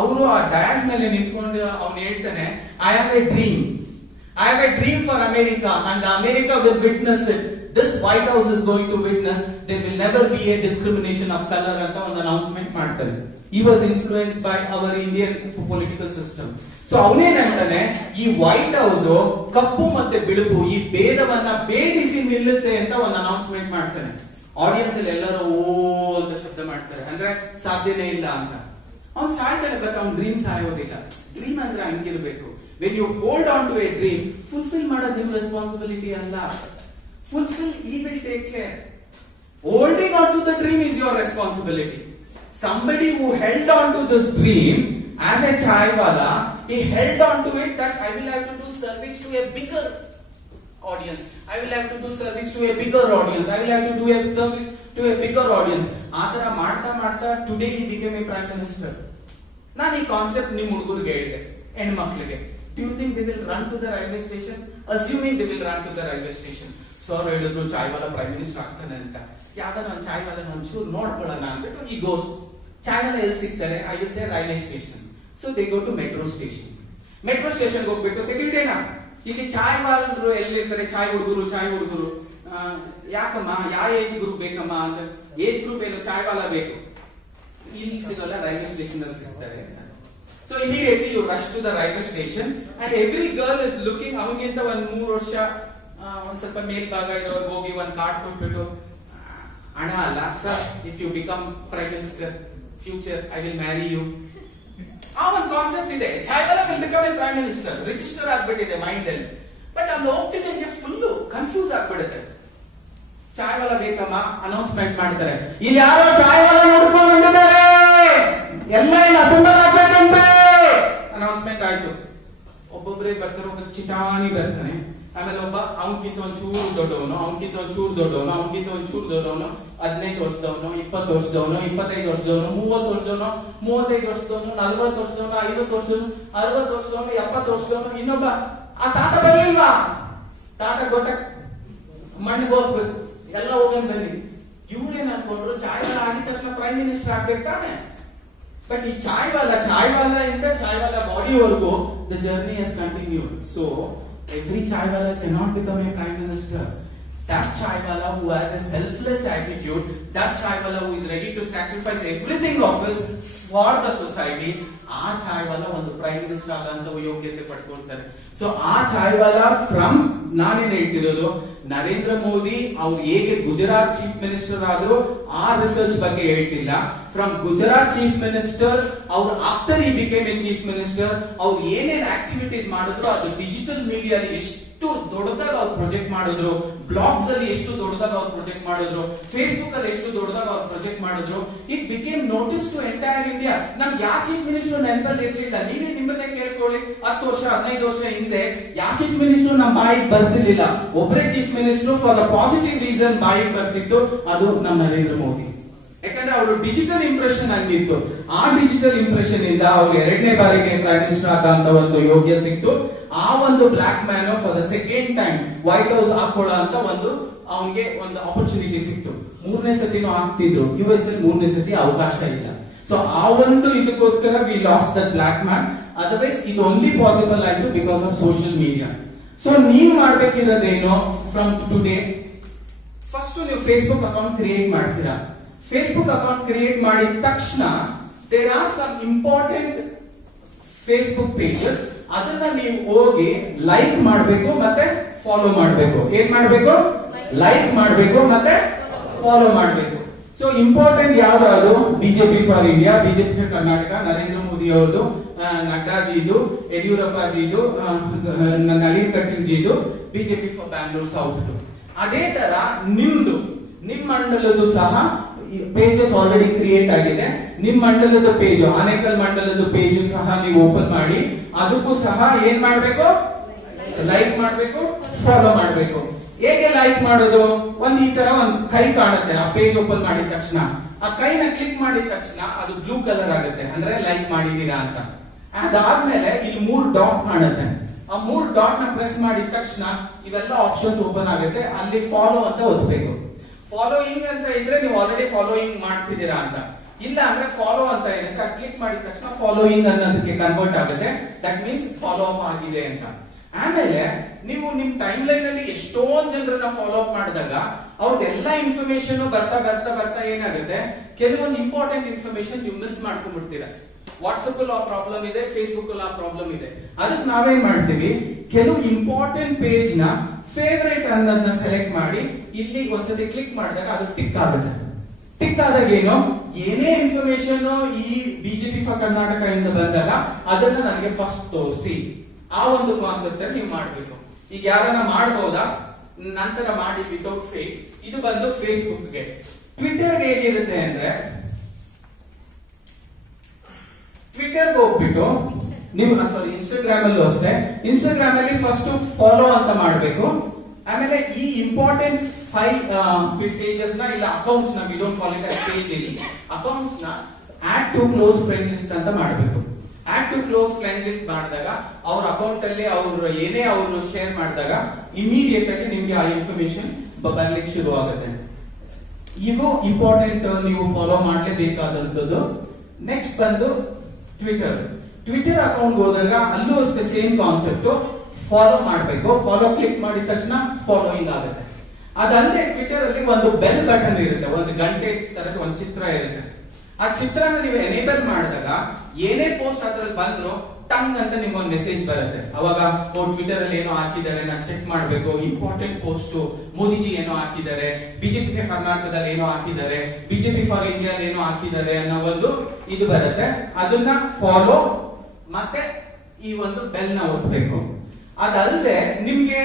ಅವರು ಆ ಡಯಾಸ್ ಮೇಲೆ ನಿಂತ್ಕೊಂಡು ಅವ್ನು ಹೇಳ್ತಾನೆ, I have A dream for America and America will witness it. This White House is going to witness there will never be a discrimination of color ಅಂತ ಒಂದು ಅನೌನ್ಸ್ಮೆಂಟ್ ಮಾಡ್ತಾರೆ. He was influenced by our Indian political system. So ಅವನೇನ್ ಹೇಳ್ತಾನೆ, ಈ white house ಕಪ್ಪು ಮತ್ತೆ ಬಿಳುಪು ಈ ಭೇದವನ್ನ ಭೇದಿಸಿ ನಿಲ್ಲುತ್ತೆ ಅಂತ ಒಂದು ಅನೌನ್ಸ್ಮೆಂಟ್ ಮಾಡ್ತಾನೆ. ಆಡಿಯನ್ಸ್ ಅಲ್ಲಿ ಎಲ್ಲರೂ ಓ ಅಂತ ಶಬ್ದ ಮಾಡ್ತಾರೆ, ಅಂದ್ರೆ ಸಾಧ್ಯನೇ ಇಲ್ಲ ಅಂತ. ಅವ್ನ್ ಸಾಯ್ತಾನೆ, ಬಟ್ ಅವ್ನ್ ಡ್ರೀಮ್ ಸಾಯೋದಿಲ್ಲ. ಡ್ರೀಮ್ ಅಂದ್ರೆ ಹಂಗಿರ್ಬೇಕು. When you hold on to a dream, fulfil ಮಾಡೋದು ನಿಮ್ ರೆಸ್ಪಾನ್ಸಿಬಿಲಿಟಿ ಅಲ್ಲ. Fulfill, he will take care. Holding on to the dream is your responsibility. Somebody who held on to this dream as a chaiwala, he held on to it that I will have to do service to a bigger audience. I will have to do service to a bigger audience. I will have to do a service to a bigger audience. ಆತರ ಮಾಡ್ತಾ today he became a prime minister. ನಾನು ಈ concept ನಿಮ್ ಹುಡುಗರಿಗೆ ಹೇಳಿದೆ, ಹೆಣ್ಮಕ್ಳಿಗೆ. Do you think they will run to the railway station? Assuming they will run to the railway station. So ಅವ್ರು ಹೇಳಿದ್ರು ಚಾಯ್ವಾಲ ಪ್ರೈಮ್ ಮಿನಿಸ್ಟರ್ ಆಗ್ತಾನೆ ಅಂತ, ಯಾವ್ದಾದ್ರು ಒಂದು ಚಾಯ್ವಾಲ ಒಂಚೂರು ನೋಡ್ಕೊಳ್ಳೋಣ ಅಂದ್ಬಿಟ್ಟು ಈ ಗೋಸ್ ಚಾಯ್ವಾಲ ಎಲ್ಲಿ ಸಿಗ್ತಾರೆ, I will say railway station. So they go to metro station. Metro station ಹೋಗ್ಬಿಟ್ಟು ಸೆಕ್ಯೂರಿಟಿನಾ ಇಲ್ಲಿ ಚಾಯ್ವಾಲರು ಎಲ್ಲಿರ್ತಾರೆ, ಚಾಯ್ ಹುಡುಗರು ಯಾಕಮ್ಮ ಯಾವ ಏಜ್ ಗ್ರೂಪ್ ಬೇಕಮ್ಮ ಅಂತ, ಏಜ್ ಗ್ರೂಪ್ ಏನು ಚಾಯ್ವಾಲ ಬೇಕು, ಇಲ್ಲಿ ಸಿಗೋಲ್ಲ ರೈಲ್ವೆ ಸ್ಟೇಷನ್ ಅಲ್ಲಿ ಸಿಗ್ತಾರೆ. So immediately you rush to the railway station and every girl is looking. ಅವನಿಗಿಂತ ಒಂದ್ 3 ವರ್ಷ ಒಂದ್ ಸ್ವಲ್ಪ ಮೇಲ್ಭಾಗ ಇರೋರ್ಗೆ ಹೋಗಿ ಒಂದ್ ಕಾರ್ಡ್ ಕೊಟ್ಬಿಟ್ಟು, ಹಣ ಅಲ್ಲ sir, if you become prime minister future I will marry you. ಆ ಒಂದು ಕಾನ್ಸೆಪ್ಟ್ ಇದೆ, chaiwala will become a prime minister, register ಆಗ್ಬಿಟ್ಟಿದೆ ಮೈಂಡ್ ಅಲ್ಲಿ. ಬಟ್ ಅಲ್ಲಿ ಹೋಗ್ತಿದ್ದಂಗೆ ಫುಲ್ ಕನ್ಫ್ಯೂಸ್ ಆಗ್ಬಿಡುತ್ತೆ. ಚಾಯ್ವಾಲ ಬೇಕಮ್ಮ ಅನೌನ್ಸ್ಮೆಂಟ್ ಮಾಡ್ತಾರೆ, ಇಲ್ಲಿ ಯಾರೋ ಚಾಯ್ವಾಲ ನೋಡ್ಕೊಂಡು ಬಂದಿದ್ದಾರೆ, ಎಲ್ಲ ಇಲ್ಲಿ ಅಸೆಂಬಲ್ ಆಗ್ಬೇಕಂತೆ. ಅನೌನ್ಸ್ಮೆಂಟ್ ಆಯ್ತು, ಒಬ್ಬೊಬ್ಬರೇ ಬರ್ತಾರೆ, ಒಬ್ಬ ಚಿಟಾಣಿ ಬರ್ತಾನೆ, ಆಮೇಲೆ ಒಬ್ಬ ಅವನ್ಕಿಂತ ಒಂಚೂರು ದೊಡ್ಡವನು, ಅವನ್ಕಿಂತ ಒಂಚೂರು ದೊಡ್ಡವನು, ಅವನ್ಕಿಂತ ಒಂಚೂರು ದೊಡ್ಡವನು, 15 ವರ್ಷದವನು, 20 ವರ್ಷದವನು, 25 ವರ್ಷದವನು, 30 ವರ್ಷದವನು, 35 ವರ್ಷದವನು, 40 ವರ್ಷದವನು, 50 ವರ್ಷದವನು, 60 ವರ್ಷದವನು, 70 ವರ್ಷದವನು, ಇನ್ನೊಬ್ಬ ಆ ತಾತ ಬರ್ಲಿಲ್ವಾ, ತಾತ ಗೊತ್ತ ಮಣ್ಣಿಗೆ ಹೋಗ್ಬೇಕು, ಎಲ್ಲ ಹೋಗಂಗ್ ಬನ್ನಿ. ಇವ್ರೇನ್ ಅನ್ಕೊಂಡ್ರು ಚಾಯ್ವಾಲ ಆಗಿದ ತಕ್ಷಣ ಪ್ರೈಮ್ ಮಿನಿಸ್ಟರ್ ಆಗ್ಬೇಕಾನೆ. ಬಟ್ ಈ ಚಾಯ್ವಾಲ ಇಂದ ಚಾಯ್ವಾಲ ಬಾಡಿವರೆಗೂ the journey has continued. So every chaiwala cannot become a prime minister. That chaiwala who has a selfless attitude, that chaiwala who is ready to sacrifice everything of his for the society, ಆ ಚಾಯ್ವಾಲ ಒಂದು prime minister ಆಗಂತ ಯೋಗ್ಯತೆ ಪಡ್ಕೊಳ್ತಾರೆ. So ಆ Chaiwala from ನಾನೇನ್ ಹೇಳ್ತಿರೋದು, ನರೇಂದ್ರ ಮೋದಿ ಅವ್ರು ಹೇಗೆ Gujarat chief minister ಆದ್ರು ಆ ರಿಸರ್ಚ್ ಬಗ್ಗೆ ಹೇಳ್ತಿಲ್ಲ. ಫ್ರಮ್ ಗುಜರಾತ್ ಚೀಫ್ ಮಿನಿಸ್ಟರ್ ಅವ್ರು ಆಫ್ಟರ್ ಈ ಬಿಕೇಮ್ ಎ ಚೀಫ್ ಮಿನಿಸ್ಟರ್ ಅವ್ರು ಏನೇನ್ ಆಕ್ಟಿವಿಟೀಸ್ ಮಾಡಿದ್ರು ಅದು ಡಿಜಿಟಲ್ ಮೀಡಿಯಾ ಎಷ್ಟು ದೊಡ್ಡದಾಗ ಅವ್ರು ಪ್ರೊಜೆಕ್ಟ್ ಮಾಡಿದ್ರು, ಬ್ಲಾಗ್ಸ್ ಅಲ್ಲಿ ಎಷ್ಟು ದೊಡ್ಡದಾಗ ಅವ್ರು ಪ್ರೊಜೆಕ್ಟ್ ಮಾಡಿದ್ರು, ಫೇಸ್ಬುಕ್ ಅಲ್ಲಿ ಎಷ್ಟು ದೊಡ್ಡದಾಗ ಅವ್ರು ಪ್ರೊಜೆಕ್ಟ್ ಮಾಡಿದ್ರು. It became notice to entire India. ನಮ್ಗೆ ಯಾವ ಚೀಫ್ ಮಿನಿಸ್ಟರ್ ನೆನಪಲ್ಲಿ ಇರ್ಲಿಲ್ಲ, ನೀವೇ ನಿಮ್ಮನ್ನೇ ಕೇಳ್ಕೊಳ್ಳಿ. 10 ವರ್ಷ 15 ವರ್ಷ ಹಿಂದೆ ಯಾವ ಚೀಫ್ ಮಿನಿಸ್ಟರ್ ನಮ್ಮ ಬಾಯಿಗೆ ಬರ್ತಿರ್ಲಿಲ್ಲ. ಒಬ್ಬರೇ chief minister for the positive reason ಬಾಯಿಗೆ ಬರ್ತಿತ್ತು, ಅದು ನಮ್ಮ ನರೇಂದ್ರ ಮೋದಿ. ಯಾಕಂದ್ರೆ ಅವರು ಡಿಜಿಟಲ್ ಇಂಪ್ರೆಷನ್ ಹಂಗಿತ್ತು. ಆ ಡಿಜಿಟಲ್ ಇಂಪ್ರೆಷನ್ ಇಂದ ಅವ್ರು 2ನೇ ಬಾರಿಗೆ ಪ್ರೈಮ್ ಮಿನಿಸ್ಟರ್ ಆದಂತ ಒಂದು ಯೋಗ್ಯ ಸಿಕ್ತು. ಆ ಒಂದು black man for the second time White House ಹಾಕೊಳ್ಳೋ ಅಂತ ಅವನಿಗೆ ಒಂದು ಆಪರ್ಚುನಿಟಿ ಸಿಕ್ತು. 3ನೇ ಸತಿನೂ ಆಗ್ತಿದ್ರು, US ಅಲ್ಲಿ 3ನೇ ಸತಿ ಅವಕಾಶ ಇಲ್ಲ. ಸೊ ಆ ಒಂದು ಇದಕ್ಕೋಸ್ಕರ we lost that black man. Otherwise ಇದು ಓನ್ಲಿ ಪಾಸಿಬಲ್ ಆಯ್ತು because of social media. So ನೀವ್ ಮಾಡ್ಬೇಕಿರೋದೇನು, ಫ್ರಮ್ ಟುಡೇ ಫಸ್ಟ್ ನೀವು ಫೇಸ್ಬುಕ್ ಅಕೌಂಟ್ ಕ್ರಿಯೇಟ್ ಮಾಡ್ತೀರಾ. ಫೇಸ್ಬುಕ್ ಅಕೌಂಟ್ ಕ್ರಿಯೇಟ್ ಮಾಡಿದ ತಕ್ಷಣ there are some important Facebook pages, ಅದನ್ನ ನೀವು ಹೋಗಿ ಲೈಕ್ ಮಾಡಬೇಕು ಮತ್ತೆ ಫಾಲೋ ಮಾಡಬೇಕು. ಏನ್ ಮಾಡಬೇಕು? ಲೈಕ್ ಮಾಡಬೇಕು ಮತ್ತೆ ಫಾಲೋ ಮಾಡಬೇಕು. ಸೊ ಇಂಪಾರ್ಟೆಂಟ್ ಯಾವ್ದಾದ್ರು, BJP for India, BJP for Karnataka, Narendra Modi ಅವ್ರದ್ದು, ನಡ್ಡಾಜಿದು, ಯಡಿಯೂರಪ್ಪಜಿದು, ನಳಿನ್ ಕಟೀಲ್ ಜಿದು, ಬಿಜೆಪಿ ಫಾರ್ ಬ್ಯಾಂಗ್ಳೂರ್ ಸೌತ್. ಅದೇ ತರ ನಿಮ್ ಮಂಡಲದ್ದು ಸಹ ಪೇಜಸ್ ಆಲ್ರೆಡಿ ಕ್ರಿಯೇಟ್ ಆಗಿದೆ. ನಿಮ್ ಮಂಡಲದ ಪೇಜ್, ಆನೇಕಲ್ ಮಂಡಲದ ಪೇಜ್ ಸಹ ನೀವು ಓಪನ್ ಮಾಡಿ, ಅದಕ್ಕೂ ಸಹ ಏನ್ ಮಾಡ್ಬೇಕು? ಲೈಕ್ ಮಾಡ್ಬೇಕು, ಫಾಲೋ ಮಾಡ್ಬೇಕು. ಹೇಗೆ ಲೈಕ್ ಮಾಡೋದು? ಈ ತರ ಒಂದ್ ಕೈ ಕಾಣುತ್ತೆ ಆ ಪೇಜ್ ಓಪನ್ ಮಾಡಿದ ತಕ್ಷಣ. ಆ ಕೈನ ಕ್ಲಿಕ್ ಮಾಡಿದ ತಕ್ಷಣ ಅದು ಬ್ಲೂ ಕಲರ್ ಆಗುತ್ತೆ, ಅಂದ್ರೆ ಲೈಕ್ ಮಾಡಿದೀರಾ ಅಂತ. ಅದಾದ್ಮೇಲೆ ಇಲ್ಲಿ 3 ಡಾಟ್ ಕಾಣುತ್ತೆ. ಆ 3 ಡಾಟ್ ನ ಪ್ರೆಸ್ ಮಾಡಿದ ತಕ್ಷಣ ಇವೆಲ್ಲ ಆಪ್ಷನ್ಸ್ ಓಪನ್ ಆಗುತ್ತೆ. ಅಲ್ಲಿ ಫಾಲೋ ಅಂತ ಒತ್ತಬೇಕು. ಫಾಲೋಯಿಂಗ್ ಅಂತ ಇದ್ರೆ ನೀವು ಆಲ್ರೆಡಿ ಫಾಲೋಯಿಂಗ್ ಮಾಡ್ತಿದ್ದೀರಾ ಅಂತ. ಇಲ್ಲ ಅಂದ್ರೆ ಫಾಲೋ ಅಂತ ಇರುತ್ತೆ, ಕ್ಲಿಕ್ ಮಾಡಿದ ತಕ್ಷಣ ಫಾಲೋಯಿಂಗ್ ಅನ್ನೋದಕ್ಕೆ ಕನ್ವರ್ಟ್ ಆಗುತ್ತೆ. ದಟ್ ಮೀನ್ಸ್ ಫಾಲೋ ಅಪ್ ಆಗಿದೆ ಅಂತ. ಆಮೇಲೆ ನೀವು ನಿಮ್ ಟೈಮ್ ಲೈನ್ ಅಲ್ಲಿ ಎಷ್ಟೊಂದ್ ಜನರನ್ನ ಫಾಲೋ ಅಪ್ ಮಾಡಿದಾಗ ಅವ್ರದ್ದೆಲ್ಲ ಇನ್ಫಾರ್ಮೇಶನ್ ಬರ್ತಾ ಏನಾಗುತ್ತೆ, ಕೆಲವೊಂದು ಇಂಪಾರ್ಟೆಂಟ್ ಇನ್ಫಾರ್ಮೇಶನ್ ನೀವು ಮಿಸ್ ಮಾಡ್ಕೊಂಡ್ಬಿಡ್ತೀರಾ. ವಾಟ್ಸ್ಆಪ್ ಅಲ್ಲಿ ಆ ಪ್ರಾಬ್ಲಮ್ ಇದೆ, ಫೇಸ್ಬುಕ್ ಅಲ್ಲಿ ಆ ಪ್ರಾಬ್ಲಮ್ ಇದೆ. ಅದಕ್ಕೆ ನಾವೇನ್ ಮಾಡ್ತೀವಿ, ಕೆಲವು ಇಂಪಾರ್ಟೆಂಟ್ ಪೇಜ್ ನ ಫೇವರೇಟ್ ಅನ್ನೋದನ್ನ ಸೆಲೆಕ್ಟ್ ಮಾಡಿ ಇಲ್ಲಿ ಒಂದ್ಸತಿ ಕ್ಲಿಕ್ ಮಾಡಿದಾಗ ಅದು ಟಿಕ್ ಆಗುತ್ತೆ. ಟಿಕ್ ಆದಾಗ ಏನು, ಏನೇ ಇನ್ಫಾರ್ಮೇಶನ್ ಈ ಬಿಜೆಪಿ ಫಾರ್ ಕರ್ನಾಟಕ ಇಂದ ಬಂದಾಗ ಅದನ್ನ ನನಗೆ ಫಸ್ಟ್ ತೋರಿಸಿ. ಆ ಒಂದು ಕಾನ್ಸೆಪ್ಟ್ ಅಲ್ಲಿ ನೀವು ಮಾಡ್ಬೇಕು. ಈಗ ಯಾರನ್ನ ಮಾಡ್ಬೋದಾ, ನಂತರ ಮಾಡಿ ವಿತೌಟ್ ಫೇಕ್. ಇದು ಬಂದು ಫೇಸ್ಬುಕ್ಗೆ. ಟ್ವಿಟರ್ಗೆ ಹೇಗಿರುತ್ತೆ ಅಂದ್ರೆ, ಟ್ವಿಟರ್ಗೆ ಹೋಗ್ಬಿಟ್ಟು ನೀವು ಇನ್ಸ್ಟಾಗ್ರಾಮ್ ಅಲ್ಲೂ ಅಷ್ಟೇ, ಇನ್ಸ್ಟಾಗ್ರಾಮ್ ಅಲ್ಲಿ ಫಸ್ಟ್ ಫಾಲೋ ಅಂತ ಮಾಡಬೇಕು. ಆಮೇಲೆ ಈ ಇಂಪಾರ್ಟೆಂಟ್ 5 ಪೇಜಸ್ ನ ಇಲ್ಲ ಅಕೌಂಟ್ಸ್ ನ, we don't call it page, ಇಲ್ಲಿ ಅಕೌಂಟ್ಸ್ ನ add to close friend list ಅಂತ ಮಾಡಬೇಕು. Add to close friend list ಮಾಡಿದಾಗ ಅವ್ರ ಅಕೌಂಟ್ ಅಲ್ಲಿ ಅವರು ಏನೇ ಅವರು ಶೇರ್ ಮಾಡಿದಾಗ ಇಮಿಡಿಯೇಟ್ ಆಗಿ ನಿಮ್ಗೆ ಆ ಇನ್ಫಾರ್ಮೇಶನ್ ಬರ್ಲಿಕ್ಕೆ ಶುರು ಆಗುತ್ತೆ. ಇವು ಇಂಪಾರ್ಟೆಂಟ್, ನೀವು ಫಾಲೋ ಮಾಡಲೇಬೇಕಾದಂತದ್ದು. ನೆಕ್ಸ್ಟ್ ಬಂದು ಟ್ವಿಟರ್ ಅಕೌಂಟ್ ಹೋದಾಗ ಅಲ್ಲೂ ಅಷ್ಟೇ ಸೇಮ್ ಕಾನ್ಸೆಪ್ಟ್, ಫಾಲೋ ಮಾಡಬೇಕು. ಫಾಲೋ ಕ್ಲಿಕ್ ಮಾಡಿದ ತಕ್ಷಣ ಫಾಲೋಯಿಂಗ್ ಆಗುತ್ತೆ. ಅದಲ್ಲದೆ ಟ್ವಿಟರ್ ಅಲ್ಲಿ ಒಂದು ಬೆಲ್ ಬಟನ್ ಇರುತ್ತೆ, ಒಂದು ಗಂಟೆ ತರದ ಒಂದು ಚಿತ್ರ ಇರುತ್ತೆ. ಆ ಚಿತ್ರನ ನೀವು ಎನೇಬಲ್ ಮಾಡಿದಾಗ ಏನೇ ಪೋಸ್ಟ್ ಅದ್ರಲ್ಲಿ ಬಂದ್ರು ಟಂಗ್ ಅಂತ ನಿಮ್ಗೊಂದು ಮೆಸೇಜ್ ಬರುತ್ತೆ. ಅವಾಗ ಟ್ವಿಟರ್ ಅಲ್ಲಿ ಏನೋ ಹಾಕಿದ್ದಾರೆ, ನಾನು ಚೆಕ್ ಮಾಡ್ಬೇಕು, ಇಂಪಾರ್ಟೆಂಟ್ ಪೋಸ್ಟ್, ಮೋದಿಜಿ ಏನೋ ಹಾಕಿದ್ದಾರೆ, ಬಿಜೆಪಿ ಕರ್ನಾಟಕದಲ್ಲಿ ಏನೋ ಹಾಕಿದ್ದಾರೆ, ಬಿಜೆಪಿ ಫಾರ್ ಇಂಡಿಯಾ ಏನೋ ಹಾಕಿದ್ದಾರೆ ಅನ್ನೋ ಒಂದು ಇದು ಬರುತ್ತೆ. ಅದನ್ನ ಫಾಲೋ ಮತ್ತೆ ಈ ಒಂದು ಬೆಲ್ ನ ಒತ್ತಬೇಕು. ಅದಲ್ಲದೆ ನಿಮ್ಗೆ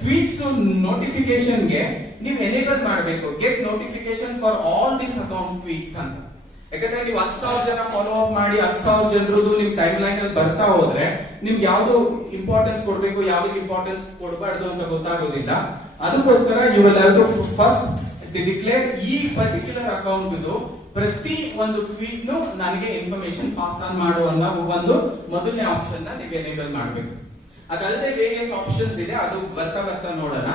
ಟ್ವೀಟ್ಸ್ ನೋಟಿಫಿಕೇಶನ್ಗೆ ನೀವು ಎನೇಬಲ್ ಮಾಡಬೇಕು, get notification for all this account tweets ಅಂತ. ಯಾಕಂದ್ರೆ ನೀವು 10,000 ಜನ ಫಾಲೋ ಅಪ್ ಮಾಡಿ 10,000 ಜನರದು ನಿಮ್ ಟೈಮ್ ಲೈನ್ ಅಲ್ಲಿ ಬರ್ತಾ ಹೋದ್ರೆ ನಿಮ್ಗೆ ಯಾವ್ದು ಇಂಪಾರ್ಟೆನ್ಸ್ ಕೊಡ್ಬೇಕು, ಯಾವ್ದು ಇಂಪಾರ್ಟೆನ್ಸ್ ಕೊಡಬಾರ್ದು ಅಂತ ಗೊತ್ತಾಗೋದಿಲ್ಲ. ಅದಕ್ಕೋಸ್ಕರ you will have to first declare ಈ ಪರ್ಟಿಕ್ಯುಲರ್ ಅಕೌಂಟ್ ಪ್ರತಿ ಒಂದು ಟ್ವೀಟ್ ನನಗೆ ಇನ್ಫಾರ್ಮೇಶನ್ ಪಾಸ್ ಆನ್ ಮಾಡುವಂತ ಒಂದು ಮೊದಲನೇ ಆಪ್ಷನ್ ನ ನೀವು ಎನೇಬಲ್ ಮಾಡಬೇಕು. ಅದಲ್ಲದೆ ವೇರಿಯಸ್ ಆಪ್ಷನ್ಸ್ ಇದೆ, ಅದು ಬರ್ತಾ ನೋಡೋಣ.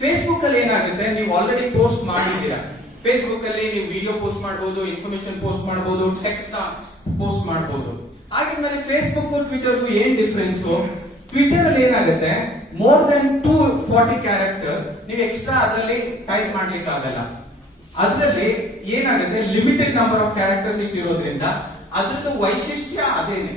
ಫೇಸ್ಬುಕ್ ಅಲ್ಲಿ ಏನಾಗುತ್ತೆ, ನೀವು ಆಲ್ರೆಡಿ ಪೋಸ್ಟ್ ಮಾಡಿದ್ದೀರಾ. ಫೇಸ್ಬುಕ್ ಅಲ್ಲಿ ನೀವು ವಿಡಿಯೋ ಪೋಸ್ಟ್ ಮಾಡಬಹುದು, ಇನ್ಫಾರ್ಮೇಶನ್ ಪೋಸ್ಟ್ ಮಾಡಬಹುದು, ಟೆಕ್ಸ್ಟ್ ನ ಪೋಸ್ಟ್ ಮಾಡಬಹುದು. ಹಾಗಿದ್ಮೇಲೆ ಫೇಸ್ಬುಕ್ ಟ್ವಿಟರ್ ಏನ್ ಡಿಫರೆನ್ಸ್? ಟ್ವಿಟರ್ ಅಲ್ಲಿ ಏನಾಗುತ್ತೆ, ಮೋರ್ ದನ್ 240 ಕ್ಯಾರೆಕ್ಟರ್ಸ್ ನೀವು ಎಕ್ಸ್ಟ್ರಾ ಅದರಲ್ಲಿ ಟೈಪ್ ಮಾಡ್ಲಿಕ್ಕೆ ಆಗಲ್ಲ. ಅದರಲ್ಲಿ ಏನಾಗುತ್ತೆ, ಲಿಮಿಟೆಡ್ ನಂಬರ್ ಆಫ್ ಕ್ಯಾರೆಕ್ಟರ್ಸ್ ಇಟ್ಟಿರೋದ್ರಿಂದ ಅದ್ರದ್ದು ವೈಶಿಷ್ಟ್ಯ ಅದೇನೆ.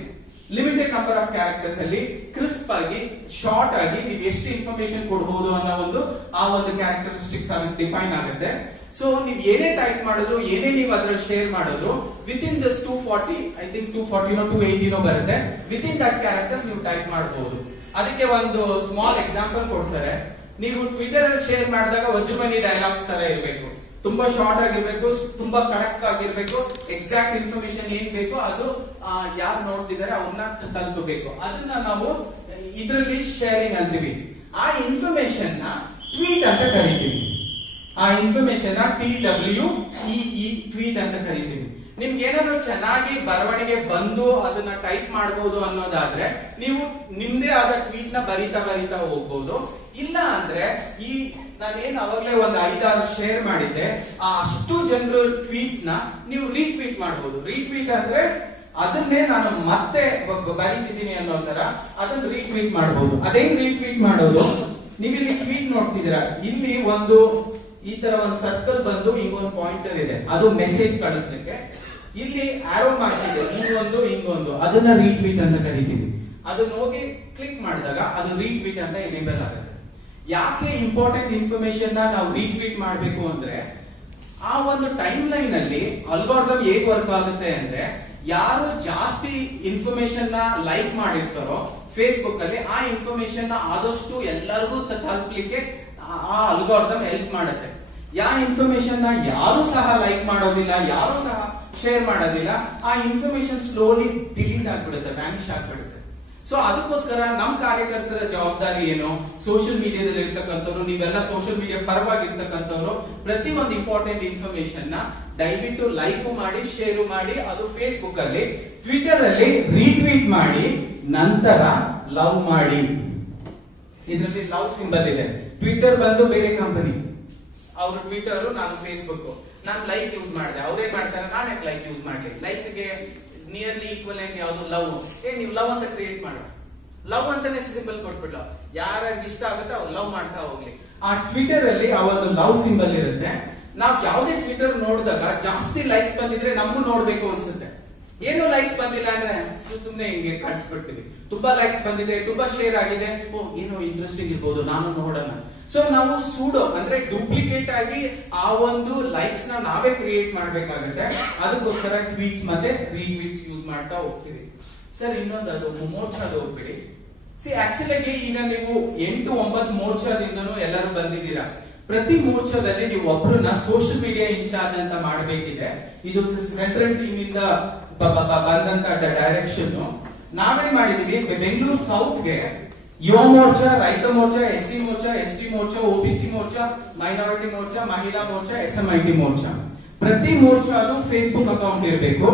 ಲಿಮಿಟೆಡ್ ನಂಬರ್ ಆಫ್ ಕ್ಯಾರೆಕ್ಟರ್ಸ್ ಅಲ್ಲಿ ಕ್ರಿಸ್ಪ್ ಆಗಿ ಶಾರ್ಟ್ ಆಗಿ ನೀವು ಎಷ್ಟು ಇನ್ಫಾರ್ಮೇಶನ್ ಕೊಡಬಹುದು ಅನ್ನೋ ಆ ಒಂದು ಕ್ಯಾರೆಕ್ಟರಿಸ್ಟಿಕ್ಸ್ ಡಿಫೈನ್ ಆಗುತ್ತೆ. ಸೊ ನೀವು ಏನೇ ಟೈಪ್ ಮಾಡಿದ್ರು, ಏನೇ ನೀವು ಅದ್ರಲ್ಲಿ ಶೇರ್ ಮಾಡಿದ್ರು, with in this 240, I think 240 280 ಬರುತ್ತೆ, ವಿತ್ ಇನ್ ದಟ್ ಕ್ಯಾರೆಕ್ಟರ್ಸ್ ನೀವು ಟೈಪ್ ಮಾಡಬಹುದು. ಅದಕ್ಕೆ ಒಂದು ಸ್ಮಾಲ್ ಎಕ್ಸಾಂಪಲ್ ಕೊಡ್ತಾರೆ. ನೀವು ಟ್ವಿಟರ್ ಅಲ್ಲಿ ಶೇರ್ ಮಾಡಿದಾಗ ವಜ್ರಮನಿ ಡೈಲಾಗ್ಸ್ ತರ ಇರಬೇಕು, ತುಂಬಾ ಶಾರ್ಟ್ ಆಗಿರ್ಬೇಕು, ತುಂಬಾ ಕರೆಕ್ಟ್ ಆಗಿರ್ಬೇಕು, ಎಕ್ಸಾಕ್ಟ್ ಇನ್ಫಾರ್ಮೇಶನ್ ಏನ್ ಬೇಕು ಅದು ಯಾರು ನೋಡ್ತಿದ್ದಾರೆ ಅವ್ರನ್ನ ತಲುಪಬೇಕು. ಅದನ್ನ ನಾವು ಇದರಲ್ಲಿ ಶೇರಿಂಗ್ ಅಂತೀವಿ. ಆ ಇನ್ಫಾರ್ಮೇಶನ್ ನ ಟ್ವೀಟ್ ಅಂತ ಕರಿತೀವಿ. ಆ ಇನ್ಫಾರ್ಮೇಶನ್ ನ TWEE ಟ್ವೀಟ್ ಅಂತ ಕರಿತೀವಿ. ನಿಮ್ಗೆ ಏನಾದ್ರು ಚೆನ್ನಾಗಿ ಬರವಣಿಗೆ ಬಂದು ಅದನ್ನ ಟೈಪ್ ಮಾಡಬಹುದು ಅನ್ನೋದಾದ್ರೆ ನೀವು ನಿಮ್ದೇ ಆದ ಟ್ವೀಟ್ ನ ಬರಿತಾ ಹೋಗ್ಬಹುದು. ಇಲ್ಲ ಅಂದ್ರೆ ಈ ನಾನೇನು ಅವಾಗಲೇ ಒಂದು 5-6 ಶೇರ್ ಮಾಡಿದ್ದೆ, ಆ ಅಷ್ಟು ಜನರು ಟ್ವೀಟ್ಸ್ ನ ನೀವು ರೀಟ್ವೀಟ್ ಮಾಡಬಹುದು. ರೀಟ್ವೀಟ್ ಅಂದ್ರೆ ಅದನ್ನೇ ನಾನು ಮತ್ತೆ ಬರೀತಿದ್ದೀನಿ ಅನ್ನೋ ತರ ಅದನ್ನ ರೀಟ್ವೀಟ್ ಮಾಡಬಹುದು. ಅದೇನ್ ರೀಟ್ವೀಟ್ ಮಾಡೋದು, ನೀವಿಲ್ಲಿ ಟ್ವೀಟ್ ನೋಡ್ತಿದ್ದೀರಾ, ಇಲ್ಲಿ ಒಂದು ಈ ತರ ಒಂದು ಸರ್ಕಲ್ ಬಂದು ಹಿಂಗೊಂದು ಪಾಯಿಂಟರ್ ಇದೆ, ಅದು ಮೆಸೇಜ್ ಕಳಿಸ್ಲಿಕ್ಕೆ. ಇಲ್ಲಿ ಆರೋ ಮಾರ್ಕ್ ಇದೆ, ಹಿಂಗೊಂದು ಅದನ್ನ ರೀಟ್ವೀಟ್ ಅಂತ ಕರಿತೀವಿ. ಅದನ್ನ ಹೋಗಿ ಕ್ಲಿಕ್ ಮಾಡಿದಾಗ ಅದು ರೀಟ್ವೀಟ್ ಅಂತ ಎನೇಬಲ್ ಆಗುತ್ತೆ. ಯಾಕೆ ಇಂಪಾರ್ಟೆಂಟ್ ಇನ್ಫಾರ್ಮೇಶನ್ ನಾವು ರೀಟ್ವೀಟ್ ಮಾಡಬೇಕು ಅಂದ್ರೆ, ಆ ಒಂದು ಟೈಮ್ ಲೈನ್ ಅಲ್ಲಿ ಅಲ್ಗಾರಿದಮ್ ಹೇಗೆ ವರ್ಕ್ ಆಗುತ್ತೆ ಅಂದ್ರೆ, ಯಾರು ಜಾಸ್ತಿ ಇನ್ಫಾರ್ಮೇಶನ್ ನ ಲೈಕ್ ಮಾಡಿರ್ತಾರೋ ಫೇಸ್ಬುಕ್ ಅಲ್ಲಿ, ಆ ಇನ್ಫಾರ್ಮೇಶನ್ ನ ಆದಷ್ಟು ಎಲ್ಲರಿಗೂ ತಲುಪಲಿಕ್ಕೆ ಆ ಅಲ್ಗಾರಿದಮ್ ಹೆಲ್ಪ್ ಮಾಡುತ್ತೆ. ಯಾವ ಇನ್ಫಾರ್ಮೇಶನ್ ನ ಯಾರು ಸಹ ಲೈಕ್ ಮಾಡೋದಿಲ್ಲ, ಯಾರು ಸಹ ಶೇರ್ ಮಾಡೋದಿಲ್ಲ, ಆ ಇನ್ಫಾರ್ಮೇಶನ್ ಸ್ಲೋಲಿ ಡಿಲೀಟ್ ಆಗ್ಬಿಡುತ್ತೆ, ವ್ಯಾನಿಶ್ ಆಗ್ಬಿಡುತ್ತೆ. ಸೊ ಅದಕ್ಕೋಸ್ಕರ ನಮ್ ಕಾರ್ಯಕರ್ತರ ಜವಾಬ್ದಾರಿ ಏನು, ಸೋಷಿಯಲ್ ಮೀಡಿಯಾದಲ್ಲಿ ಇರ್ತಕ್ಕಂಥವ್ರು, ನೀವೆಲ್ಲ ಸೋಷಿಯಲ್ ಮೀಡಿಯಾ ಪರವಾಗಿರ್ತಕ್ಕಂಥವ್ರು, ಪ್ರತಿ ಒಂದು ಇಂಪಾರ್ಟೆಂಟ್ ಇನ್ಫಾರ್ಮೇಶನ್ ನ ದಯವಿಟ್ಟು ಲೈಕ್ ಮಾಡಿ, ಶೇರ್ ಮಾಡಿ, ಅದು ಫೇಸ್ಬುಕ್ ಅಲ್ಲಿ, ಟ್ವಿಟರ್ ಅಲ್ಲಿ ರೀಟ್ವೀಟ್ ಮಾಡಿ, ನಂತರ ಲವ್ ಮಾಡಿ. ಇದರಲ್ಲಿ ಲವ್ ಸಿಂಬಲ್ ಇದೆ. ಟ್ವಿಟರ್ ಬಂದು ಬೇರೆ ಕಂಪನಿ, ಅವ್ರ ಟ್ವಿಟರ್, ನಾನು ಫೇಸ್ಬುಕ್. ನಾನು ಲೈಕ್ ಯೂಸ್ ಮಾಡಿದೆ, ಅವ್ರೇನ್ ಮಾಡ್ತಾರೆ, ನಾನು ಯಾಕೆ ಲೈಕ್ ಯೂಸ್ ಮಾಡ್ಲಿ? ಲೈಕ್ ಗೆ ನಿಯರ್ಲಿ ಈಕ್ವಲೆಂಟ್ ಯಾವ್ದು ಲವ್. ನೀವು ಲವ್ ಅಂತ ಕ್ರಿಯೇಟ್ ಮಾಡ, ಲವ್ ಅಂತಾನೆ ಸಿಂಬಲ್ ಕೊಟ್ಬಿಟ್ಟು ಯಾರಿಗೆ ಇಷ್ಟ ಆಗುತ್ತೆ ಅವ್ರು ಲವ್ ಮಾಡ್ತಾ ಹೋಗ್ಲಿ. ಆ ಟ್ವಿಟರ್ ಅಲ್ಲಿ ಆ ಒಂದು ಲವ್ ಸಿಂಬಲ್ ಇರುತ್ತೆ. ನಾವ್ ಯಾವ್ದೇ ಟ್ವಿಟರ್ ನೋಡಿದಾಗ ಜಾಸ್ತಿ ಲೈಕ್ಸ್ ಬಂದಿದ್ರೆ ನಮಗೂ ನೋಡ್ಬೇಕು ಅನ್ಸುತ್ತೆ. ಏನು ಲೈಕ್ಸ್ ಬಂದಿಲ್ಲ ಅಂದ್ರೆ ಸುಮ್ಮನೆ ಹಿಂಗೆ ಕಳಿಸ್ಬಿಡ್ತೀವಿ. ತುಂಬಾ ಲೈಕ್ಸ್ ಬಂದಿದೆ, ತುಂಬಾ ಶೇರ್ ಆಗಿದೆ, ಓ ಏನೋ ಇಂಟ್ರೆಸ್ಟಿಂಗ್ ಇರ್ಬೋದು, ನಾನು ನೋಡೋಣ. ಸೊ ನಾವು ಸೂಡೋ ಅಂದ್ರೆ ಡೂಪ್ಲಿಕೇಟ್ ಆಗಿ ಆ ಒಂದು ಲೈಕ್ಸ್ ನ ನಾವೇ ಕ್ರಿಯೇಟ್ ಮಾಡ್ಬೇಕಾಗುತ್ತೆ. ಅದಕ್ಕೋಸ್ಕರ ಟ್ವೀಟ್ಸ್ ಮತ್ತೆ ರೀಟ್ವೀಟ್ಸ್ ಯೂಸ್ ಮಾಡ್ತಾ ಹೋಗ್ತೀವಿ. ಸರ್ ಇನ್ನೊಂದು ಅದು ಮೋರ್ಚಾದ ಹೋಗ್ಬಿಡಿ. ಆಕ್ಚುಲಿ ಈಗ ನೀವು 8-9 ಮೋರ್ಚಾದಿಂದನೂ ಎಲ್ಲರೂ ಬಂದಿದ್ದೀರಾ. ಪ್ರತಿ ಮೋರ್ಚಾದಲ್ಲಿ ನೀವು ಒಬ್ಬರನ್ನ ಸೋಷಿಯಲ್ ಮೀಡಿಯಾ ಇನ್ಚಾರ್ಜ್ ಅಂತ ಮಾಡಬೇಕಿದೆ. ಇದು ಸೆಂಟ್ರಲ್ ಟೀಮ್ ಇಂದ ಬಂದಂತ ಡೈರೆಕ್ಷನ್. ನಾವೇನ್ ಮಾಡಿದೀವಿ, ಬೆಂಗಳೂರು ಸೌತ್ ಗೆ ಯುವ ಮೋರ್ಚಾ, ರೈತ Morcha, SC Morcha, ST Morcha, OBC Morcha, minority Morcha, ಮಹಿಳಾ ಮೋರ್ಚಾ, SMIT ಮೋರ್ಚಾ. ಪ್ರತಿ ಮೋರ್ಚಾಲು ಫೇಸ್ಬುಕ್ ಅಕೌಂಟ್ ಇರಬೇಕು,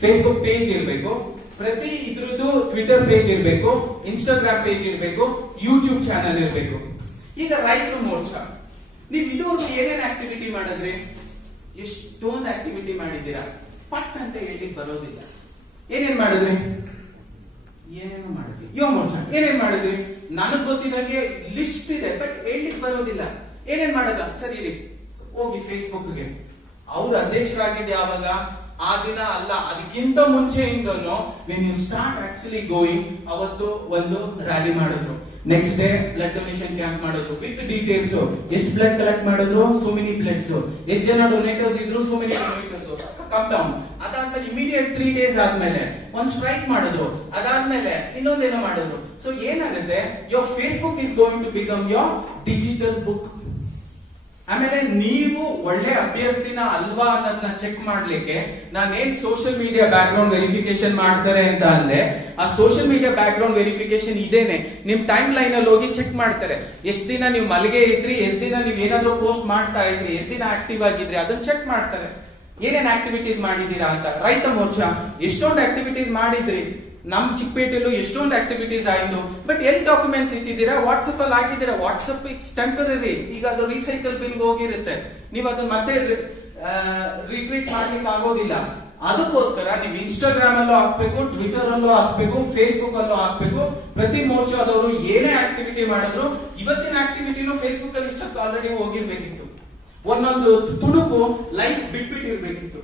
ಫೇಸ್ಬುಕ್ ಪೇಜ್ ಇರಬೇಕು, ಪ್ರತಿ ಇದ್ರದ್ದು ಟ್ವಿಟರ್ ಪೇಜ್ ಇರಬೇಕು, ಇನ್ಸ್ಟಾಗ್ರಾಮ್ ಪೇಜ್ ಇರಬೇಕು, ಯೂಟ್ಯೂಬ್ ಚಾನಲ್ ಇರಬೇಕು. ಈಗ ರೈತ ಮೋರ್ಚಾ ನೀವು ಇದುವರೆಗೂ ಏನೇನ್ ಆಕ್ಟಿವಿಟಿ ಮಾಡಿದ್ರಿ? ಎಷ್ಟೊಂದು ಆಕ್ಟಿವಿಟಿ ಮಾಡಿದ್ದೀರಾ, ಪಟ್ ಅಂತ ಹೇಳಿ ಬರೋದಿಲ್ಲ. ಏನೇನ್ ಮಾಡಿದ್ರಿ? ಏನೇನು ಮಾಡಿದ್ರಿ? ಯುವ ಮೋರ್ಚಾ ಏನೇನ್ ಮಾಡಿದ್ರಿ? ನನಗ್ ಗೊತ್ತಿದಂಗೆ ಲಿಸ್ಟ್ ಇದೆ, ಬಟ್ ಹೇಳಲಿಕ್ಕೆ ಬರೋದಿಲ್ಲ. ಏನೇನ್ ಮಾಡೋದ? ಸರಿ ರೀ, ಹೋಗಿ ಫೇಸ್ಬುಕ್ಗೆ. ಅವ್ರು ಅಧ್ಯಕ್ಷರಾಗಿದ್ದೆ ಯಾವಾಗ? ಆ ದಿನ ಅಲ್ಲ, ಅದಕ್ಕಿಂತ ಮುಂಚೆಯಿಂದನು when you start actually going, ಅವತ್ತು ಒಂದು ರ್ಯಾಲಿ ಮಾಡಿದ್ರು. Next day blood donation camp ಮಾಡಿದ್ರು ವಿತ್ ಡೀಟೇಲ್ಸ್. ಎಷ್ಟು ಬ್ಲಡ್ ಕಲೆಕ್ಟ್ ಮಾಡಿದ್ರು? So many bloods. ಎಷ್ಟು ಜನ ಡೊನೇಟರ್ಸ್ ಇದ್ರು? So many donators. Come down. ಅದಾದ್ಮೇಲೆ ಇಮಿಡಿಯೇಟ್ 3 days ಆದ್ಮೇಲೆ ಒಂದ್ ಸ್ಟ್ರೈಕ್ ಮಾಡಿದ್ರು. ಅದಾದ್ಮೇಲೆ ಇನ್ನೊಂದೇನೋ ಮಾಡಿದ್ರು. ಸೊ ಏನಾಗುತ್ತೆ, your Facebook is going to become your digital book. ಆಮೇಲೆ ನೀವು ಒಳ್ಳೆ ಅಭ್ಯರ್ಥಿನ ಅಲ್ವಾ ಅನ್ನೋದನ್ನ ಚೆಕ್ ಮಾಡ್ಲಿಕ್ಕೆ ನಾನೇನ್ social media background verification ಮಾಡ್ತಾರೆ ಅಂತ ಅಂದ್ರೆ, ಆ social media background verification ಇದೇನೆ. ನಿಮ್ ಟೈಮ್ ಲೈನ್ ಅಲ್ಲಿ ಹೋಗಿ ಚೆಕ್ ಮಾಡ್ತಾರೆ. ಎಷ್ಟ್ ದಿನ ನೀವು ಮಲ್ಗೆ ಇದ್ರಿ, ಎಷ್ಟ್ ದಿನ ನೀವು ಏನಾದ್ರೂ ಪೋಸ್ಟ್ ಮಾಡ್ತಾ ಇದ್ರಿ, ಎಷ್ಟ್ ದಿನ ಆಕ್ಟಿವ್ ಆಗಿದ್ರಿ, ಅದನ್ನ ಚೆಕ್ ಮಾಡ್ತಾರೆ. ಏನೇನ್ ಆಕ್ಟಿವಿಟೀಸ್ ಮಾಡಿದೀರಾ ಅಂತ. ರೈತ ಮೋರ್ಚಾ ಎಷ್ಟೊಂದು ಆಕ್ಟಿವಿಟೀಸ್ ಮಾಡಿದ್ರಿ. ನಮ್ ಚಿಕ್ಕಪೇಟೆಲ್ಲೂ ಎಷ್ಟೊಂದು ಆಕ್ಟಿವಿಟೀಸ್ ಆಯ್ತು. ಬಟ್ ಎಲ್ಲಿ ಡಾಕ್ಯುಮೆಂಟ್ಸ್ ಇಟ್ಟಿದ್ದೀರಾ? ವಾಟ್ಸ್ಆಪ್ ಅಲ್ಲಿ ಆಗಿದ್ದೀರಾ. WhatsApp it's temporary. ಈಗ ಅದು ರೀಸೈಕಲ್ ಬಿಲ್ ಹೋಗಿರುತ್ತೆ, ನೀವು ಅದನ್ನ ಮತ್ತೆ ರಿಟ್ರೀಟ್ ಮಾಡ್ಲಿಕ್ಕೆ ಆಗೋದಿಲ್ಲ. ಅದಕ್ಕೋಸ್ಕರ ನೀವು ಇನ್ಸ್ಟಾಗ್ರಾಮ್ ಅಲ್ಲೂ ಹಾಕ್ಬೇಕು, ಟ್ವಿಟರ್ ಅಲ್ಲೂ ಹಾಕ್ಬೇಕು, ಫೇಸ್ಬುಕ್ ಅಲ್ಲೂ ಹಾಕ್ಬೇಕು. ಪ್ರತಿ ಮೋರ್ಚಾದವರು ಏನೇ ಆಕ್ಟಿವಿಟಿ ಮಾಡಿದ್ರು, ಇವತ್ತಿನ ಆಕ್ಟಿವಿಟಿನೂ ಫೇಸ್ಬುಕ್ ಅಲ್ಲಿ ಇಷ್ಟಕ್ಕೆ ಆಲ್ರೆಡಿ ಹೋಗಿರ್ಬೇಕಿತ್ತು. ಒಂದೊಂದು ತುಣುಕು ಲೈಕ್ ಬಿಟ್ಬಿಟ್ಟಿರ್ಬೇಕಿತ್ತು.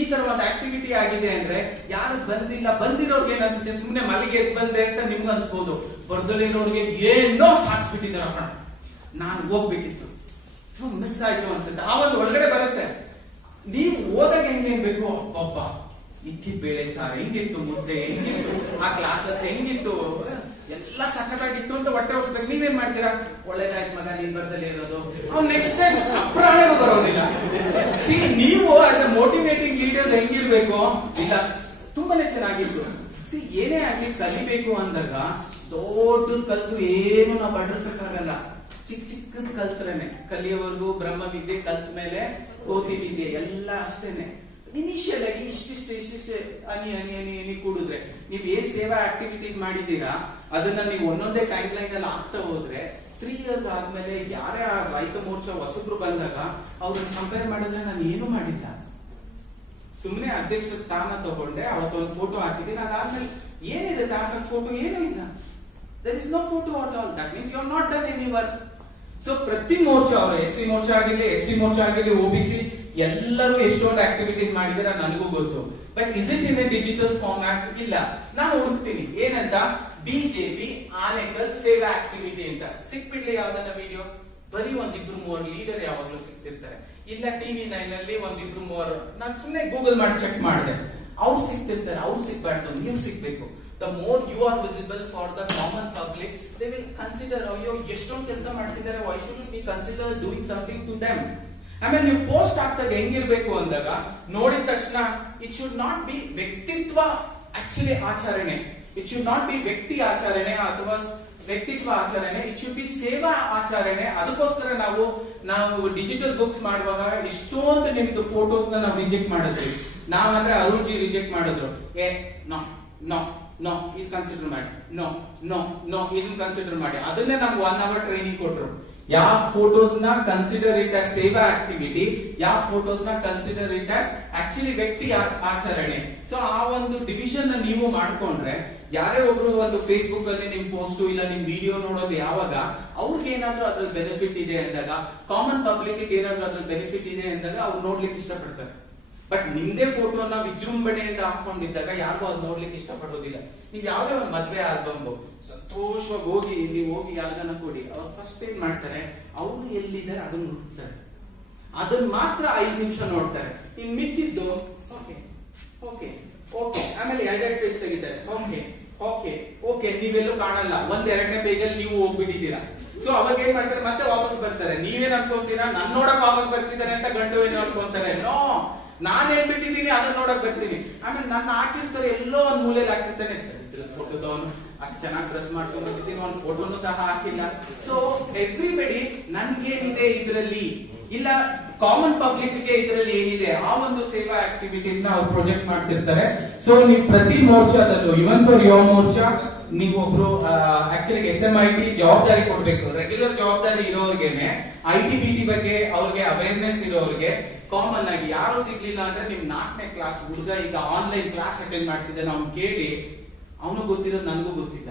ಈ ತರ ಒಂದು ಆಕ್ಟಿವಿಟಿ ಆಗಿದೆ ಅಂದ್ರೆ ಯಾರು ಬಂದಿಲ್ಲ, ಬಂದಿರೋರ್ಗೆ ಏನ್ ಅನ್ಸುತ್ತೆ, ಸುಮ್ನೆ ಮಲ್ಲಿಗೆ ಎದ್ ಬಂದೆ ಅಂತ ನಿಮ್ಗೆ ಅನ್ಸ್ಬೋದು. ಬರ್ದಲಿರೋರ್ಗೆ ಏನೋ ಸಾಧಿಸ್ಬಿಟ್ಟಿದಾರಪ್ಪ, ನಾನು ಹೋಗ್ಬೇಕಿತ್ತು, ಮಿಸ್ ಆಯ್ತು ಅನ್ಸುತ್ತೆ. ಆ ಒಂದು ಒಳಗಡೆ ಬರುತ್ತೆ. ನೀವು ಓದಾಗ ಹೆಂಗೇನ್ಬೇಕು, ಅಬ್ಬಬ್ಬ ಇಕ್ಕಿದ ಬೇಳೆ ಸಾರು ಹೆಂಗಿತ್ತು, ಮುದ್ದೆ ಹೆಂಗಿತ್ತು, ಆ ಕ್ಲಾಸಸ್ ಹೆಂಗಿತ್ತು, ಎಲ್ಲ ಸಖತ್ತಾಗಿತ್ತು ಅಂತ ಹೊಟ್ಟೆ ಹೊಡ್ಸ್ಬೇಕು. ನೀವೇನ್ ಮಾಡ್ತೀರಾ? ಒಳ್ಳೇದಾಯ್ತು ಮಗ, ನೀನ್ ಬರ್ದಲ್ಲಿ ಇರೋದು. ಅವ್ನು ನೆಕ್ಸ್ಟ್ ಟೈಮ್ ಅಪ್ರಾಣನೂ ಬರೋದಿಲ್ಲ. ಸಿ, ನೀವು ಆಸ್ ಅ ಮೋಟಿವೇಟಿಂಗ್ ಲೀಡರ್ಸ್ ಹೆಂಗಿರ್ಬೇಕು? ಇಲ್ಲ, ತುಂಬಾನೇ ಚೆನ್ನಾಗಿತ್ತು. ಸಿ, ಏನೇ ಆಗ್ಲಿ ಕಲಿಬೇಕು ಅಂದಾಗ ದೊಡ್ಡ ಕಲ್ತು ಏನು ನಾವು ಬಡ್ರಸಕ್ಕಾಗಲ್ಲ. ಚಿಕ್ಕ ಚಿಕ್ಕದ್ ಕಲ್ತ್ರೇನೆ ಕಲಿಯೋವರೆಗೂ. ಬ್ರಹ್ಮ ವಿದ್ಯೆ ಕಲ್ತ ಮೇಲೆ ಕೋತಿ ವಿದ್ಯೆ ಎಲ್ಲ ಅಷ್ಟೇನೆ. ಇನಿಷಿಯಲ್ ಆಗಿ ಇಷ್ಟಿಷ್ಟೇ ಅನಿ ಅನಿ ಅನಿ ಅನಿ ಕೂಡಿದ್ರೆ, ನೀವ್ ಏನ್ ಸೇವಾ ಆಕ್ಟಿವಿಟೀಸ್ ಮಾಡಿದೀರಾ ಅದನ್ನ ನೀವು ಒಂದೊಂದೇ ಟೈಮ್ ಲೈನ್ ಅಲ್ಲಿ ಆಗ್ತಾ ಹೋದ್ರೆ 3 years ಆದ್ಮೇಲೆ ಯಾರೇ ಆ ರೈತ ಮೋರ್ಚಾ ಹೊಸಬ್ರು ಬಂದಾಗ ಅವ್ರನ್ನ ಕಂಪೇರ್ ಮಾಡಿದ್ರೆ ನಾನು ಏನು ಮಾಡಿಲ್ಲ, ಸುಮ್ಮನೆ ಅಧ್ಯಕ್ಷ ಸ್ಥಾನ ತಗೊಂಡೆ, ಅವತ್ತೊಂದು ಫೋಟೋ ಹಾಕಿದ್ದೀನಿ, ಅದಾದ್ಮೇಲೆ ಏನಿರುತ್ತೆ ಆ ಫೋಟೋ? ಏನೂ ಇಲ್ಲ. there is no photo at all. that means you have not done any work. So ಪ್ರತಿ ಮೋರ್ಚಾ, ಅವರು SC ಮೋರ್ಚಾ ಆಗಿರ್ಲಿ, ST ಮೋರ್ಚಾ ಆಗಿರ್ಲಿ, OBC ಎಲ್ಲರೂ ಎಷ್ಟೊಂದು ಆಕ್ಟಿವಿಟೀಸ್ ಮಾಡಿದಿರ ನನಗೂ ಗೊತ್ತು. But is it in a digital format? ಇಲ್ಲ. ನಾನು ಹುಡುಕ್ತೀನಿ ಏನಂತ, ಬಿಜೆಪಿ ಆನೇಕಲ್ ಸೇವಾ ಆಕ್ಟಿವಿಟಿ ಅಂತ. ಸಿಕ್ಬಿಡ್ಲಿ ಯಾವ್ದನ್ನ ವಿಡಿಯೋ? ಬರೀ 1-2-3 ಲೀಡರ್ ಯಾವಾಗ್ಲೂ ಸಿಗ್ತಿರ್ತಾರೆ. ಇಲ್ಲ TV9 ಅಲ್ಲಿ 1-2-3, ನಾನು ಸುಮ್ಮನೆ ಗೂಗಲ್ ಮಾಡಿ ಚೆಕ್ ಮಾಡಿದೆ, ಅವ್ರು ಸಿಗ್ತಿರ್ತಾರೆ. ಅವ್ರು ಸಿಗ್ಬಾರ್ದು, ನೀವು ಸಿಗ್ಬೇಕು. The more you are visible for the common public, they will consider, ಅಯ್ಯೋ ಎಷ್ಟೊಂದು ಕೆಲಸ ಮಾಡ್ತಿದ್ದಾರೆ, why shouldn't we consider doing something to them? ಆಮೇಲೆ ನೀವು ಪೋಸ್ಟ್ ಆಗ್ತಾಗ ಹೆಂಗಿರ್ಬೇಕು ಅಂದಾಗ ನೋಡಿದ ತಕ್ಷಣ ಇಟ್ ಶುಡ್ ನಾಟ್ ಬಿ ವ್ಯಕ್ತಿತ್ವ ಆಕ್ಚುಲಿ ಆಚರಣೆ. ಇಟ್ ಶುಡ್ ನಾಟ್ ಬಿ ವ್ಯಕ್ತಿ ಆಚರಣೆ ಅಥವಾ ವ್ಯಕ್ತಿತ್ವ ಆಚರಣೆ. ಇಟ್ ಶುಡ್ ಬಿ ಸೇವಾ ಆಚರಣೆ. ಅದಕ್ಕೋಸ್ಕರ ನಾವು ಡಿಜಿಟಲ್ ಬುಕ್ಸ್ ಮಾಡುವಾಗ ಎಷ್ಟೊಂದು ನಿಮ್ದು ಫೋಟೋಸ್ ನಾವು ರಿಜೆಕ್ಟ್ ಮಾಡಿದ್ವಿ. ನಾವಂದ್ರೆ ಅರುಣ್ ಜಿ ರಿಜೆಕ್ಟ್ ಮಾಡಿದ್ರು. ನೋ ಇದು ಕನ್ಸಿಡರ್ ಮಾಡಿ, ನೋ ಇದನ್ನ ಕನ್ಸಿಡರ್ ಮಾಡಿ. ಅದನ್ನೇ ನಮ್ಗೆ 1 hour ಟ್ರೈನಿಂಗ್ ಕೊಟ್ರು. ಯಾವ ಫೋಟೋಸ್ ನ ಕನ್ಸಿಡರ್ ಇಟ್ ಆಸ್ ಸೇವಾ ಆಕ್ಟಿವಿಟಿ, ಯಾವ ಫೋಟೋಸ್ ನ ಕನ್ಸಿಡರ್ ಇಟ್ ಆಸ್ ಆಕ್ಚುಲಿ ವ್ಯಕ್ತಿ ಆಚರಣೆ. ಸೊ ಆ ಒಂದು ಡಿವಿಷನ್ ನೀವು ಮಾಡ್ಕೊಂಡ್ರೆ, ಯಾರೇ ಒಬ್ರು ಒಂದು ಫೇಸ್ಬುಕ್ ಅಲ್ಲಿ ನಿಮ್ ಪೋಸ್ಟ್ ಇಲ್ಲ ನಿಮ್ ವಿಡಿಯೋ ನೋಡೋದು ಯಾವಾಗ ಅವ್ರಿಗೆ ಏನಾದ್ರೂ ಅದ್ರಲ್ಲಿ ಬೆನಿಫಿಟ್ ಇದೆ ಅಂದಾಗ, ಕಾಮನ್ ಪಬ್ಲಿಕ್ ಏನಾದ್ರೂ ಅದ್ರಲ್ಲಿ ಬೆನಿಫಿಟ್ ಇದೆ ಅಂದಾಗ ಅವ್ರು ನೋಡ್ಲಿಕ್ಕೆ ಇಷ್ಟಪಡ್ತಾರೆ. ಬಟ್ ನಿಮ್ದೇ ಫೋಟೋನ ವಿಜೃಂಭಣೆಯಿಂದ ಹಾಕೊಂಡಿದ್ದಾಗ ಯಾರಿಗೂ ಅದು ನೋಡ್ಲಿಕ್ಕೆ ಇಷ್ಟಪಡೋದಿಲ್ಲ. ನೀವ್ ಯಾವ್ದೇ ಒಂದು ಮದ್ವೆ ಆಲ್ಬಮ್ ಸಂತೋಷವಾಗಿ ಹೋಗಿ ನೀವು ಹೋಗಿ ಯಾವ್ದನ್ನ ಕೊಡಿ, ಅವ್ರು ಫಸ್ಟ್ ಏನ್ ಮಾಡ್ತಾರೆ, ಅವ್ರು ಎಲ್ಲಿದ್ದಾರೆ ಅದನ್ನ ನೋಡ್ತಾರೆ. ಅದನ್ನ ಮಾತ್ರ 5 ನಿಮಿಷ ನೋಡ್ತಾರೆ. ಇನ್ ಮಿಕ್ಕಿದ್ದು ಓಕೆ ಓಕೆ ಓಕೆ, ಆಮೇಲೆ 2 ಪೇಜ್ ತೆಗಿತಾರೆ. ಓಕೆ ನೀವೆಲ್ಲೂ ಕಾಣಲ್ಲ. 1-2ನೇ ಪೇಜಲ್ಲಿ ನೀವು ಹೋಗ್ಬಿಟ್ಟಿದ್ದೀರಾ. ಸೊ ಅವಾಗ ಏನ್ ಮಾಡ್ತಾರೆ, ಮತ್ತೆ ವಾಪಸ್ ಬರ್ತಾರೆ. ನೀವೇನ್ ಅನ್ಕೊಂತೀರಾ, ನನ್ ನೋಡಕ್ ವಾಪಸ್ ಬರ್ತಿದ್ದಾರೆ ಅಂತ ಗಂಟು ಏನು ಅನ್ಕೊಂತಾರೆ. ನೋ, ನಾನ್ ಏನ್ ಬಿಟ್ಟಿದ್ದೀನಿ ಅದನ್ನ ನೋಡಕ್ ಬರ್ತೀನಿ. ಆಮೇಲೆ ನನ್ನ ಹಾಕಿರ್ತಾರೆ, ಎಲ್ಲೋ ಒಂದ್ ಮೂಲೆಯಲ್ಲಿ ಹಾಕಿರ್ತಾನೆ. ಫೋಟೋದವನು ಅಷ್ಟು ಚೆನ್ನಾಗಿ ಡ್ರೆಸ್ ಮಾಡ್ಕೊಂಡು ಬಂದಿದ್ದೀನಿ, ಒಂದು ಫೋಟೋನು ಸಹ ಹಾಕಿಲ್ಲ. ಸೊ ಎವ್ರಿಬಡಿ ನನ್ಗೇನಿದೆ ಇದ್ರಲ್ಲಿ, ಇಲ್ಲ ಕಾಮನ್ ಪಬ್ಲಿಕ್ ಗೆ ಇದರಲ್ಲಿ ಏನಿದೆ ಆ ಒಂದು ಸೇವಾ ಆಕ್ಟಿವಿಟೀಸ್ ನ ಅವ್ರು ಪ್ರೊಜೆಕ್ಟ್ ಮಾಡ್ತಿರ್ತಾರೆ. ಸೊ ನೀವು ಪ್ರತಿ ಮೋರ್ಚಾದಲ್ಲೂ ಇವನ್ ಫಾರ್ ಯುವ ಮೋರ್ಚಾ ನೀವು ಒಬ್ರು ಆಕ್ಚುಲಿ SMIT ಜವಾಬ್ದಾರಿ ಕೊಡ್ಬೇಕು. ರೆಗ್ಯುಲರ್ ಜವಾಬ್ದಾರಿ ಇರೋರ್ಗೆನೆ ITBT ಬಗ್ಗೆ ಅವ್ರಿಗೆ ಅವೇರ್ನೆಸ್ ಇರೋರ್ಗೆ ಕಾಮನ್ ಆಗಿ ಯಾರು ಸಿಗ್ಲಿಲ್ಲ ಅಂದ್ರೆ ನಿಮ್ 4ನೇ ಕ್ಲಾಸ್ ಹುಡುಗ ಈಗ ಆನ್ಲೈನ್ ಕ್ಲಾಸ್ ಅಟೆಂಡ್ ಮಾಡ್ತಿದ್ದಾನೆ, ಅವ್ನು ಕೇಳಿ ಅವನು ಗೊತ್ತಿರೋದು ನನಗೂ ಗೊತ್ತಿಲ್ಲ,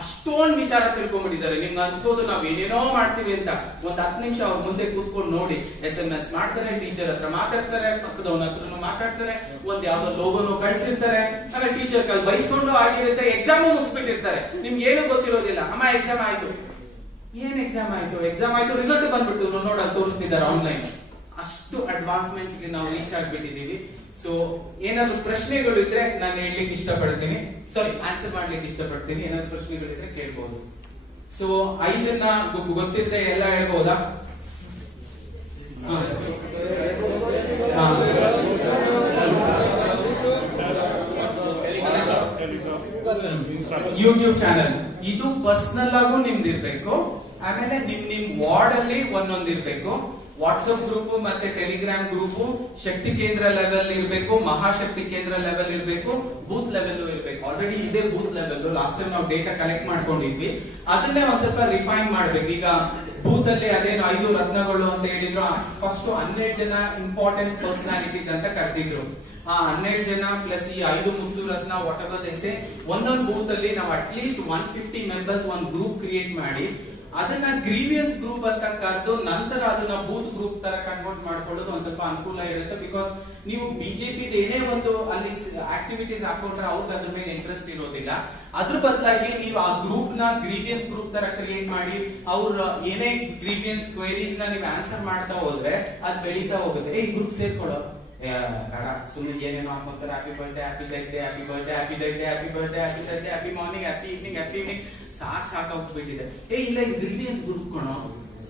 ಅಷ್ಟೊಂದು ವಿಚಾರ ತಿಳ್ಕೊಂಡ್ಬಿಟ್ಟಿದ್ದಾರೆ. ನಿಮ್ಗೆ ಅನ್ಸ್ಬೋದು ನಾವ್ ಏನೇನೋ ಮಾಡ್ತೀವಿ ಅಂತ. ಒಂದ್ 10 ನಿಮಿಷ ಅವ್ರ ಮುಂದೆ ಕೂತ್ಕೊಂಡು ನೋಡಿ. SMS ಮಾಡ್ತಾರೆ, ಟೀಚರ್ ಹತ್ರ ಮಾತಾಡ್ತಾರೆ, ಪಕ್ಕದವನ ಹತ್ರನು ಮಾತಾಡ್ತಾರೆ, ಒಂದ್ ಯಾವ್ದೋ ಲೋಗೋನೋ ಕಳ್ಸಿರ್ತಾರೆ, ಆಮೇಲೆ ಟೀಚರ್ ಕಲ್ ಬೈಸ್ಕೊಂಡು ಆಗಿರುತ್ತೆ, ಎಕ್ಸಾಮು ಮುಗಿಸ್ಬಿಟ್ಟಿರ್ತಾರೆ. ನಿಮ್ಗೆ ಏನು ಗೊತ್ತಿರೋದಿಲ್ಲ. ಅಮ್ಮ ಎಕ್ಸಾಮ್ ಆಯ್ತು, ಏನ್ ಎಕ್ಸಾಮ್ ಆಯ್ತು, ಎಕ್ಸಾಮ್ ಆಯ್ತು, ರಿಸಲ್ಟ್ ಬಂದ್ಬಿಟ್ಟು ನೋಡೋದು ತೋರಿಸ್ತಿದ್ದಾರೆ ಆನ್ಲೈನ್. ಅಷ್ಟು ಅಡ್ವಾನ್ಸ್ಮೆಂಟ್ ಗೆ ನಾವು ರೀಚ್ ಆಗ್ಬಿಟ್ಟಿದೀವಿ. ಸೊ ಏನಾದ್ರು ಪ್ರಶ್ನೆಗಳು ಇದ್ರೆ ನಾನು ಹೇಳಲಿಕ್ಕೆ ಇಷ್ಟಪಡ್ತೀನಿ, ಸಾರಿ ಆನ್ಸರ್ ಮಾಡ್ಲಿಕ್ಕೆ ಇಷ್ಟಪಡ್ತೀನಿ. ಏನಾದ್ರು ಪ್ರಶ್ನೆಗಳಿದ್ರೆ ಕೇಳ್ಬಹುದು. ಸೊ 5ನ್ನ ಗೊತ್ತಿದ್ದೆ ಎಲ್ಲ ಹೇಳ್ಬಹುದಾ? ಯೂಟ್ಯೂಬ್ ಚಾನಲ್ ಇದು ಪರ್ಸನಲ್ ಆಗು ನಿಮ್ದಿರ್ಬೇಕು. ಆಮೇಲೆ ನಿಮ್ ವಾರ್ಡ್ ಅಲ್ಲಿ ಒಂದೊಂದಿರ್ಬೇಕು. ವಾಟ್ಸ್ಆಪ್ ಗ್ರೂಪ್ ಮತ್ತೆ ಟೆಲಿಗ್ರಾಮ್ ಗ್ರೂಪ್ ಶಕ್ತಿ ಕೇಂದ್ರ ಲೆವೆಲ್ ಇರಬೇಕು, ಮಹಾಶಕ್ತಿ ಕೇಂದ್ರ ಲೆವೆಲ್ ಇರಬೇಕು, ಬೂತ್ ಲೆವೆಲ್ ಇರಬೇಕು. ಆಲ್ರೆಡಿ ಇದೆ ಬೂತ್ ಲೆವೆಲ್. ಲಾಸ್ಟ್ ಟೈಮ್ ನಾವು ಡೇಟಾ ಕಲೆಕ್ಟ್ ಮಾಡ್ಕೊಂಡಿದ್ವಿ, ಅದನ್ನೇ ಒಂದ್ ಸ್ವಲ್ಪ ರಿಫೈನ್ ಮಾಡ್ಬೇಕು. ಈಗ ಬೂತ್ ಅಲ್ಲಿ ಅದೇನು 5 ರತ್ನಗಳು ಅಂತ ಹೇಳಿದ್ರು, ಫಸ್ಟ್ 12 ಜನ ಇಂಪಾರ್ಟೆಂಟ್ ಪರ್ಸನಾಲಿಟೀಸ್ ಅಂತ ಕರೆದಿದ್ರು. ಆ 12 ಜನ ಪ್ಲಸ್ ಈ 5 ಮುದ್ದು ರತ್ನ ವಾಟ್ ಎವರ್ ದೇ ಸೇ, ಒಂದೊಂದು ಬೂತ್ ಅಲ್ಲಿ ನಾವು ಅಟ್ ಲೀಸ್ಟ್ 150 ಮೆಂಬರ್ಸ್ ಒಂದು ಗ್ರೂಪ್ ಕ್ರಿಯೇಟ್ ಮಾಡಿ ಅದನ್ನ ಗ್ರೀವಿಯನ್ಸ್ ಗ್ರೂಪ್ ಅಂತ ಕರೆದು ನಂತರ ಅದನ್ನ ಬೂತ್ ಗ್ರೂಪ್ ತರ ಕನ್ವರ್ಟ್ ಮಾಡ್ಕೊಳ್ಳೋದು ಒಂದ್ ಸ್ವಲ್ಪ ಅನುಕೂಲ ಇರುತ್ತೆ. ಬಿಕಾಸ್ ನೀವು ಬಿಜೆಪಿ ಏನೇ ಒಂದು ಅಲ್ಲಿ ಆಕ್ಟಿವಿಟೀಸ್ ಹಾಕೊಂಡ್ರೆ ಅವ್ರಿಗೆ ಅದ್ರ ಮೇಲೆ ಇಂಟ್ರೆಸ್ಟ್ ಇರೋದಿಲ್ಲ. ಅದ್ರ ಬದಲಾಗಿ ನೀವು ಆ ಗ್ರೂಪ್ ನ ಗ್ರೀವಿಯನ್ಸ್ ಗ್ರೂಪ್ ತರ ಕ್ರಿಯೇಟ್ ಮಾಡಿ ಅವ್ರ ಏನೇ ಗ್ರೀವಿಯನ್ಸ್ ಕ್ವೆರೀಸ್ ನ ನೀವು ಆನ್ಸರ್ ಮಾಡ್ತಾ ಹೋದ್ರೆ ಅದು ಬೆಳೀತಾ ಹೋಗುತ್ತೆ. ಈ ಗ್ರೂಪ್ ಸೇರ್ಕೊಳ್ಳೋ ಸುಮ್ಮನೆ ಏನೇನೋ ಹಾಕೋತಾರೆ, happy birthday, happy day, happy birthday, happy day, happy birthday, happy day, happy morning, happy evening, happy evening, ಸಾಕಾಗ್ಬಿಟ್ಟಿದೆ. ಇಲ್ಲ ಈ ಗ್ರೀವಿಯನ್ಸ್ ಗ್ರೂಪ್ ಕೊಣೋ,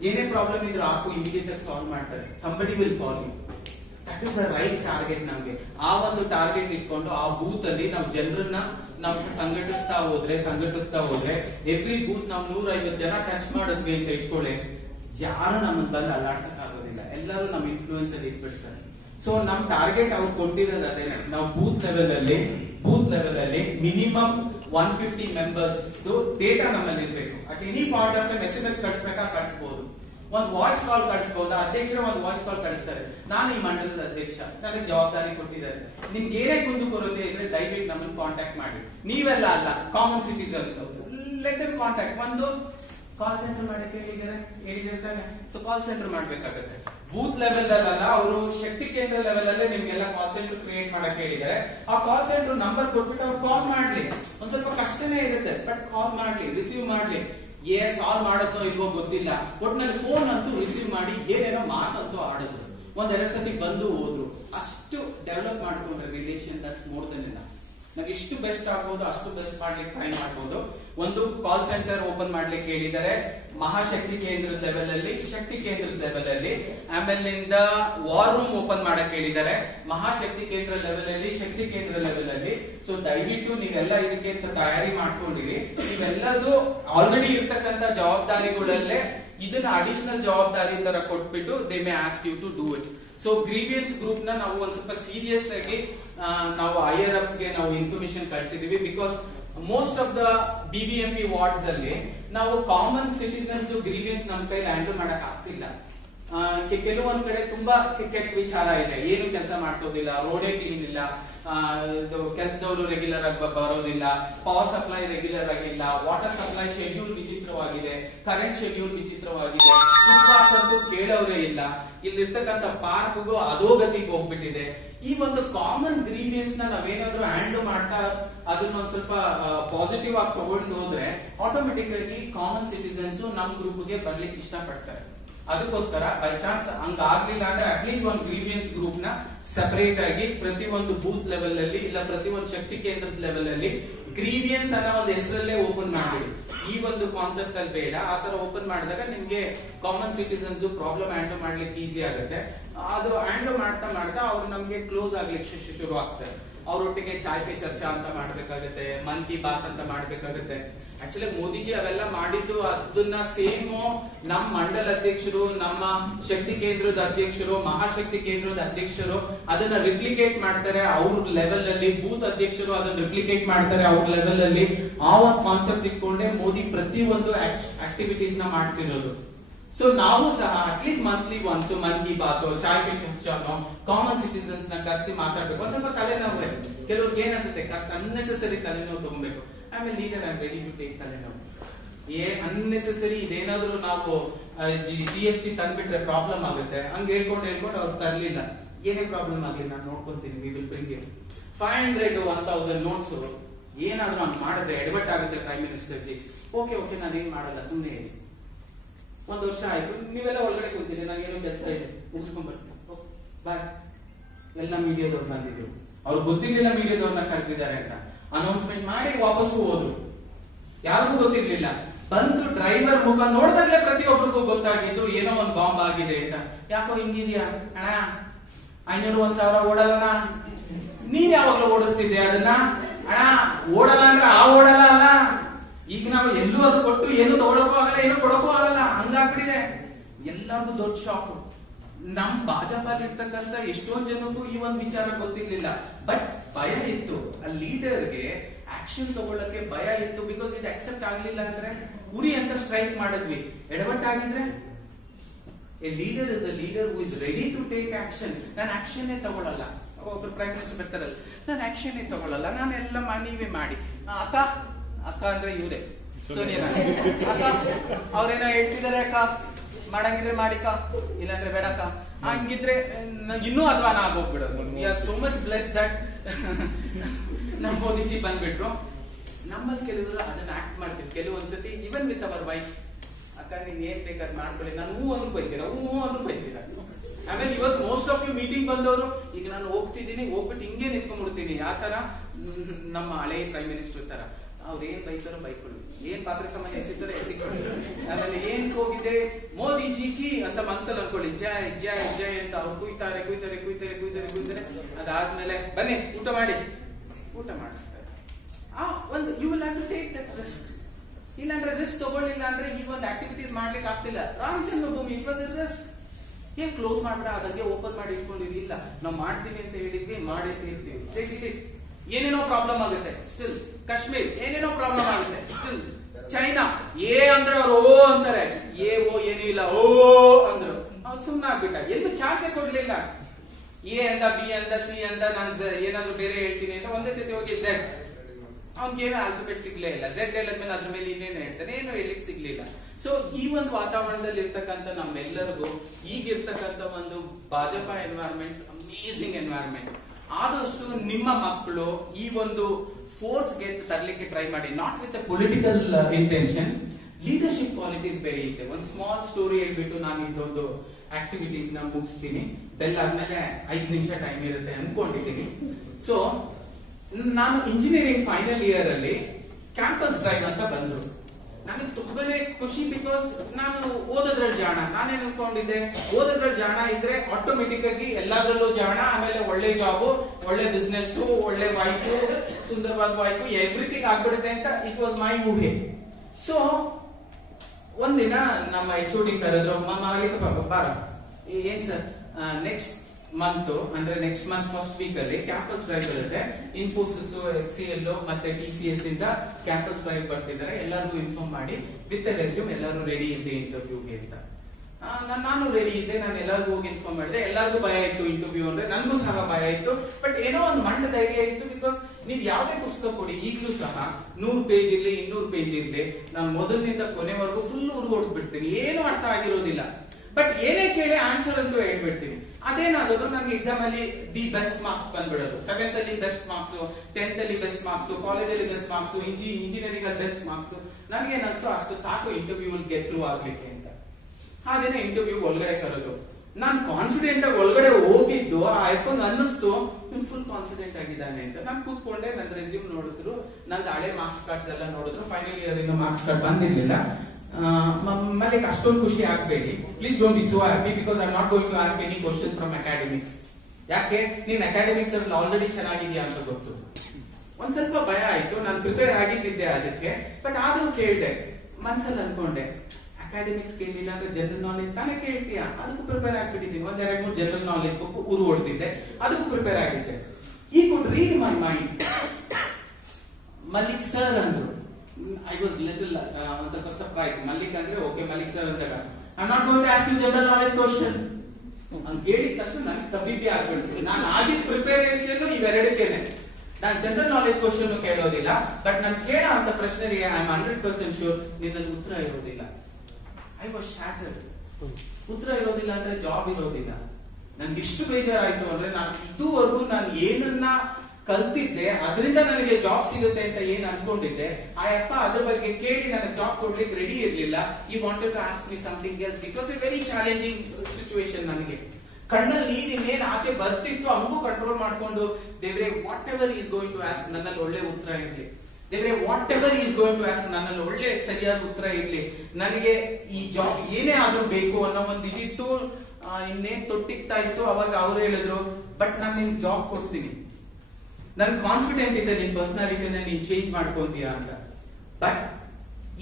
ಏನೇ ಪ್ರಾಬ್ಲಮ್ ಇದ್ರು ಹಾಕು, ಇಮಿಡಿಯೇಟ್ ಆಗಿ ಸಾಲ್ವ್ ಮಾಡ್ತಾರೆ. Somebody will call you. That is the right target. ನಮ್ಗೆ ಆ ಒಂದು ಟಾರ್ಗೆಟ್ ಇಟ್ಕೊಂಡು ಆ ಬೂತ್ ಅಲ್ಲಿ ನಾವು ಜನರನ್ನ ನಾವು ಸಂಘಟಿಸ್ತಾ ಹೋದ್ರೆ ಎವ್ರಿ ಬೂತ್ ನಾವು 150 ಜನ ಟಚ್ ಮಾಡಿದ್ವಿ ಅಂತ ಇಟ್ಕೊಳ್ಳಿ, ಯಾರು ನಮ್ಮನ್ನ ಬಂದು ಅಲ್ಲಾಡ್ಸಕ್ ಆಗೋದಿಲ್ಲ. ಎಲ್ಲರೂ ನಮ್ಮ ಇನ್ಫ್ಲೂಯೆನ್ಸ್ ಅಲ್ಲಿ ಇಟ್ಬಿಡ್ತಾರೆ. ಸೊ ನಮ್ ಟಾರ್ಗೆಟ್ ಅವ್ರು ಕೊಟ್ಟಿರೋದು ಅದೇ. ನಾವು ಬೂತ್ ಲೆವೆಲ್ ಅಲ್ಲಿ ಮಿನಿಮಮ್ 150 ಮೆಂಬರ್ಸ್ ಡೇಟಾ ನಮ್ಮಲ್ಲಿ ಇರ್ಬೇಕು. At any point of time SMS ಕಳಿಸ್ಬೇಕಾ ಕಳಿಸಬಹುದು, ಒಂದ್ ವಾಯ್ಸ್ ಕಾಲ್ ಕಳಿಸಬಹುದು. ಅಧ್ಯಕ್ಷರು ಒಂದು ವಾಯ್ಸ್ ಕಾಲ್ ಕಳಿಸ್ತಾರೆ, ನಾನು ಈ ಮಂಡಲದ ಅಧ್ಯಕ್ಷ, ನನಗೆ ಜವಾಬ್ದಾರಿ ಕೊಟ್ಟಿದ್ದಾರೆ, ನಿಮ್ಗೆ ಏನೇ ಕುಂದುಕೊರತೆ ಇದ್ರೆ ದಯವಿಟ್ಟು ನಮ್ಮನ್ನು ಕಾಂಟ್ಯಾಕ್ಟ್ ಮಾಡಿ. ನೀವೆಲ್ಲ ಅಲ್ಲ, common citizens let them contact. ಒಂದು ಕಾಲ್ ಸೆಂಟರ್ ಮಾಡಕ್ಕೆ ಹೇಳಿದಿರ್ತಾನೆ, ಸೊ ಕಾಲ್ ಸೆಂಟರ್ ಮಾಡ್ಬೇಕಾಗತ್ತೆ. ಬೂತ್ ಲೆವೆಲ್ ಅಲ್ಲ, ಅವರು ಶಕ್ತಿ ಕೇಂದ್ರ ಲೆವೆಲ್ ಅಲ್ಲೇ ನಿಮ್ಗೆಲ್ಲ ಕಾಲ್ ಸೆಂಟರ್ ಕ್ರಿಯೇಟ್ ಮಾಡಕ್ ಹೇಳಿದ್ದಾರೆ. ಆ ಕಾಲ್ ಸೆಂಟರ್ ನಂಬರ್ ಕೊಟ್ಬಿಟ್ಟು ಅವ್ರು ಕಾಲ್ ಮಾಡ್ಲಿ. ಒಂದ್ ಸ್ವಲ್ಪ ಕಷ್ಟನೇ ಇರುತ್ತೆ, ಬಟ್ ಕಾಲ್ ಮಾಡ್ಲಿ, ರಿಸೀವ್ ಮಾಡ್ಲಿ. ಸಾಲ್ವ್ ಮಾಡತ್ತೋ ಇಲ್ವೋ ಗೊತ್ತಿಲ್ಲ, ಒಟ್ನಲ್ಲಿ ಫೋನ್ ಅಂತೂ ರಿಸೀವ್ ಮಾಡಿ ಏನೇನೋ ಮಾತಂತೂ ಆಡಿದ್ರು. 1-2 ಸತಿ ಬಂದು ಹೋದ್ರು. ಅಷ್ಟು ಡೆವಲಪ್ ಮಾಡ್ಕೊಂಡ್ರೆ relation, that's more than enough. ನಾವು ಎಷ್ಟು ಬೆಸ್ಟ್ ಆಗ್ಬೋದು ಅಷ್ಟು ಬೆಸ್ಟ್ ಮಾಡ್ಲಿಕ್ಕೆ ಟ್ರೈ ಮಾಡ್ಬೋದು. ಒಂದು ಕಾಲ್ ಸೆಂಟರ್ ಓಪನ್ ಮಾಡ್ಲಿಕ್ಕೆ ಹೇಳಿದ್ದಾರೆ ಮಹಾಶಕ್ತಿ ಕೇಂದ್ರದ ಲೆವೆಲ್ ಅಲ್ಲಿ, ಶಕ್ತಿ ಕೇಂದ್ರದ ಲೆವೆಲ್ ಅಲ್ಲಿ. ಆಮೇಲಿಂದ ವಾರ್ ರೂಮ್ ಓಪನ್ ಮಾಡಕ್ ಹೇಳಿದ್ದಾರೆ ಮಹಾಶಕ್ತಿ ಕೇಂದ್ರ ಲೆವೆಲ್ ಅಲ್ಲಿ, ಶಕ್ತಿ ಕೇಂದ್ರ ಲೆವೆಲ್ ಅಲ್ಲಿ. ಸೊ ದಯವಿಟ್ಟು ನೀವೆಲ್ಲ ಇದಕ್ಕೆ ಅಂತ ತಯಾರಿ ಮಾಡ್ಕೊಂಡಿರಿ. ನೀವೆಲ್ಲದು ಆಲ್ರೆಡಿ ಇರ್ತಕ್ಕಂತ ಜವಾಬ್ದಾರಿಗಳಲ್ಲೇ ಇದನ್ನ ಅಡಿಷನಲ್ ಜವಾಬ್ದಾರಿ ತರ ಕೊಟ್ಬಿಟ್ಟು they may ask you to do it. So grievance group ನ ನಾವು ಒಂದ್ ಸ್ವಲ್ಪ ಸೀರಿಯಸ್ ಆಗಿ ನಾವು ಹೈಯರ್ ಅಪ್ಸ್ ಗೆ ನಾವು ಇನ್ಫಾರ್ಮೇಶನ್ ಕಳಿಸಿದೀವಿ. Because most of the BBMP wards ಅಲ್ಲಿ ನಾವು ಕಾಮನ್ ಸಿಟಿಸನ್ಸ್ ಗ್ರೀವಿಯನ್ಸ್ ನಮ್ ಕೈಲಿ ಹ್ಯಾಂಡಲ್ ಮಾಡಕ್ ಆಗ್ತಿಲ್ಲ. ಕೆಲವೊಂದ್ ಕಡೆ ತುಂಬಾ ಕೆಟ್ಟ ವಿಚಾರ ಇದೆ, ಏನು ಕೆಲಸ ಮಾಡಿಸೋದಿಲ್ಲ, ರೋಡೇ ಕ್ಲೀನ್ ಇಲ್ಲ, ಕೆಲಸದವರು ರೆಗ್ಯುಲರ್ ಆಗಿ ಬರೋದಿಲ್ಲ, ಪವರ್ ಸಪ್ಲೈ ರೆಗ್ಯುಲರ್ ಆಗಿಲ್ಲ, ವಾಟರ್ ಸಪ್ಲೈ ಶೆಡ್ಯೂಲ್ ವಿಚಿತ್ರವಾಗಿದೆ, ಕರೆಂಟ್ ಶೆಡ್ಯೂಲ್ ವಿಚಿತ್ರವಾಗಿದೆ, ಫುಟ್ಪಾತ್ ಅಂತೂ ಕೇಳೋರೇ ಇಲ್ಲ, ಇಲ್ಲಿರ್ತಕ್ಕಂಥ ಪಾರ್ಕ್ಗೂ ಅಧೋಗತಿಗೆ ಹೋಗ್ಬಿಟ್ಟಿದೆ. ಈ ಒಂದು ಕಾಮನ್ ಗ್ರೀವಿಯನ್ಸ್ ನ ನಾವೇನಾದ್ರೂ ಹ್ಯಾಂಡಲ್ ಮಾಡ್ತಾ ಅದನ್ನೊಂದ್ ಸ್ವಲ್ಪ ಪಾಸಿಟಿವ್ ಆಗಿ ತಗೊಂಡು ಹೋದ್ರೆ ಆಟೋಮೆಟಿಕ್ ಆಗಿ ಕಾಮನ್ ಸಿಟಿಸನ್ಸ್ ನಮ್ ಗ್ರೂಪ್ಗೆ ಬರ್ಲಿಕ್ಕೆ ಇಷ್ಟಪಡ್ತಾರೆ. ಅದಕ್ಕೋಸ್ಕರ ಬೈ ಚಾನ್ಸ್ ಹಂಗ ಆಗ್ಲಿಲ್ಲ ಅಂದ್ರೆ ಅಟ್ಲೀಸ್ಟ್ ಒಂದು ಗ್ರೀವಿಯನ್ಸ್ ಗ್ರೂಪ್ ನ ಸಪರೇಟ್ ಆಗಿ ಪ್ರತಿ ಒಂದು ಬೂತ್ ಲೆವೆಲ್ ಅಲ್ಲಿ ಇಲ್ಲ ಪ್ರತಿ ಒಂದು ಶಕ್ತಿ ಕೇಂದ್ರದ ಲೆವೆಲ್ ಅಲ್ಲಿ ಗ್ರೀವಿಯನ್ಸ್ ಅನ್ನೋ ಒಂದು ಹೆಸರಲ್ಲೇ ಓಪನ್ ಮಾಡ್ಬಿಡಿ. ಈ ಒಂದು ಕಾನ್ಸೆಪ್ಟ್ ಅಲ್ಲಿ ಬೇಡ. ಆತರ ಓಪನ್ ಮಾಡಿದಾಗ ನಿಮ್ಗೆ ಕಾಮನ್ ಸಿಟಿಸನ್ಸ್ ಪ್ರಾಬ್ಲಮ್ ಹ್ಯಾಂಡಲ್ ಮಾಡ್ಲಿಕ್ಕೆ ಈಸಿ ಆಗುತ್ತೆ. ಅದು ಹ್ಯಾಂಡಲ್ ಮಾಡ್ತಾ ಅವ್ರು ನಮ್ಗೆ ಕ್ಲೋಸ್ ಆಗ್ಲಿಕ್ಕೆ ಶುರು ಆಗ್ತಾರೆ. ಅವರೊಟ್ಟಿಗೆ ಚಾಯ್ ಪೇ ಚರ್ಚಾ ಅಂತ ಮಾಡ್ಬೇಕಾಗತ್ತೆ, ಮನ್ ಕಿ ಬಾತ್ ಅಂತ ಮಾಡ್ಬೇಕಾಗತ್ತೆ. ಆಕ್ಚುಲಿ ಮೋದಿಜಿ ಅವೆಲ್ಲ ಮಾಡಿದ್ದು ಅದನ್ನ ಸೇಮ್ ನಮ್ಮ ಮಂಡಲ ಅಧ್ಯಕ್ಷರು, ನಮ್ಮ ಶಕ್ತಿ ಕೇಂದ್ರದ ಅಧ್ಯಕ್ಷರು, ಮಹಾಶಕ್ತಿ ಕೇಂದ್ರದ ಅಧ್ಯಕ್ಷರು ಅದನ್ನ ರಿಪ್ಲಿಕೇಟ್ ಮಾಡ್ತಾರೆ ಅವ್ರ ಲೆವೆಲ್ ಅಲ್ಲಿ, ಬೂತ್ ಅಧ್ಯಕ್ಷರು ಅದನ್ನ ರಿಪ್ಲಿಕೇಟ್ ಮಾಡ್ತಾರೆ ಅವ್ರ ಲೆವೆಲ್ ಅಲ್ಲಿ. ಆ ಒಂದು ಕಾನ್ಸೆಪ್ಟ್ ಇಟ್ಕೊಂಡೆ ಮೋದಿ ಪ್ರತಿಯೊಂದು ಆಕ್ಟಿವಿಟೀಸ್ ನ ಮಾಡ್ತಿರೋದು. ಸೊ ನಾವು ಸಹ ಅಟ್ಲೀಸ್ಟ್ ಮಂತ್ಲಿ ಒನ್ಸ್ ಮನ್ ಕಿ ಬಾತ್, ಚಾಯ್ ಪೇ ಚರ್ಚಾನೋ ಕಾಮನ್ ಸಿಟಿಸನ್ಸ್ ನ ಕರೆಸಿ ಮಾತಾಡ್ಬೇಕು. ಒಂದ್ ಸ್ವಲ್ಪ ತಲೆನೋವೆ ಕೆಲವ್ರಿಗೆ ಏನನ್ಸುತ್ತೆ, ಕರ್ಸಿ ಅನ್ನೆಸೆಸರಿ ತಲೆನೋವು ತಗೊಬೇಕು. ಆಮೇಲೆ leader I ready to take ತಲೆನೋವು. ಅನ್ನೆಸೆಸರಿ ಇದೇನಾದ್ರೂ ನಾವು GST ತಂದ್ಬಿಟ್ರೆ ಪ್ರಾಬ್ಲಮ್ ಆಗುತ್ತೆ ಹಂಗ ಹೇಳ್ಕೊಂಡು ಅವ್ರು ತರ್ಲಿಲ್ಲ. ಏನೇ ಪ್ರಾಬ್ಲಮ್ ಆಗ್ಲಿ ನಾನು ನೋಡ್ಕೊಂತೀನಿ, we will bring it 500 1000 notes ಏನಾದ್ರೂ ಹಂಗ್ ಮಾಡಿದ್ರೆ ಎಡವಟ್ ಆಗುತ್ತೆ ಪ್ರೈಮ್ ಮಿನಿಸ್ಟರ್ ಜಿ. ಓಕೆ ನಾನು ಏನ್ ಮಾಡಲ್ಲ, ಸುಮ್ನೆ ಒಂದ್ ವರ್ಷ ಆಯ್ತು, ನೀವೆಲ್ಲ ಒಳಗಡೆ ಕೂತೀರಿ, ನನಗೇನೋ ಕೆಲಸ ಇದೆ ಮುಗಿಸ್ಕೊಂಡ್ ಬರ್ತೀನಿ, ಬಾಯ್. ಎಲ್ಲ ಮೀಡಿಯಾದವ್ರು ಬಂದಿದ್ರು, ಅವ್ರು ಗೊತ್ತಿರ್ಲಿಲ್ಲ ಮೀಡಿಯಾದವ್ರನ್ನ ಕರೆದಿದ್ದಾರೆ ಅಂತ. ಅನೌನ್ಸ್ಮೆಂಟ್ ಮಾಡಿ ವಾಪಸ್ಸು ಹೋದ್ರು, ಯಾರಿಗೂ ಗೊತ್ತಿರ್ಲಿಲ್ಲ. ಬಂದು ಡ್ರೈವರ್ ಮುಖ ನೋಡಿದಾಗ್ಲೇ ಪ್ರತಿಯೊಬ್ಬರಿಗೂ ಗೊತ್ತಾಗಿದ್ದು ಏನೋ ಒಂದ್ ಬಾಂಬ್ ಆಗಿದೆ ಅಂತ. ಯಾಕೋ ಹಿಂಗಿದ್ಯಾ ಅಣ್ಣ, 500 1000 ಓಡಲ್ಲಣ್ಣ, ನೀನ್ ಯಾವಾಗ್ಲೂ ಓಡಿಸ್ತಿದ್ದೆ ಅದನ್ನ ಅಣ್ಣ. ಓಡಲ್ಲ ಅಂದ್ರೆ ಆ ಓಡಲ್ಲ ಅಲ್ಲ, ಈಗ ನಾವು ಎಲ್ಲೂ ಅದು ಕೊಟ್ಟು ಏನು ತಗೊಳಕ್ಕೂ ಆಗಲ್ಲ, ಏನು ಕೊಡಕ್ಕೂ ಆಗಲ್ಲ, ಹಂಗಾಗ್ಬಿಟ್ಟಿದೆ. ಎಲ್ಲರಿಗೂ ದೊಡ್ಡ ಶಾಕ್. ನಮ್ ಭಾಜಪಲ್ಲಿ ಇರ್ತಕ್ಕಂಥ ಎಷ್ಟೊಂದ್ ಜನಕ್ಕೂ ಈ ಒಂದ್ ವಿಚಾರ ಗೊತ್ತಿರ್ಲಿಲ್ಲ, ಬಟ್ ಭಯ ಇತ್ತು. ಆ ಲೀಡರ್ಗೆ ಆಕ್ಷನ್ ತಗೊಳ್ಳಕ್ಕೆ ಭಯ ಇತ್ತು. ಬಿಕಾಸ್ ಇದು ಅಕ್ಸೆಪ್ಟ್ ಆಗ್ಲಿಲ್ಲ ಅಂದ್ರೆ ಉರಿ ಅಂತ ಸ್ಟ್ರೈಕ್ ಮಾಡಿದ್ವಿ, ಎಡವಟ್ಟಾಗಿದ್ರೆ a leader is a leader who is ready to take action. ನಾನು ಆಕ್ಷನ್ ತಗೊಳ್ಳಲ್ಲ, ಒಬ್ರು ಪ್ರೈಮ್ ಮಿನಿಸ್ಟರ್ ಬರ್ತಾರಲ್ಲ, ನಾನು ಆಕ್ಷನ್ ತಗೊಳ್ಳಲ್ಲ, ನಾನು ಎಲ್ಲ ನೀವೇ ಮಾಡಿ. ಅಕ್ಕ ಅಂದ್ರೆ ಇವ್ರೆ ಸೋನಿಯಾ ಅಕ್ಕ, ಅವ್ರೇನೋ ಹೇಳ್ತಿದಾರೆ, ಅಕ್ಕ ಮಾಡಂಗಿದ್ರೆ ಮಾಡಿಕ, ಇಲ್ಲಾಂದ್ರೆ ಬೇಡಕ್ಕ. ಹಂಗಿದ್ರೆ ಇನ್ನೂ ಅಧ್ವಾನ ಆಗೋಗ್ಬಿಡೋದು. We are so much bless that ನಮ್ ಮೋದಿಜಿ ಬಂದ್ಬಿಟ್ರು. ನಮ್ಮಲ್ಲಿ ಕೆಲವರು ಅದನ್ನ ಆಕ್ಟ್ ಮಾಡ್ತೀವಿ, ಕೆಲವೊಂದ್ಸತಿ ಇವನ್ ವಿತ್ ಅವರ್ ವೈಫ್, ಅಕ್ಕ ನೀನ್ ಏನ್ ಬೇಕಾದ್ ಮಾಡ್ಕೊಳ್ಳಿ, ನಾನು ಹೂ ಅನ್ನು ಬೈತೀರಾ. ಆಮೇಲೆ ಇವತ್ತು ಮೋಸ್ಟ್ ಆಫ್ ಯು ಮೀಟಿಂಗ್ ಬಂದವರು, ಈಗ ನಾನು ಹೋಗ್ತಿದ್ದೀನಿ, ಹೋಗ್ಬಿಟ್ಟು ಹಿಂಗೆ ನಿಂತ್ಕೊಂಡ್ಬಿಡ್ತೀನಿ. ಯಾತರ ನಮ್ಮ ಹಳೆ ಪ್ರೈಮ್ ಮಿನಿಸ್ಟರ್ ತರ ಅವ್ರು ಏನ್ ಬೈತಾರೋ ಬೈಕೊಳ್ಳಿ, ಏನ್ ಪಾತ್ರೆ ಸಾಮಾನ್ಯ ಎಸಿತಾರೋ ಎಸಿಕೊಳ್ಳಿ. ಆಮೇಲೆ ಏನ್ ಹೋಗಿದೆ ಮೋದಿಜಿ ಕಿ ಅಂತ ಮನ್ಸಲ್ಲಿ ಅನ್ಕೊಳ್ಳಿ, ಜೈ ಜೈ ಜೈ ಅಂತ ಅವ್ರು ಕುಯ್ತಾರೆ. ಅದಾದ್ಮೇಲೆ ಬನ್ನಿ ಊಟ ಮಾಡಿಸ್ತಾರೆ. ಒಂದು you will have to take that risk. ಇಲ್ಲಾಂದ್ರೆ ರಿಸ್ಕ್ ತಗೊಳ್ಳಿಲ್ಲ ಅಂದ್ರೆ ಈ ಒಂದು ಆಕ್ಟಿವಿಟೀಸ್ ಮಾಡ್ಲಿಕ್ಕೆ ಆಗ್ತಿಲ್ಲ. Ram Janmabhoomi it was a risk. ಏನ್ ಕ್ಲೋಸ್ ಮಾಡ್ಬಿಡ, ಅದಂಗೆ ಓಪನ್ ಮಾಡಿ ಇಟ್ಕೊಂಡಿದ್ವಿ. ಇಲ್ಲ, ನಾವು ಮಾಡ್ತೀವಿ ಅಂತ ಹೇಳಿದ್ವಿ, ಮಾಡೇ ತೀರ್ತೀವಿ. ಏನೇನೋ ಪ್ರಾಬ್ಲಮ್ ಆಗುತ್ತೆ ಸ್ಟಿಲ್. ಕಾಶ್ಮೀರ್ ಏನೇನೋ ಪ್ರಾಬ್ಲಮ್ ಆಗುತ್ತೆ ಸ್ಟಿಲ್. ಚೈನಾ ಅಂದ್ರೆ ಅವ್ರು ಓ ಅಂತಾರೆ, ಏನೂ ಇಲ್ಲ ಓ ಅಂದ್ರು, ಅವ್ರು ಸುಮ್ಮನೆ ಆಗ್ಬಿಟ್ಟ. ಎಂದು ಚಾನ್ಸೇ ಕೊಡ್ಲಿಲ್ಲ. ಅಂದ, ಬಿ ಅಂದ, ಸಿ ಅಂದ, ನಾನು ಏನಾದ್ರು ಬೇರೆ ಹೇಳ್ತೀನಿ ಅಂತ ಒಂದೇ ಸತಿ ಹೋಗಿ ಝೆಡ್, ಅವ್ನಿಗೇನು ಆಲ್ಫಾಬೆಟ್ ಸಿಗ್ಲೇ ಇಲ್ಲ. ಝೆಡ್ ಹೇಳಿದ್ಮೇಲೆ ಅದ್ರ ಮೇಲೆ ಇನ್ನೇನು ಹೇಳ್ತಾನೆ, ಏನು ಹೇಳಲಿಕ್ಕೆ ಸಿಗ್ಲಿಲ್ಲ. ಸೊ ಈ ಒಂದು ವಾತಾವರಣದಲ್ಲಿ ಇರ್ತಕ್ಕಂಥ ನಮ್ಮೆಲ್ಲರಿಗೂ ಈಗಿರ್ತಕ್ಕಂಥ ಒಂದು ಭಾಜಪಾ ಎನ್ವೈರನ್ಮೆಂಟ್ ಅಮೇಸಿಂಗ್ ಎನ್ವೈರನ್ಮೆಂಟ್. ಆದಷ್ಟು ನಿಮ್ಮ ಮಕ್ಕಳು ಈ ಒಂದು ಫೋರ್ಸ್ ಗೆ ತರಲಿಕ್ಕೆ ಟ್ರೈ ಮಾಡಿ, not with political intention. Leadership qualities ಬೆಳೆಯುತ್ತೆ. ಒಂದು ಸ್ಮಾಲ್ ಸ್ಟೋರಿ ಹೇಳ್ಬಿಟ್ಟು ನಾನು ಇದೊಂದು ಆಕ್ಟಿವಿಟೀಸ್ ನ ಮುಗಿಸ್ತೀನಿ. ಬೆಲ್ ಆದ್ಮೇಲೆ 5 ನಿಮಿಷ ಟೈಮ್ ಇರುತ್ತೆ ಅನ್ಕೊಂಡಿದ್ದೀನಿ. ಸೊ ನಾನು ಇಂಜಿನಿಯರಿಂಗ್ ಫೈನಲ್ ಇಯರ್ ಅಲ್ಲಿ ಕ್ಯಾಂಪಸ್ ಡ್ರೈವ್ ಅಂತ ಬಂದ್ರು. ನನಗೆ ತುಂಬಾನೇ ಖುಷಿ, ಬಿಕಾಸ್ ನಾನು ಓದೋದ್ರಲ್ಲಿ ಜಾಣ. ನಾನೇನ್ ಅನ್ಕೊಂಡಿದ್ದೆ, ಓದೋದ್ರಲ್ಲಿ ಜಾಣ ಇದ್ರೆ ಆಟೋಮೆಟಿಕ್ ಆಗಿ ಎಲ್ಲಾದ್ರಲ್ಲೂ ಜಾಣ, ಆಮೇಲೆ ಒಳ್ಳೆ ಜಾಬ್, ಒಳ್ಳೆ ಬಿಸ್ನೆಸ್, ಒಳ್ಳೆ ವೈಫು, ಸುಂದರವಾದ ವೈಫು, ಎವ್ರಿಥಿಂಗ್ ಆಗ್ಬಿಡುತ್ತೆ ಅಂತ ಇಟ್ ವಾಸ್ ಮೈ ಊಹೆ. ಸೊ ಒಂದಿನ ನಮ್ಮ HOD ಕರೆದ್ರು, ಬಾರ ಏನ್ ಸರ್ ನೆಕ್ಸ್ಟ್ ಮಂತ್ ಅಂದ್ರೆ ನೆಕ್ಸ್ಟ್ ಮಂತ್ ಫಸ್ಟ್ ವೀಕ್ ಅಲ್ಲಿ ಕ್ಯಾಂಪಸ್ ಡ್ರೈವ್ ಇರುತ್ತೆ. ಇನ್ಫೋಸಿಸ್, HCL ಮತ್ತೆ TCS ಇಂದ ಕ್ಯಾಂಪಸ್ ಡ್ರೈವ್ ಬರ್ತಿದ್ದಾರೆ, ಎಲ್ಲರಿಗೂ ಇನ್ಫಾರ್ಮ್ ಮಾಡಿ ವಿತ್ ರೆಸ್ಯೂಮ್ ಎಲ್ಲರೂ ರೆಡಿ ಇದ್ದೆ ಇಂಟರ್ವ್ಯೂಗೆ ಅಂತ. ನಾನು ರೆಡಿ ಇದ್ದೆ, ನಾನು ಎಲ್ಲರಿಗೂ ಹೋಗಿ ಇನ್ಫಾರ್ಮ್ ಮಾಡಿದೆ. ಎಲ್ಲರಿಗೂ ಭಯ ಇತ್ತು ಇಂಟರ್ವ್ಯೂ ಅಂದ್ರೆ, ನನಗೂ ಸಹ ಭಯ ಇತ್ತು. ಬಟ್ ಏನೋ ಒಂದು ಮಂಡ ಧೈರ್ಯ ಇತ್ತು. ಬಿಕಾಸ್ ನೀವ್ ಯಾವ್ದೇ ಪುಸ್ತಕ ಕೊಡಿ, ಈಗಲೂ ಸಹ 100 ಪೇಜ್ ಇರ್ಲಿ 200 ಪೇಜ್ ಇರ್ಲಿ, ನಾನು ಮೊದಲಿನಿಂದ ಕೊನೆವರೆಗೂ ಫುಲ್ ಹೊಡ್ಬಿಡ್ತೀನಿ, ಏನು ಅರ್ಥ ಆಗಿರೋದಿಲ್ಲ. ಬಟ್ ಏನೇ ಕೇಳಿ ಆನ್ಸರ್ ಅಂತೂ ಹೇಳ್ಬಿಡ್ತೀನಿ. ಅದೇನಾಗೋದು, ನನಗೆ ಎಕ್ಸಾಮ್ ಅಲ್ಲಿ ದಿ ಬೆಸ್ಟ್ ಮಾರ್ಕ್ಸ್ ಬಂದ್ಬಿಡೋದು. 7th ಅಲ್ಲಿ ಬೆಸ್ಟ್ ಮಾರ್ಕ್ಸ್, 10th ಅಲ್ಲಿ ಬೆಸ್ಟ್ ಮಾರ್ಕ್ಸ್, ಕಾಲೇಜಲ್ಲಿ ಬೆಸ್ಟ್ ಮಾರ್ಕ್ಸ್, ಇಂಜಿನಿಯರಿಂಗ್ ಅಲ್ಲಿ ಬೆಸ್ಟ್ ಮಾರ್ಕ್ಸ್. ನನಗೇನಷ್ಟು ಅಷ್ಟು ಸಾಕು ಇಂಟರ್ವ್ಯೂ ಗೆಟ್ ಥ್ರೂ ಆಗ್ಲಿಕ್ಕೆ ಅಂತ. ಅದೇನೋ ಇಂಟರ್ವ್ಯೂ ಒಳಗಡೆ ಕರೆದು ನಾನು ಕಾನ್ಫಿಡೆಂಟ್ ಆಗಿ ಒಳಗಡೆ ಹೋಗಿದ್ದು, ಆಯ್ಕೊಂಡು ಅನ್ನಿಸ್ತು ಫುಲ್ ಕಾನ್ಫಿಡೆಂಟ್ ಆಗಿದ್ದಾನೆ ಅಂತ. ನಾನು ಕೂತ್ಕೊಂಡೆ, ನನ್ನ ರೆಸ್ಯೂಮ್ ನೋಡಿದ್ರು, ನಂದು ಹಳೆ ಮಾರ್ಕ್ಸ್ ಕಾರ್ಡ್ಸ್ ಎಲ್ಲ ನೋಡಿದ್ರು. ಫೈನಲ್ ಇಯರ್ ಇಂದ ಮಾರ್ಕ್ಸ್ ಕಾರ್ಡ್ ಬಂದಿರ್ಲಿಲ್ಲ. ಮಲ್ಲಿಕ್ ಅಷ್ಟೊಂದು ಖುಷಿ ಆಗ್ಬೇಡಿ, please don't be so happy, because I am not going to ask any question from academics. ಯಾಕೆ ನೀನ್ ಅಕಾಡೆಮಿಕ್ಸ್ ಅಲ್ಲಿ ಆಲ್ರೆಡಿ ಚೆನ್ನಾಗಿದ್ಯಾ ಅಂತ ಗೊತ್ತು. ಒಂದ್ ಸ್ವಲ್ಪ ಭಯ ಆಯ್ತು, ನಾನು ಪ್ರಿಪೇರ್ ಆಗಿದ್ದೆ ಅದಕ್ಕೆ, ಬಟ್ ಆದ್ರೂ ಕೇಳ್ದೆ, ಮನ್ಸಲ್ಲಿ ಅನ್ಕೊಂಡೆ ಅಕಾಡೆಮಿಕ್ಸ್ ಕೇಳಿಲ್ಲ ಅಂದ್ರೆ ಜನರಲ್ ನಾಲೆಜ್ ತಾನೇ ಕೇಳ್ತೀಯಾ, ಅದಕ್ಕೂ ಪ್ರಿಪೇರ್ ಆಗ್ಬಿಟ್ಟಿದ್ದೀನಿ. ಒಂದ್ 2-3 ಜನರಲ್ ನಾಲೆಜ್ ಬುಕ್ ಉರು ಹೊಡೆದಿದ್ದೆ, ಅದಕ್ಕೂ ಪ್ರಿಪೇರ್ ಆಗಿದ್ದೆ. He could read my mind. Mallik sir ಅಂದ್ರು, ಐ ವಾಸ್ ಲಿಟಲ್ ಒಂದ್ ಸ್ವಲ್ಪ ಸರ್ಪ್ರೈಸ್. ಮಲ್ಲಿಕ್ ಅಂದ್ರೆ ಓಕೆ ಮಲ್ಲಿಕ್ ಸರ್ ಅಂದಾಗ I not going to ask you general knowledge question ಅಂತ ಹೇಳಿದ ತಕ್ಷಣ ನನಗೆ ತಬ್ಬಿಬ್ಬಿ ಆಗ್ಬಿಡ್ತು. ನಾನು ಆಗಿದ್ದ ಪ್ರಿಪೇರೇಷನ್ ಇವೆರಡಕ್ಕೇನೆ. ನಾನು ಜನರಲ್ ನಾಲೆಜ್ ಕ್ವಶನ್ ಕೇಳೋದಿಲ್ಲ, ಬಟ್ ನಾನು ಕೇಳೋ ಅಂತ ಪ್ರಶ್ನೆಗೆ ಐ ಆಮ್ 100% ಶೂರ್ ನಿನ್ನ ಉತ್ತರ ಇರೋದಿಲ್ಲ. I was shattered. ಉತ್ತರ ಇರೋದಿಲ್ಲ ಅಂದ್ರೆ ಜಾಬ್ ಇರೋದಿಲ್ಲ. ನನ್ಗೆ ಇಷ್ಟು ಬೇಜಾರಾಯ್ತು ಅಂದ್ರೆ ನಾನು ಇದುವರೆಗೂ ನಾನು ಏನನ್ನ ಕಲ್ತಿದ್ದೆ ಅದರಿಂದ ನನಗೆ ಜಾಬ್ ಸಿಗುತ್ತೆ ಅಂತ ಏನ್ ಅನ್ಕೊಂಡಿದ್ದೆ, ಆ ಅಪ್ಪ ಅದ್ರ ಬಗ್ಗೆ ಕೇಳಿ ನನಗೆ ಜಾಬ್ ಕೊಡ್ಲಿಕ್ಕೆ ರೆಡಿ ಇರ್ಲಿಲ್ಲ. He wanted to ask me something else. It was a very challenging situation. ನನಗೆ ಕಣ್ಣಲ್ಲಿ ನೀರಿನೇನ್ ಆಚೆ ಬರ್ತಿತ್ತು ಹಂಗೂ ಕಂಟ್ರೋಲ್ ಮಾಡ್ಕೊಂಡು, ದೇವ್ರೆ whatever is going to ask ನನ್ನಲ್ಲಿ ಒಳ್ಳೆ ಉತ್ತರ ಇರ್ಲಿ, ದೇವ್ರೆ whatever is going to ask ನನ್ನಲ್ಲಿ ಒಳ್ಳೆ ಸರಿಯಾದ ಉತ್ತರ ಇರ್ಲಿ, ನನಗೆ ಈ ಜಾಬ್ ಏನೇ ಆದ್ರೂ ಬೇಕು ಅನ್ನೋ ಒಂದು ಇದಿತ್ತು. ಇನ್ನೇನ್ ತೊಟ್ಟಿಗ್ತಾ ಇತ್ತು. ಅವಾಗ ಅವ್ರು ಹೇಳಿದ್ರು, ಬಟ್ ನಾನು ನಿನ್ ಜಾಬ್ ಕೊಡ್ತೀನಿ, ನನ್ ಕಾನ್ಫಿಡೆಂಟ್ ಇದೆ ನಿನ್ ಪರ್ಸನಾಲಿಟಿನ ನೀನ್ ಚೇಂಜ್ ಮಾಡ್ಕೊಂತೀಯ ಅಂತ. ಬಟ್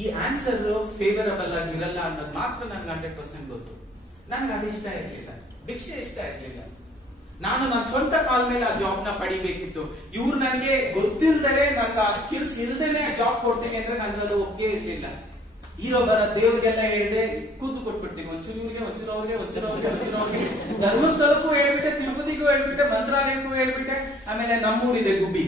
ಈ ಆನ್ಸರ್ ಫೇವರಬಲ್ ಆಗಿರಲ್ಲ ಅನ್ನೋದು ಮಾತ್ರ ನನ್ಗೆ 100% ಗೊತ್ತು. ನನ್ಗೆ ಅದು ಇಷ್ಟ ಇರ್ಲಿಲ್ಲ, ಭಿಕ್ಷೆ ಇಷ್ಟ ಇರ್ಲಿಲ್ಲ. ನಾನು ನನ್ನ ಸ್ವಂತ ಕಾಲ ಮೇಲೆ ಆ ಜಾಬ್ ನ ಪಡಿಬೇಕಿತ್ತು. ಇವ್ರು ನನಗೆ ಗೊತ್ತಿಲ್ದರೆ, ನನ್ಗೆ ಆ ಸ್ಕಿಲ್ಸ್ ಇಲ್ದೇನೆ ಜಾಬ್ ಕೊಡ್ತೀನಿ ಅಂದ್ರೆ ನನ್ಗೆ ಅದು ಒಪ್ಪಿಗೆ ಇರ್ಲಿಲ್ಲ. ಹೀರೋ ಬರ ದೇವ್ರಿಗೆಲ್ಲ ಹೇಳಿದೆ, ಕೂತು ಕೊಟ್ಬಿಡ್ತೀನಿ, ಒಂಚೂರು ಇವ್ರಿಗೆ, ಒಂಚೂರು ಅವ್ರಿಗೆ, ಒಂಚೂರು ಅವ್ರಿಗೆ, ಒಂಚೂರು ಅವ್ರಿಗೆ. ಧರ್ಮಸ್ಥಳಕ್ಕೂ ಹೇಳ್ಬಿಟ್ಟೆ, ತಿರುಪತಿಗೂ ಹೇಳ್ಬಿಟ್ಟೆ, ಮಂತ್ರಾಲಯಕ್ಕೂ ಹೇಳ್ಬಿಟ್ಟೆ. ಆಮೇಲೆ ನಮ್ಮೂರಿದೆ ಗುಬ್ಬಿ,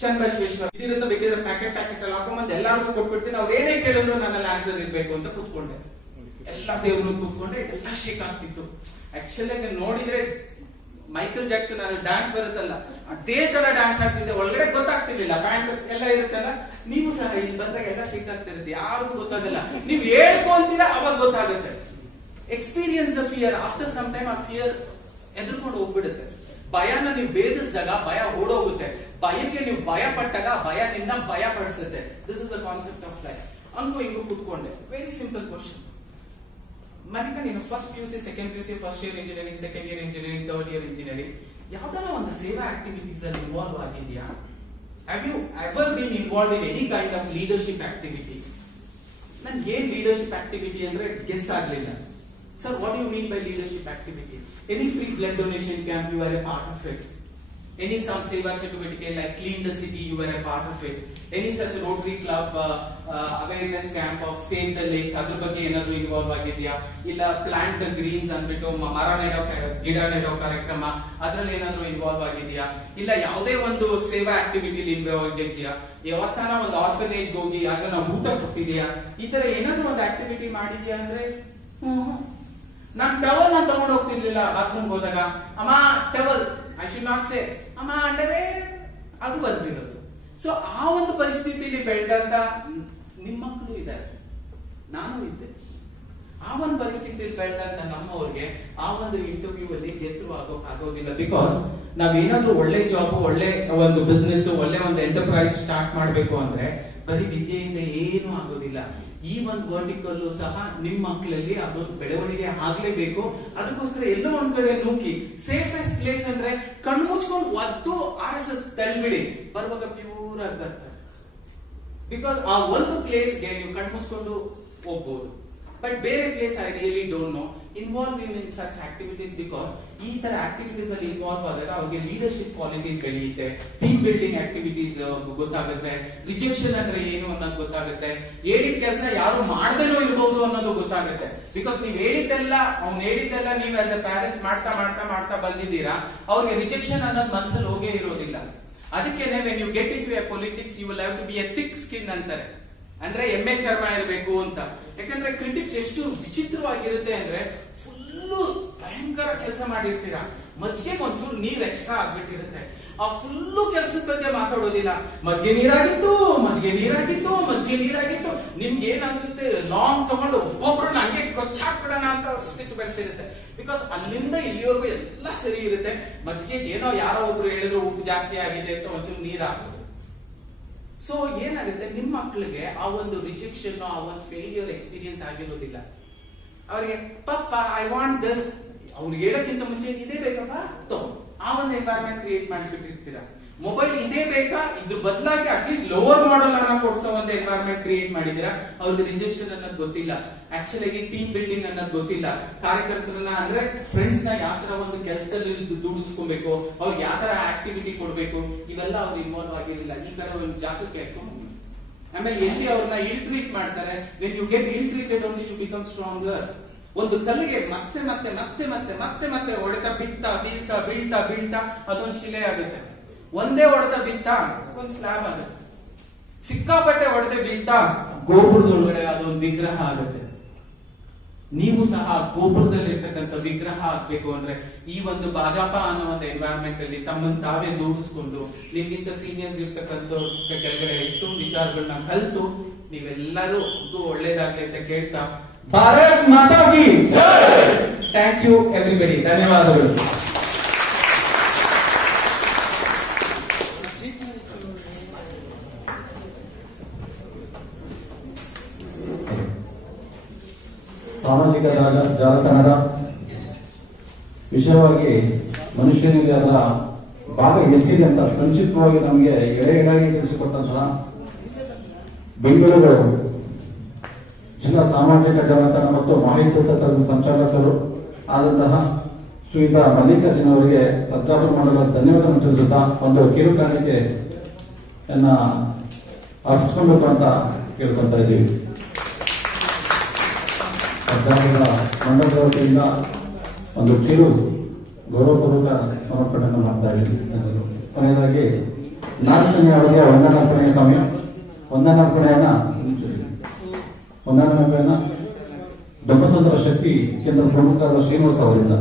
ಚನ್ನಬಸವೇಶ್ವರ, ಇದರಿಂದ ಬೇಕಿದ್ರೆ ಪ್ಯಾಕೆಟ್ ಅಲ್ಲಿ ಹಾಕೊಂಡ್ಬಂದು ಎಲ್ಲಾರ್ಗೂ ಕೊಟ್ಬಿಡ್ತೀನಿ. ಅವ್ರು ಏನೇ ಕೇಳಿದ್ರು ನನ್ನಲ್ಲಿ ಆನ್ಸರ್ ಇರ್ಬೇಕು ಅಂತ ಕೂತ್ಕೊಂಡೆ. ಎಲ್ಲ ದೇವ್ರನ್ನು ಕೂತ್ಕೊಂಡೆ, ಎಲ್ಲ ಶೇಕ್ ಆಗ್ತಿತ್ತು. ಆಕ್ಚುಲಿ ನೋಡಿದ್ರೆ ಮೈಕಲ್ ಜಾಕ್ಸನ್ ಅಲ್ಲಿ ಡ್ಯಾನ್ಸ್ ಬರುತ್ತಲ್ಲ, ಅದೇ ತರ ಡ್ಯಾನ್ಸ್ ಆಗ್ತಿದ್ದೆ. ಒಳಗಡೆ ಗೊತ್ತಾಗ್ತಿರ್ಲಿಲ್ಲ, ಪ್ಯಾಂಟ್ ಎಲ್ಲ ಇರುತ್ತಲ್ಲ. ನೀವು ಸಹ ಇಲ್ಲಿ ಬಂದಾಗ ಎಲ್ಲ ಶೇಕ್ ಆಗ್ತಿರುತ್ತೆ, ಯಾರಿಗೂ ಗೊತ್ತಾಗಲ್ಲ. ನೀವು ಹೇಳ್ಕೊಂತೀರಾ ಅವಾಗ ಗೊತ್ತಾಗುತ್ತೆ. Experience the fear. After some time ಆ ಫಿಯರ್ ಎದುರ್ಕೊಂಡು ಹೋಗ್ಬಿಡುತ್ತೆ. ಭಯನ ನೀವು ಭೇದಿಸಿದಾಗ ಭಯ ಓಡೋಗುತ್ತೆ. ಭಯಕ್ಕೆ ನೀವು ಭಯ ಪಟ್ಟಾಗ ಭಯ ನಿನ್ನ ಭಯ ಪಡಿಸುತ್ತೆ. This is the concept of life. ಹಂಗೂ ಹಿಂಗೂ ಕೂತ್ಕೊಂಡೆ. Very simple question. ಮನಿಕ ನೀನು first PUC, second PUC, first year engineering, second year engineering, third year engineering ಯಾವ್ದಾರ ಒಂದು ಸೇವಾ ಆಕ್ಟಿವಿಟೀಸ್ ಅಲ್ಲಿ ಇನ್ವಾಲ್ವ್ ಆಗಿದ್ಯಾ? Have you ever been involve in any kind of leadership activity? ನನ್ಗೆ ಏನ್ ಲೀಡರ್ಶಿಪ್ ಆಕ್ಟಿವಿಟಿ ಅಂದ್ರೆ ಗೆಸ್ ಆಗ್ಲಿಲ್ಲ. Sir, what you mean by leadership activity? Any free blood donation camp, you are a part of it. Any some seva chaturvatike like clean the city, you are a part of it. Any such Rotary Club awareness camp of save the lakes, ಅದ್ರ ಬಗ್ಗೆ ಏನಾದ್ರು involve ಆಗಿದ್ಯಾ? ಇಲ್ಲ plant the Green's ಅಂದ್ಬಿಟ್ಟು ಮರ ನೆಡೋ ಗಿಡ ನೆಡೋ ಕಾರ್ಯಕ್ರಮ, ಅದ್ರಲ್ಲಿ ಏನಾದ್ರು ಇನ್ವಾಲ್ವ್ ಆಗಿದ್ಯಾ? ಇಲ್ಲ ಯಾವುದೇ ಒಂದು ಸೇವಾ ಆಕ್ಟಿವಿಟಿ ಇನ್ವಾಲ್ವ್ ಆಗಿದ್ಯಾ? ಯಾವತ್ತಾನ ಒಂದು ಆರ್ಫನೇಜ್ ಹೋಗಿ ಯಾರನ್ನ ಊಟ ಕೊಟ್ಟಿದ್ಯಾ? ಈ ತರ ಏನಾದ್ರು ಒಂದು ಆಕ್ಟಿವಿಟಿ ಮಾಡಿದ್ಯಾ ಅಂದ್ರೆ ನಾನ್ ಟವಲ್ ನಾನು ತಗೊಂಡು ಹೋಗ್ತಿರ್ಲಿಲ್ಲ. ಬಾತ್ರೂಮ್ ಹೋದಾಗ ಅಮ್ಮ towel, I should not say ಅಮ್ಮ ಅಂಡರೇ, ಅದು ಬರ್ತಿರೋದು. ಸೊ ಆ ಒಂದು ಪರಿಸ್ಥಿತಿಯಲ್ಲಿ ಬೆಳೆದಂತ ನಿಮ್ಮ ಮಕ್ಕಳು ಇದ್ದಾರೆ, ನಾನು ಇದ್ದೆ. ಆ ಒಂದು ಪರಿಸ್ಥಿತಿಯಲ್ಲಿ ಬೆಳೆದಂತ ನಮ್ಮವ್ರಿಗೆ ಆ ಒಂದು ಇಂಟರ್ವ್ಯೂ ಅಲ್ಲಿ ಗೆದ್ರು ಆಗೋದಿಲ್ಲ. ಬಿಕಾಸ್ ನಾವೇನಾದ್ರೂ ಒಳ್ಳೆ ಜಾಬ್, ಒಳ್ಳೆ ಒಂದು ಬಿಸ್ನೆಸ್, ಒಳ್ಳೆ ಒಂದು ಎಂಟರ್ಪ್ರೈಸ್ ಸ್ಟಾರ್ಟ್ ಮಾಡ್ಬೇಕು ಅಂದ್ರೆ ಬರೀ ವಿದ್ಯೆಯಿಂದ ಏನು ಆಗೋದಿಲ್ಲ. ಈ ಒಂದು ವರ್ಟಿಕಲ್ ಸಹ ನಿಮ್ಮ ಮಕ್ಕಳಲ್ಲಿ ಅದೊಂದು ಬೆಳವಣಿಗೆ ಆಗ್ಲೇಬೇಕು. ಅದಕ್ಕೋಸ್ಕರ ಎಲ್ಲೋ ಒಂದ್ ಕಡೆ ನೂಕಿ ಸೇಫೆಸ್ಟ್ ಪ್ಲೇಸ್ ಅಂದ್ರೆ ಕಣ್ಣು ಮುಚ್ಕೊಂಡು ಒದ್ದು RSS ತಳ್ಬಿಡಿ, ಬರುವಾಗ ಪ್ಯೂರ್ ಆಗಿ ಬರ್ತಾರೆ. ಬಿಕಾಸ್ ಆ ಒಂದು ಪ್ಲೇಸ್ಗೆ ನೀವು ಕಣ್ಣು ಮುಚ್ಕೊಂಡು ಹೋಗ್ಬೋದು. ಬಟ್ ಬೇರೆ place I really don't know. Involve in such activities. Because ಈ ತರ ಆಕ್ಟಿವಿಟೀಸ್ ಅಲ್ಲಿ ಇನ್ವಾಲ್ವ್ ಆದಾಗ ಅವ್ರಿಗೆ ಲೀಡರ್ಶಿಪ್ ಕ್ವಾಲಿಟೀಸ್ ಬೆಳೆಯುತ್ತೆ, ಟೀಮ್ ಬಿಲ್ಡಿಂಗ್ ಆಕ್ಟಿವಿಟೀಸ್ ಗೊತ್ತಾಗುತ್ತೆ, ರಿಜೆಕ್ಷನ್ ಅಂದ್ರೆ ಏನು ಅನ್ನೋದು ಗೊತ್ತಾಗುತ್ತೆ, ಹೇಳಿದ ಕೆಲಸ ಯಾರು ಮಾಡ್ದೇನೋ ಇರಬಹುದು ಅನ್ನೋದು ಗೊತ್ತಾಗುತ್ತೆ. ಬಿಕಾಸ್ ನೀವ್ ಹೇಳಿದ್ದೆಲ್ಲ ನೀವು ಆಸ್ ಎ ಪ್ಯಾರೆಂಟ್ಸ್ ಮಾಡ್ತಾ ಮಾಡ್ತಾ ಮಾಡ್ತಾ ಬಂದಿದ್ದೀರಾ, ಅವ್ರಿಗೆ ರಿಜೆಕ್ಷನ್ ಅನ್ನೋದು ಮನಸ್ಸಲ್ಲಿ ಹೋಗೇ ಇರೋದಿಲ್ಲ. ಅದಕ್ಕೆ when you get into a politics you will have to be a thick skin ಅಂತಾರೆ. ಅಂದ್ರೆ ಎಮ್ಮೆ ಚರ್ಮ ಇರಬೇಕು ಅಂತ. ಯಾಕಂದ್ರೆ ಕ್ರಿಟಿಕ್ಸ್ ಎಷ್ಟು ವಿಚಿತ್ರವಾಗಿರುತ್ತೆ ಅಂದ್ರೆ ಫುಲ್ಲು ಭಯಂಕರ ಕೆಲಸ ಮಾಡಿರ್ತೀರಾ, ಮಜ್ಜಿಗೆ ಒಂಚೂರು ನೀರ್ ಎಕ್ಸ್ಟ್ರಾ ಆಗ್ಬಿಟ್ಟಿರುತ್ತೆ. ಆ ಫುಲ್ಲು ಕೆಲಸದ ಬಗ್ಗೆ ಮಾತಾಡೋದಿಲ್ಲ. ಮಜ್ಜಿಗೆ ನೀರಾಗಿತ್ತು, ಮಜ್ಜಿಗೆ ನೀರಾಗಿತ್ತು, ಮಜ್ಜಿಗೆ ನೀರಾಗಿತ್ತು. ನಿಮ್ಗೆ ಏನ್ ಅನ್ಸುತ್ತೆ, ಲಾಂಗ್ ತಗೊಂಡು ಒಬ್ಬೊಬ್ರು ಹಂಗೆ ಕೊಚ್ಚಾಕ್ಬಿಡೋಣ ಅಂತ ಸ್ಥಿತಿ ಬರ್ತಿರುತ್ತೆ. ಬಿಕಾಸ್ ಅಲ್ಲಿಂದ ಇಲ್ಲಿವರೆಗೂ ಎಲ್ಲ ಸರಿ ಇರುತ್ತೆ. ಮಜ್ಜಿಗೆ ಏನೋ ಯಾರೋ ಒಬ್ರು ಹೇಳಿದ್ರು ಉಪ್ಪು ಜಾಸ್ತಿ ಆಗಿದೆ ಅಂತ ಒಂಚೂರು ನೀರ್ ಹಾಕೋದು. ಸೊ ಏನಾಗುತ್ತೆ, ನಿಮ್ಮ ಮಕ್ಕಳಿಗೆ ಆ ಒಂದು ರಿಜೆಕ್ಷನ್, ಆ ಒಂದು ಫೇಲ್ಯೂರ್ ಎಕ್ಸ್ಪೀರಿಯನ್ಸ್ ಆಗಿರೋದಿಲ್ಲ. ಅವ್ರಿಗೆ ಪಪ್ಪ ಐ ವಾಂಟ್ ದಿಸ್, ಅವ್ರಿಗೆ ಹೇಳಕ್ಕಿಂತ ಮುಂಚೆ ಇದೇ ಬೇಕಪ್ಪ ತಗೋ, ಆ ಒಂದು ಎನ್ವೈರನ್ಮೆಂಟ್ ಕ್ರಿಯೇಟ್ ಮಾಡ್ಬಿಟ್ಟಿರ್ತೀರಾ. ಮೊಬೈಲ್ ಇದೇ ಬೇಕಾ, ಇದ್ರ ಬದಲಾಗಿ ಅಟ್ಲೀಸ್ಟ್ ಲೋವರ್ ಮಾಡಲ್ ಅನ್ನ ಕೊಡ್ಸೋ ಒಂದು ಎನ್ವೈರನ್ಮೆಂಟ್ ಕ್ರಿಯೇಟ್ ಮಾಡಿದೀರಾ. ಅವ್ರಿಗೆ ರಿಜೆಕ್ಷನ್ ಅನ್ನೋದು ಗೊತ್ತಿಲ್ಲ, ಆಕ್ಚುಲಿ ಟೀಮ್ ಬಿಲ್ಡಿಂಗ್ ಅನ್ನೋದು ಗೊತ್ತಿಲ್ಲ, ಕಾರ್ಯಕರ್ತರನ್ನ ಅಂದ್ರೆ ಫ್ರೆಂಡ್ಸ್ ನ ಯಾವ ತರ ಒಂದು ಕೆಲಸದಲ್ಲಿ ದುಡಿಸ್ಕೊಬೇಕು, ಅವ್ರಿಗೆ ಯಾವ ತರ ಆಕ್ಟಿವಿಟಿ ಕೊಡ್ಬೇಕು, ಇವೆಲ್ಲ ಅವ್ರು ಇನ್ವಾಲ್ವ್ ಆಗಿರಲಿಲ್ಲ. ಈ ಕಡೆ ಒಂದು ಜಾಗಕ್ಕೆ ಆಮೇಲೆ ಎಲ್ಲಿ ಅವ್ರನ್ನ ಇಲ್ ಟ್ರೀಟ್ ಮಾಡ್ತಾರೆ. When you get ill treated only you become stronger. ಒಂದು ಕಲ್ಲಿಗೆ ಮತ್ತೆ ಮತ್ತೆ ಮತ್ತೆ ಮತ್ತೆ ಮತ್ತೆ ಮತ್ತೆ ಹೊಡೆತ ಬೀಳ್ತಾ ಬೀಳ್ತಾ ಬೀಳ್ತಾ ಬೀಳ್ತಾ ಅದೊಂದು ಶಿಲೆ ಆಗುತ್ತೆ. ಒಂದೇ ಹೊಡೆತ ಬೀಳ್ತಾ ಒಂದ್ ಸ್ಲ್ಯಾಬ್ ಆಗುತ್ತೆ. ಸಿಕ್ಕಾಪಟ್ಟೆ ಹೊಡೆದ ಬೀಳ್ತಾ ಗೋಪುರದೊಳಗಡೆ ಅದೊಂದು ವಿಗ್ರಹ ಆಗುತ್ತೆ. ನೀವು ಸಹ ಗೋಪುರದಲ್ಲಿ ಇರ್ತಕ್ಕಂಥ ವಿಗ್ರಹ ಆಗ್ಬೇಕು ಅಂದ್ರೆ ಈ ಒಂದು ಭಾಜಪ ಅನ್ನೋ ಒಂದು ಎನ್ವೈರನ್ಮೆಂಟ್ ಅಲ್ಲಿ ತಮ್ಮನ್ನು ತಾವೇ ದೂಡಿಸ್ಕೊಂಡು ನಿಮ್ಗಿಂತ ಸೀನಿಯರ್ಸ್ ಇರ್ತಕ್ಕಂಥ ಕೆಳಗಡೆ ಎಷ್ಟೊಂದು ವಿಚಾರಗಳನ್ನ ಕಲ್ತು ನೀವೆಲ್ಲರೂ ಒಳ್ಳೇದಾಗ್ಲಿ ಅಂತ ಕೇಳ್ತಾ ಭಾರತ್ ಮಾತಾ ಕಿ ಜೈ. Thank you everybody. ಧನ್ಯವಾದಗಳು. ಸಾಮಾಜಿಕ ಜಾಲತಾಣದ ವಿಷಯವಾಗಿ ಮನುಷ್ಯನಿಗೆ ಅದರ ಭಾಗ ಎಷ್ಟಿದೆ ಅಂತ ಸಂಕ್ಷಿಪ್ತವಾಗಿ ನಮಗೆ ಎಡೆಗಡೆಯಾಗಿ ತಿಳಿಸಿಕೊಟ್ಟಂತಹ ಬೆಂಗಳೂರು ಜಿಲ್ಲಾ ಸಾಮಾಜಿಕ ಜಾಲತಾಣ ಮತ್ತು ಮಾಹಿತಿ ತಂತ್ರದ ಸಂಚಾಲಕರು ಆದಂತಹ ಶ್ರೀಯುತ ಮಲ್ಲಿಕಾರ್ಜುನ್ ಅವರಿಗೆ ಸರ್ಜಾಪುರ ಮಂಡಲದ ಧನ್ಯವಾದವನ್ನು ತಿಳಿಸುತ್ತಾ ಒಂದು ಕಿರುಕಾಣಿಕೆಯನ್ನ ಅರ್ಪಿಸಿಕೊಳ್ಬೇಕು ಅಂತ ಕೇಳ್ಕೊಳ್ತಾ ಇದ್ದೀವಿ. ಸರ್ಕಾರದ ಮಂಡಲದ ವತಿಯಿಂದ ಒಂದು ಕಿರು ಗೌರವಪೂರ್ವಕ ಸಮರ್ಪಣೆಯನ್ನು ಮಾಡ್ತಾ ಇದ್ದೀವಿ. ಕೊನೆಯದಾಗಿ 4ನೇ ಅವಧಿಯ ವಂದನಾರ್ಪಣೆಯ ಸಮಯ. ವಂದನಾರ್ಪಣೆಯನ್ನ ಬ್ರಹ್ಮಸಂದ್ರ ಶಕ್ತಿ ಕೇಂದ್ರ ಪ್ರಮುಖರಾದ ಶ್ರೀನಿವಾಸ ಅವರಿಂದ.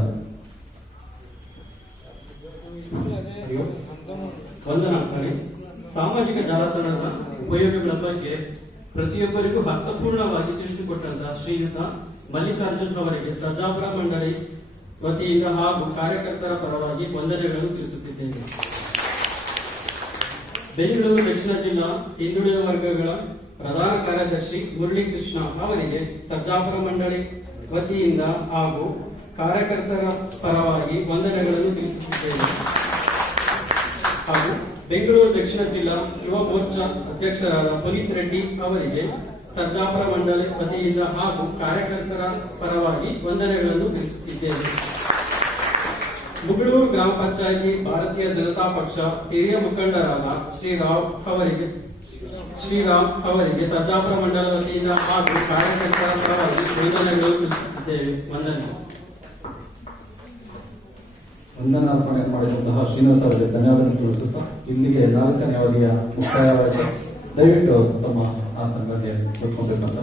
ವಂದನಾರ್ಪಣೆ. ಸಾಮಾಜಿಕ ಜಾಲತಾಣದ ಉಪಯೋಗಗಳ ಬಗ್ಗೆ ಪ್ರತಿಯೊಬ್ಬರಿಗೂ ಅರ್ಥಪೂರ್ಣವಾಗಿ ತಿಳಿಸಿಕೊಟ್ಟಂತಹ ಶ್ರೀಯುತ ಮಲ್ಲಿಕಾರ್ಜುನ್ ಅವರಿಗೆ ಸರ್ಜಾಪುರ ಮಂಡಳಿ ವತಿಯಿಂದ ಹಾಗೂ ಕಾರ್ಯಕರ್ತರ ಪರವಾಗಿ ವಂದನೆಗಳನ್ನು ತಿಳಿಸುತ್ತಿದ್ದೇನೆ. ಬೆಂಗಳೂರು ದಕ್ಷಿಣ ಜಿಲ್ಲಾ ಹಿಂದುಳಿದ ವರ್ಗಗಳ ಪ್ರಧಾನ ಕಾರ್ಯದರ್ಶಿ ಮುರಳೀಕೃಷ್ಣ ಅವರಿಗೆ ಸರ್ಜಾಪುರ ಮಂಡಳಿ ವತಿಯಿಂದ ಹಾಗೂ ಕಾರ್ಯಕರ್ತರ ಪರವಾಗಿ ವಂದನೆಗಳನ್ನು ತಿಳಿಸುತ್ತಿದ್ದೇನೆ. ಹಾಗೂ ಬೆಂಗಳೂರು ದಕ್ಷಿಣ ಜಿಲ್ಲಾ ಯುವ ಮೋರ್ಚಾ ಅಧ್ಯಕ್ಷರಾದ ಪುನೀತ್ ರೆಡ್ಡಿ ಅವರಿಗೆ ಸರ್ಜಾಪುರ ಮಂಡಳಿ ವತಿಯಿಂದ ಹಾಗೂ ಕಾರ್ಯಕರ್ತರ ಪರವಾಗಿ ವಂದನೆಗಳನ್ನು ತಿಳಿಸುತ್ತಿದ್ದೇನೆ. ಮುಗಳೂರು ಗ್ರಾಮ ಪಂಚಾಯಿತಿ ಭಾರತೀಯ ಜನತಾ ಪಕ್ಷ ಹಿರಿಯ ಮುಖಂಡರಾದ ಶ್ರೀರಾಮ್ ಅವರಿಗೆ ಸರ್ಜಾಪುರ ಮಂಡಲ ವತಿಯಿಂದ ಹಾಗೂ ಕಾರ್ಯಕರ್ತರ ಪರವಾಗಿ ವಂದನೆಗಳು ತಿಳಿಸುತ್ತಿದ್ದೇವೆ. ವಂದನಾರ್ಪಣೆ ಮಾಡಿದಂತಹ ಶ್ರೀನಿವಾಸ ಅವರಿಗೆ ಧನ್ಯವಾದಗಳನ್ನು ತಿಳಿಸುತ್ತಾ ಇಲ್ಲಿಗೆ 4ನೇ ಅವಧಿಯ ಮುಕ್ತಾಯವಾಯಿತು. ದಯವಿಟ್ಟು ತಮ್ಮ ಆಸನಗಳಿಗೆ ಕೂತ್ಕೊಳ್ಬೇಕಂತ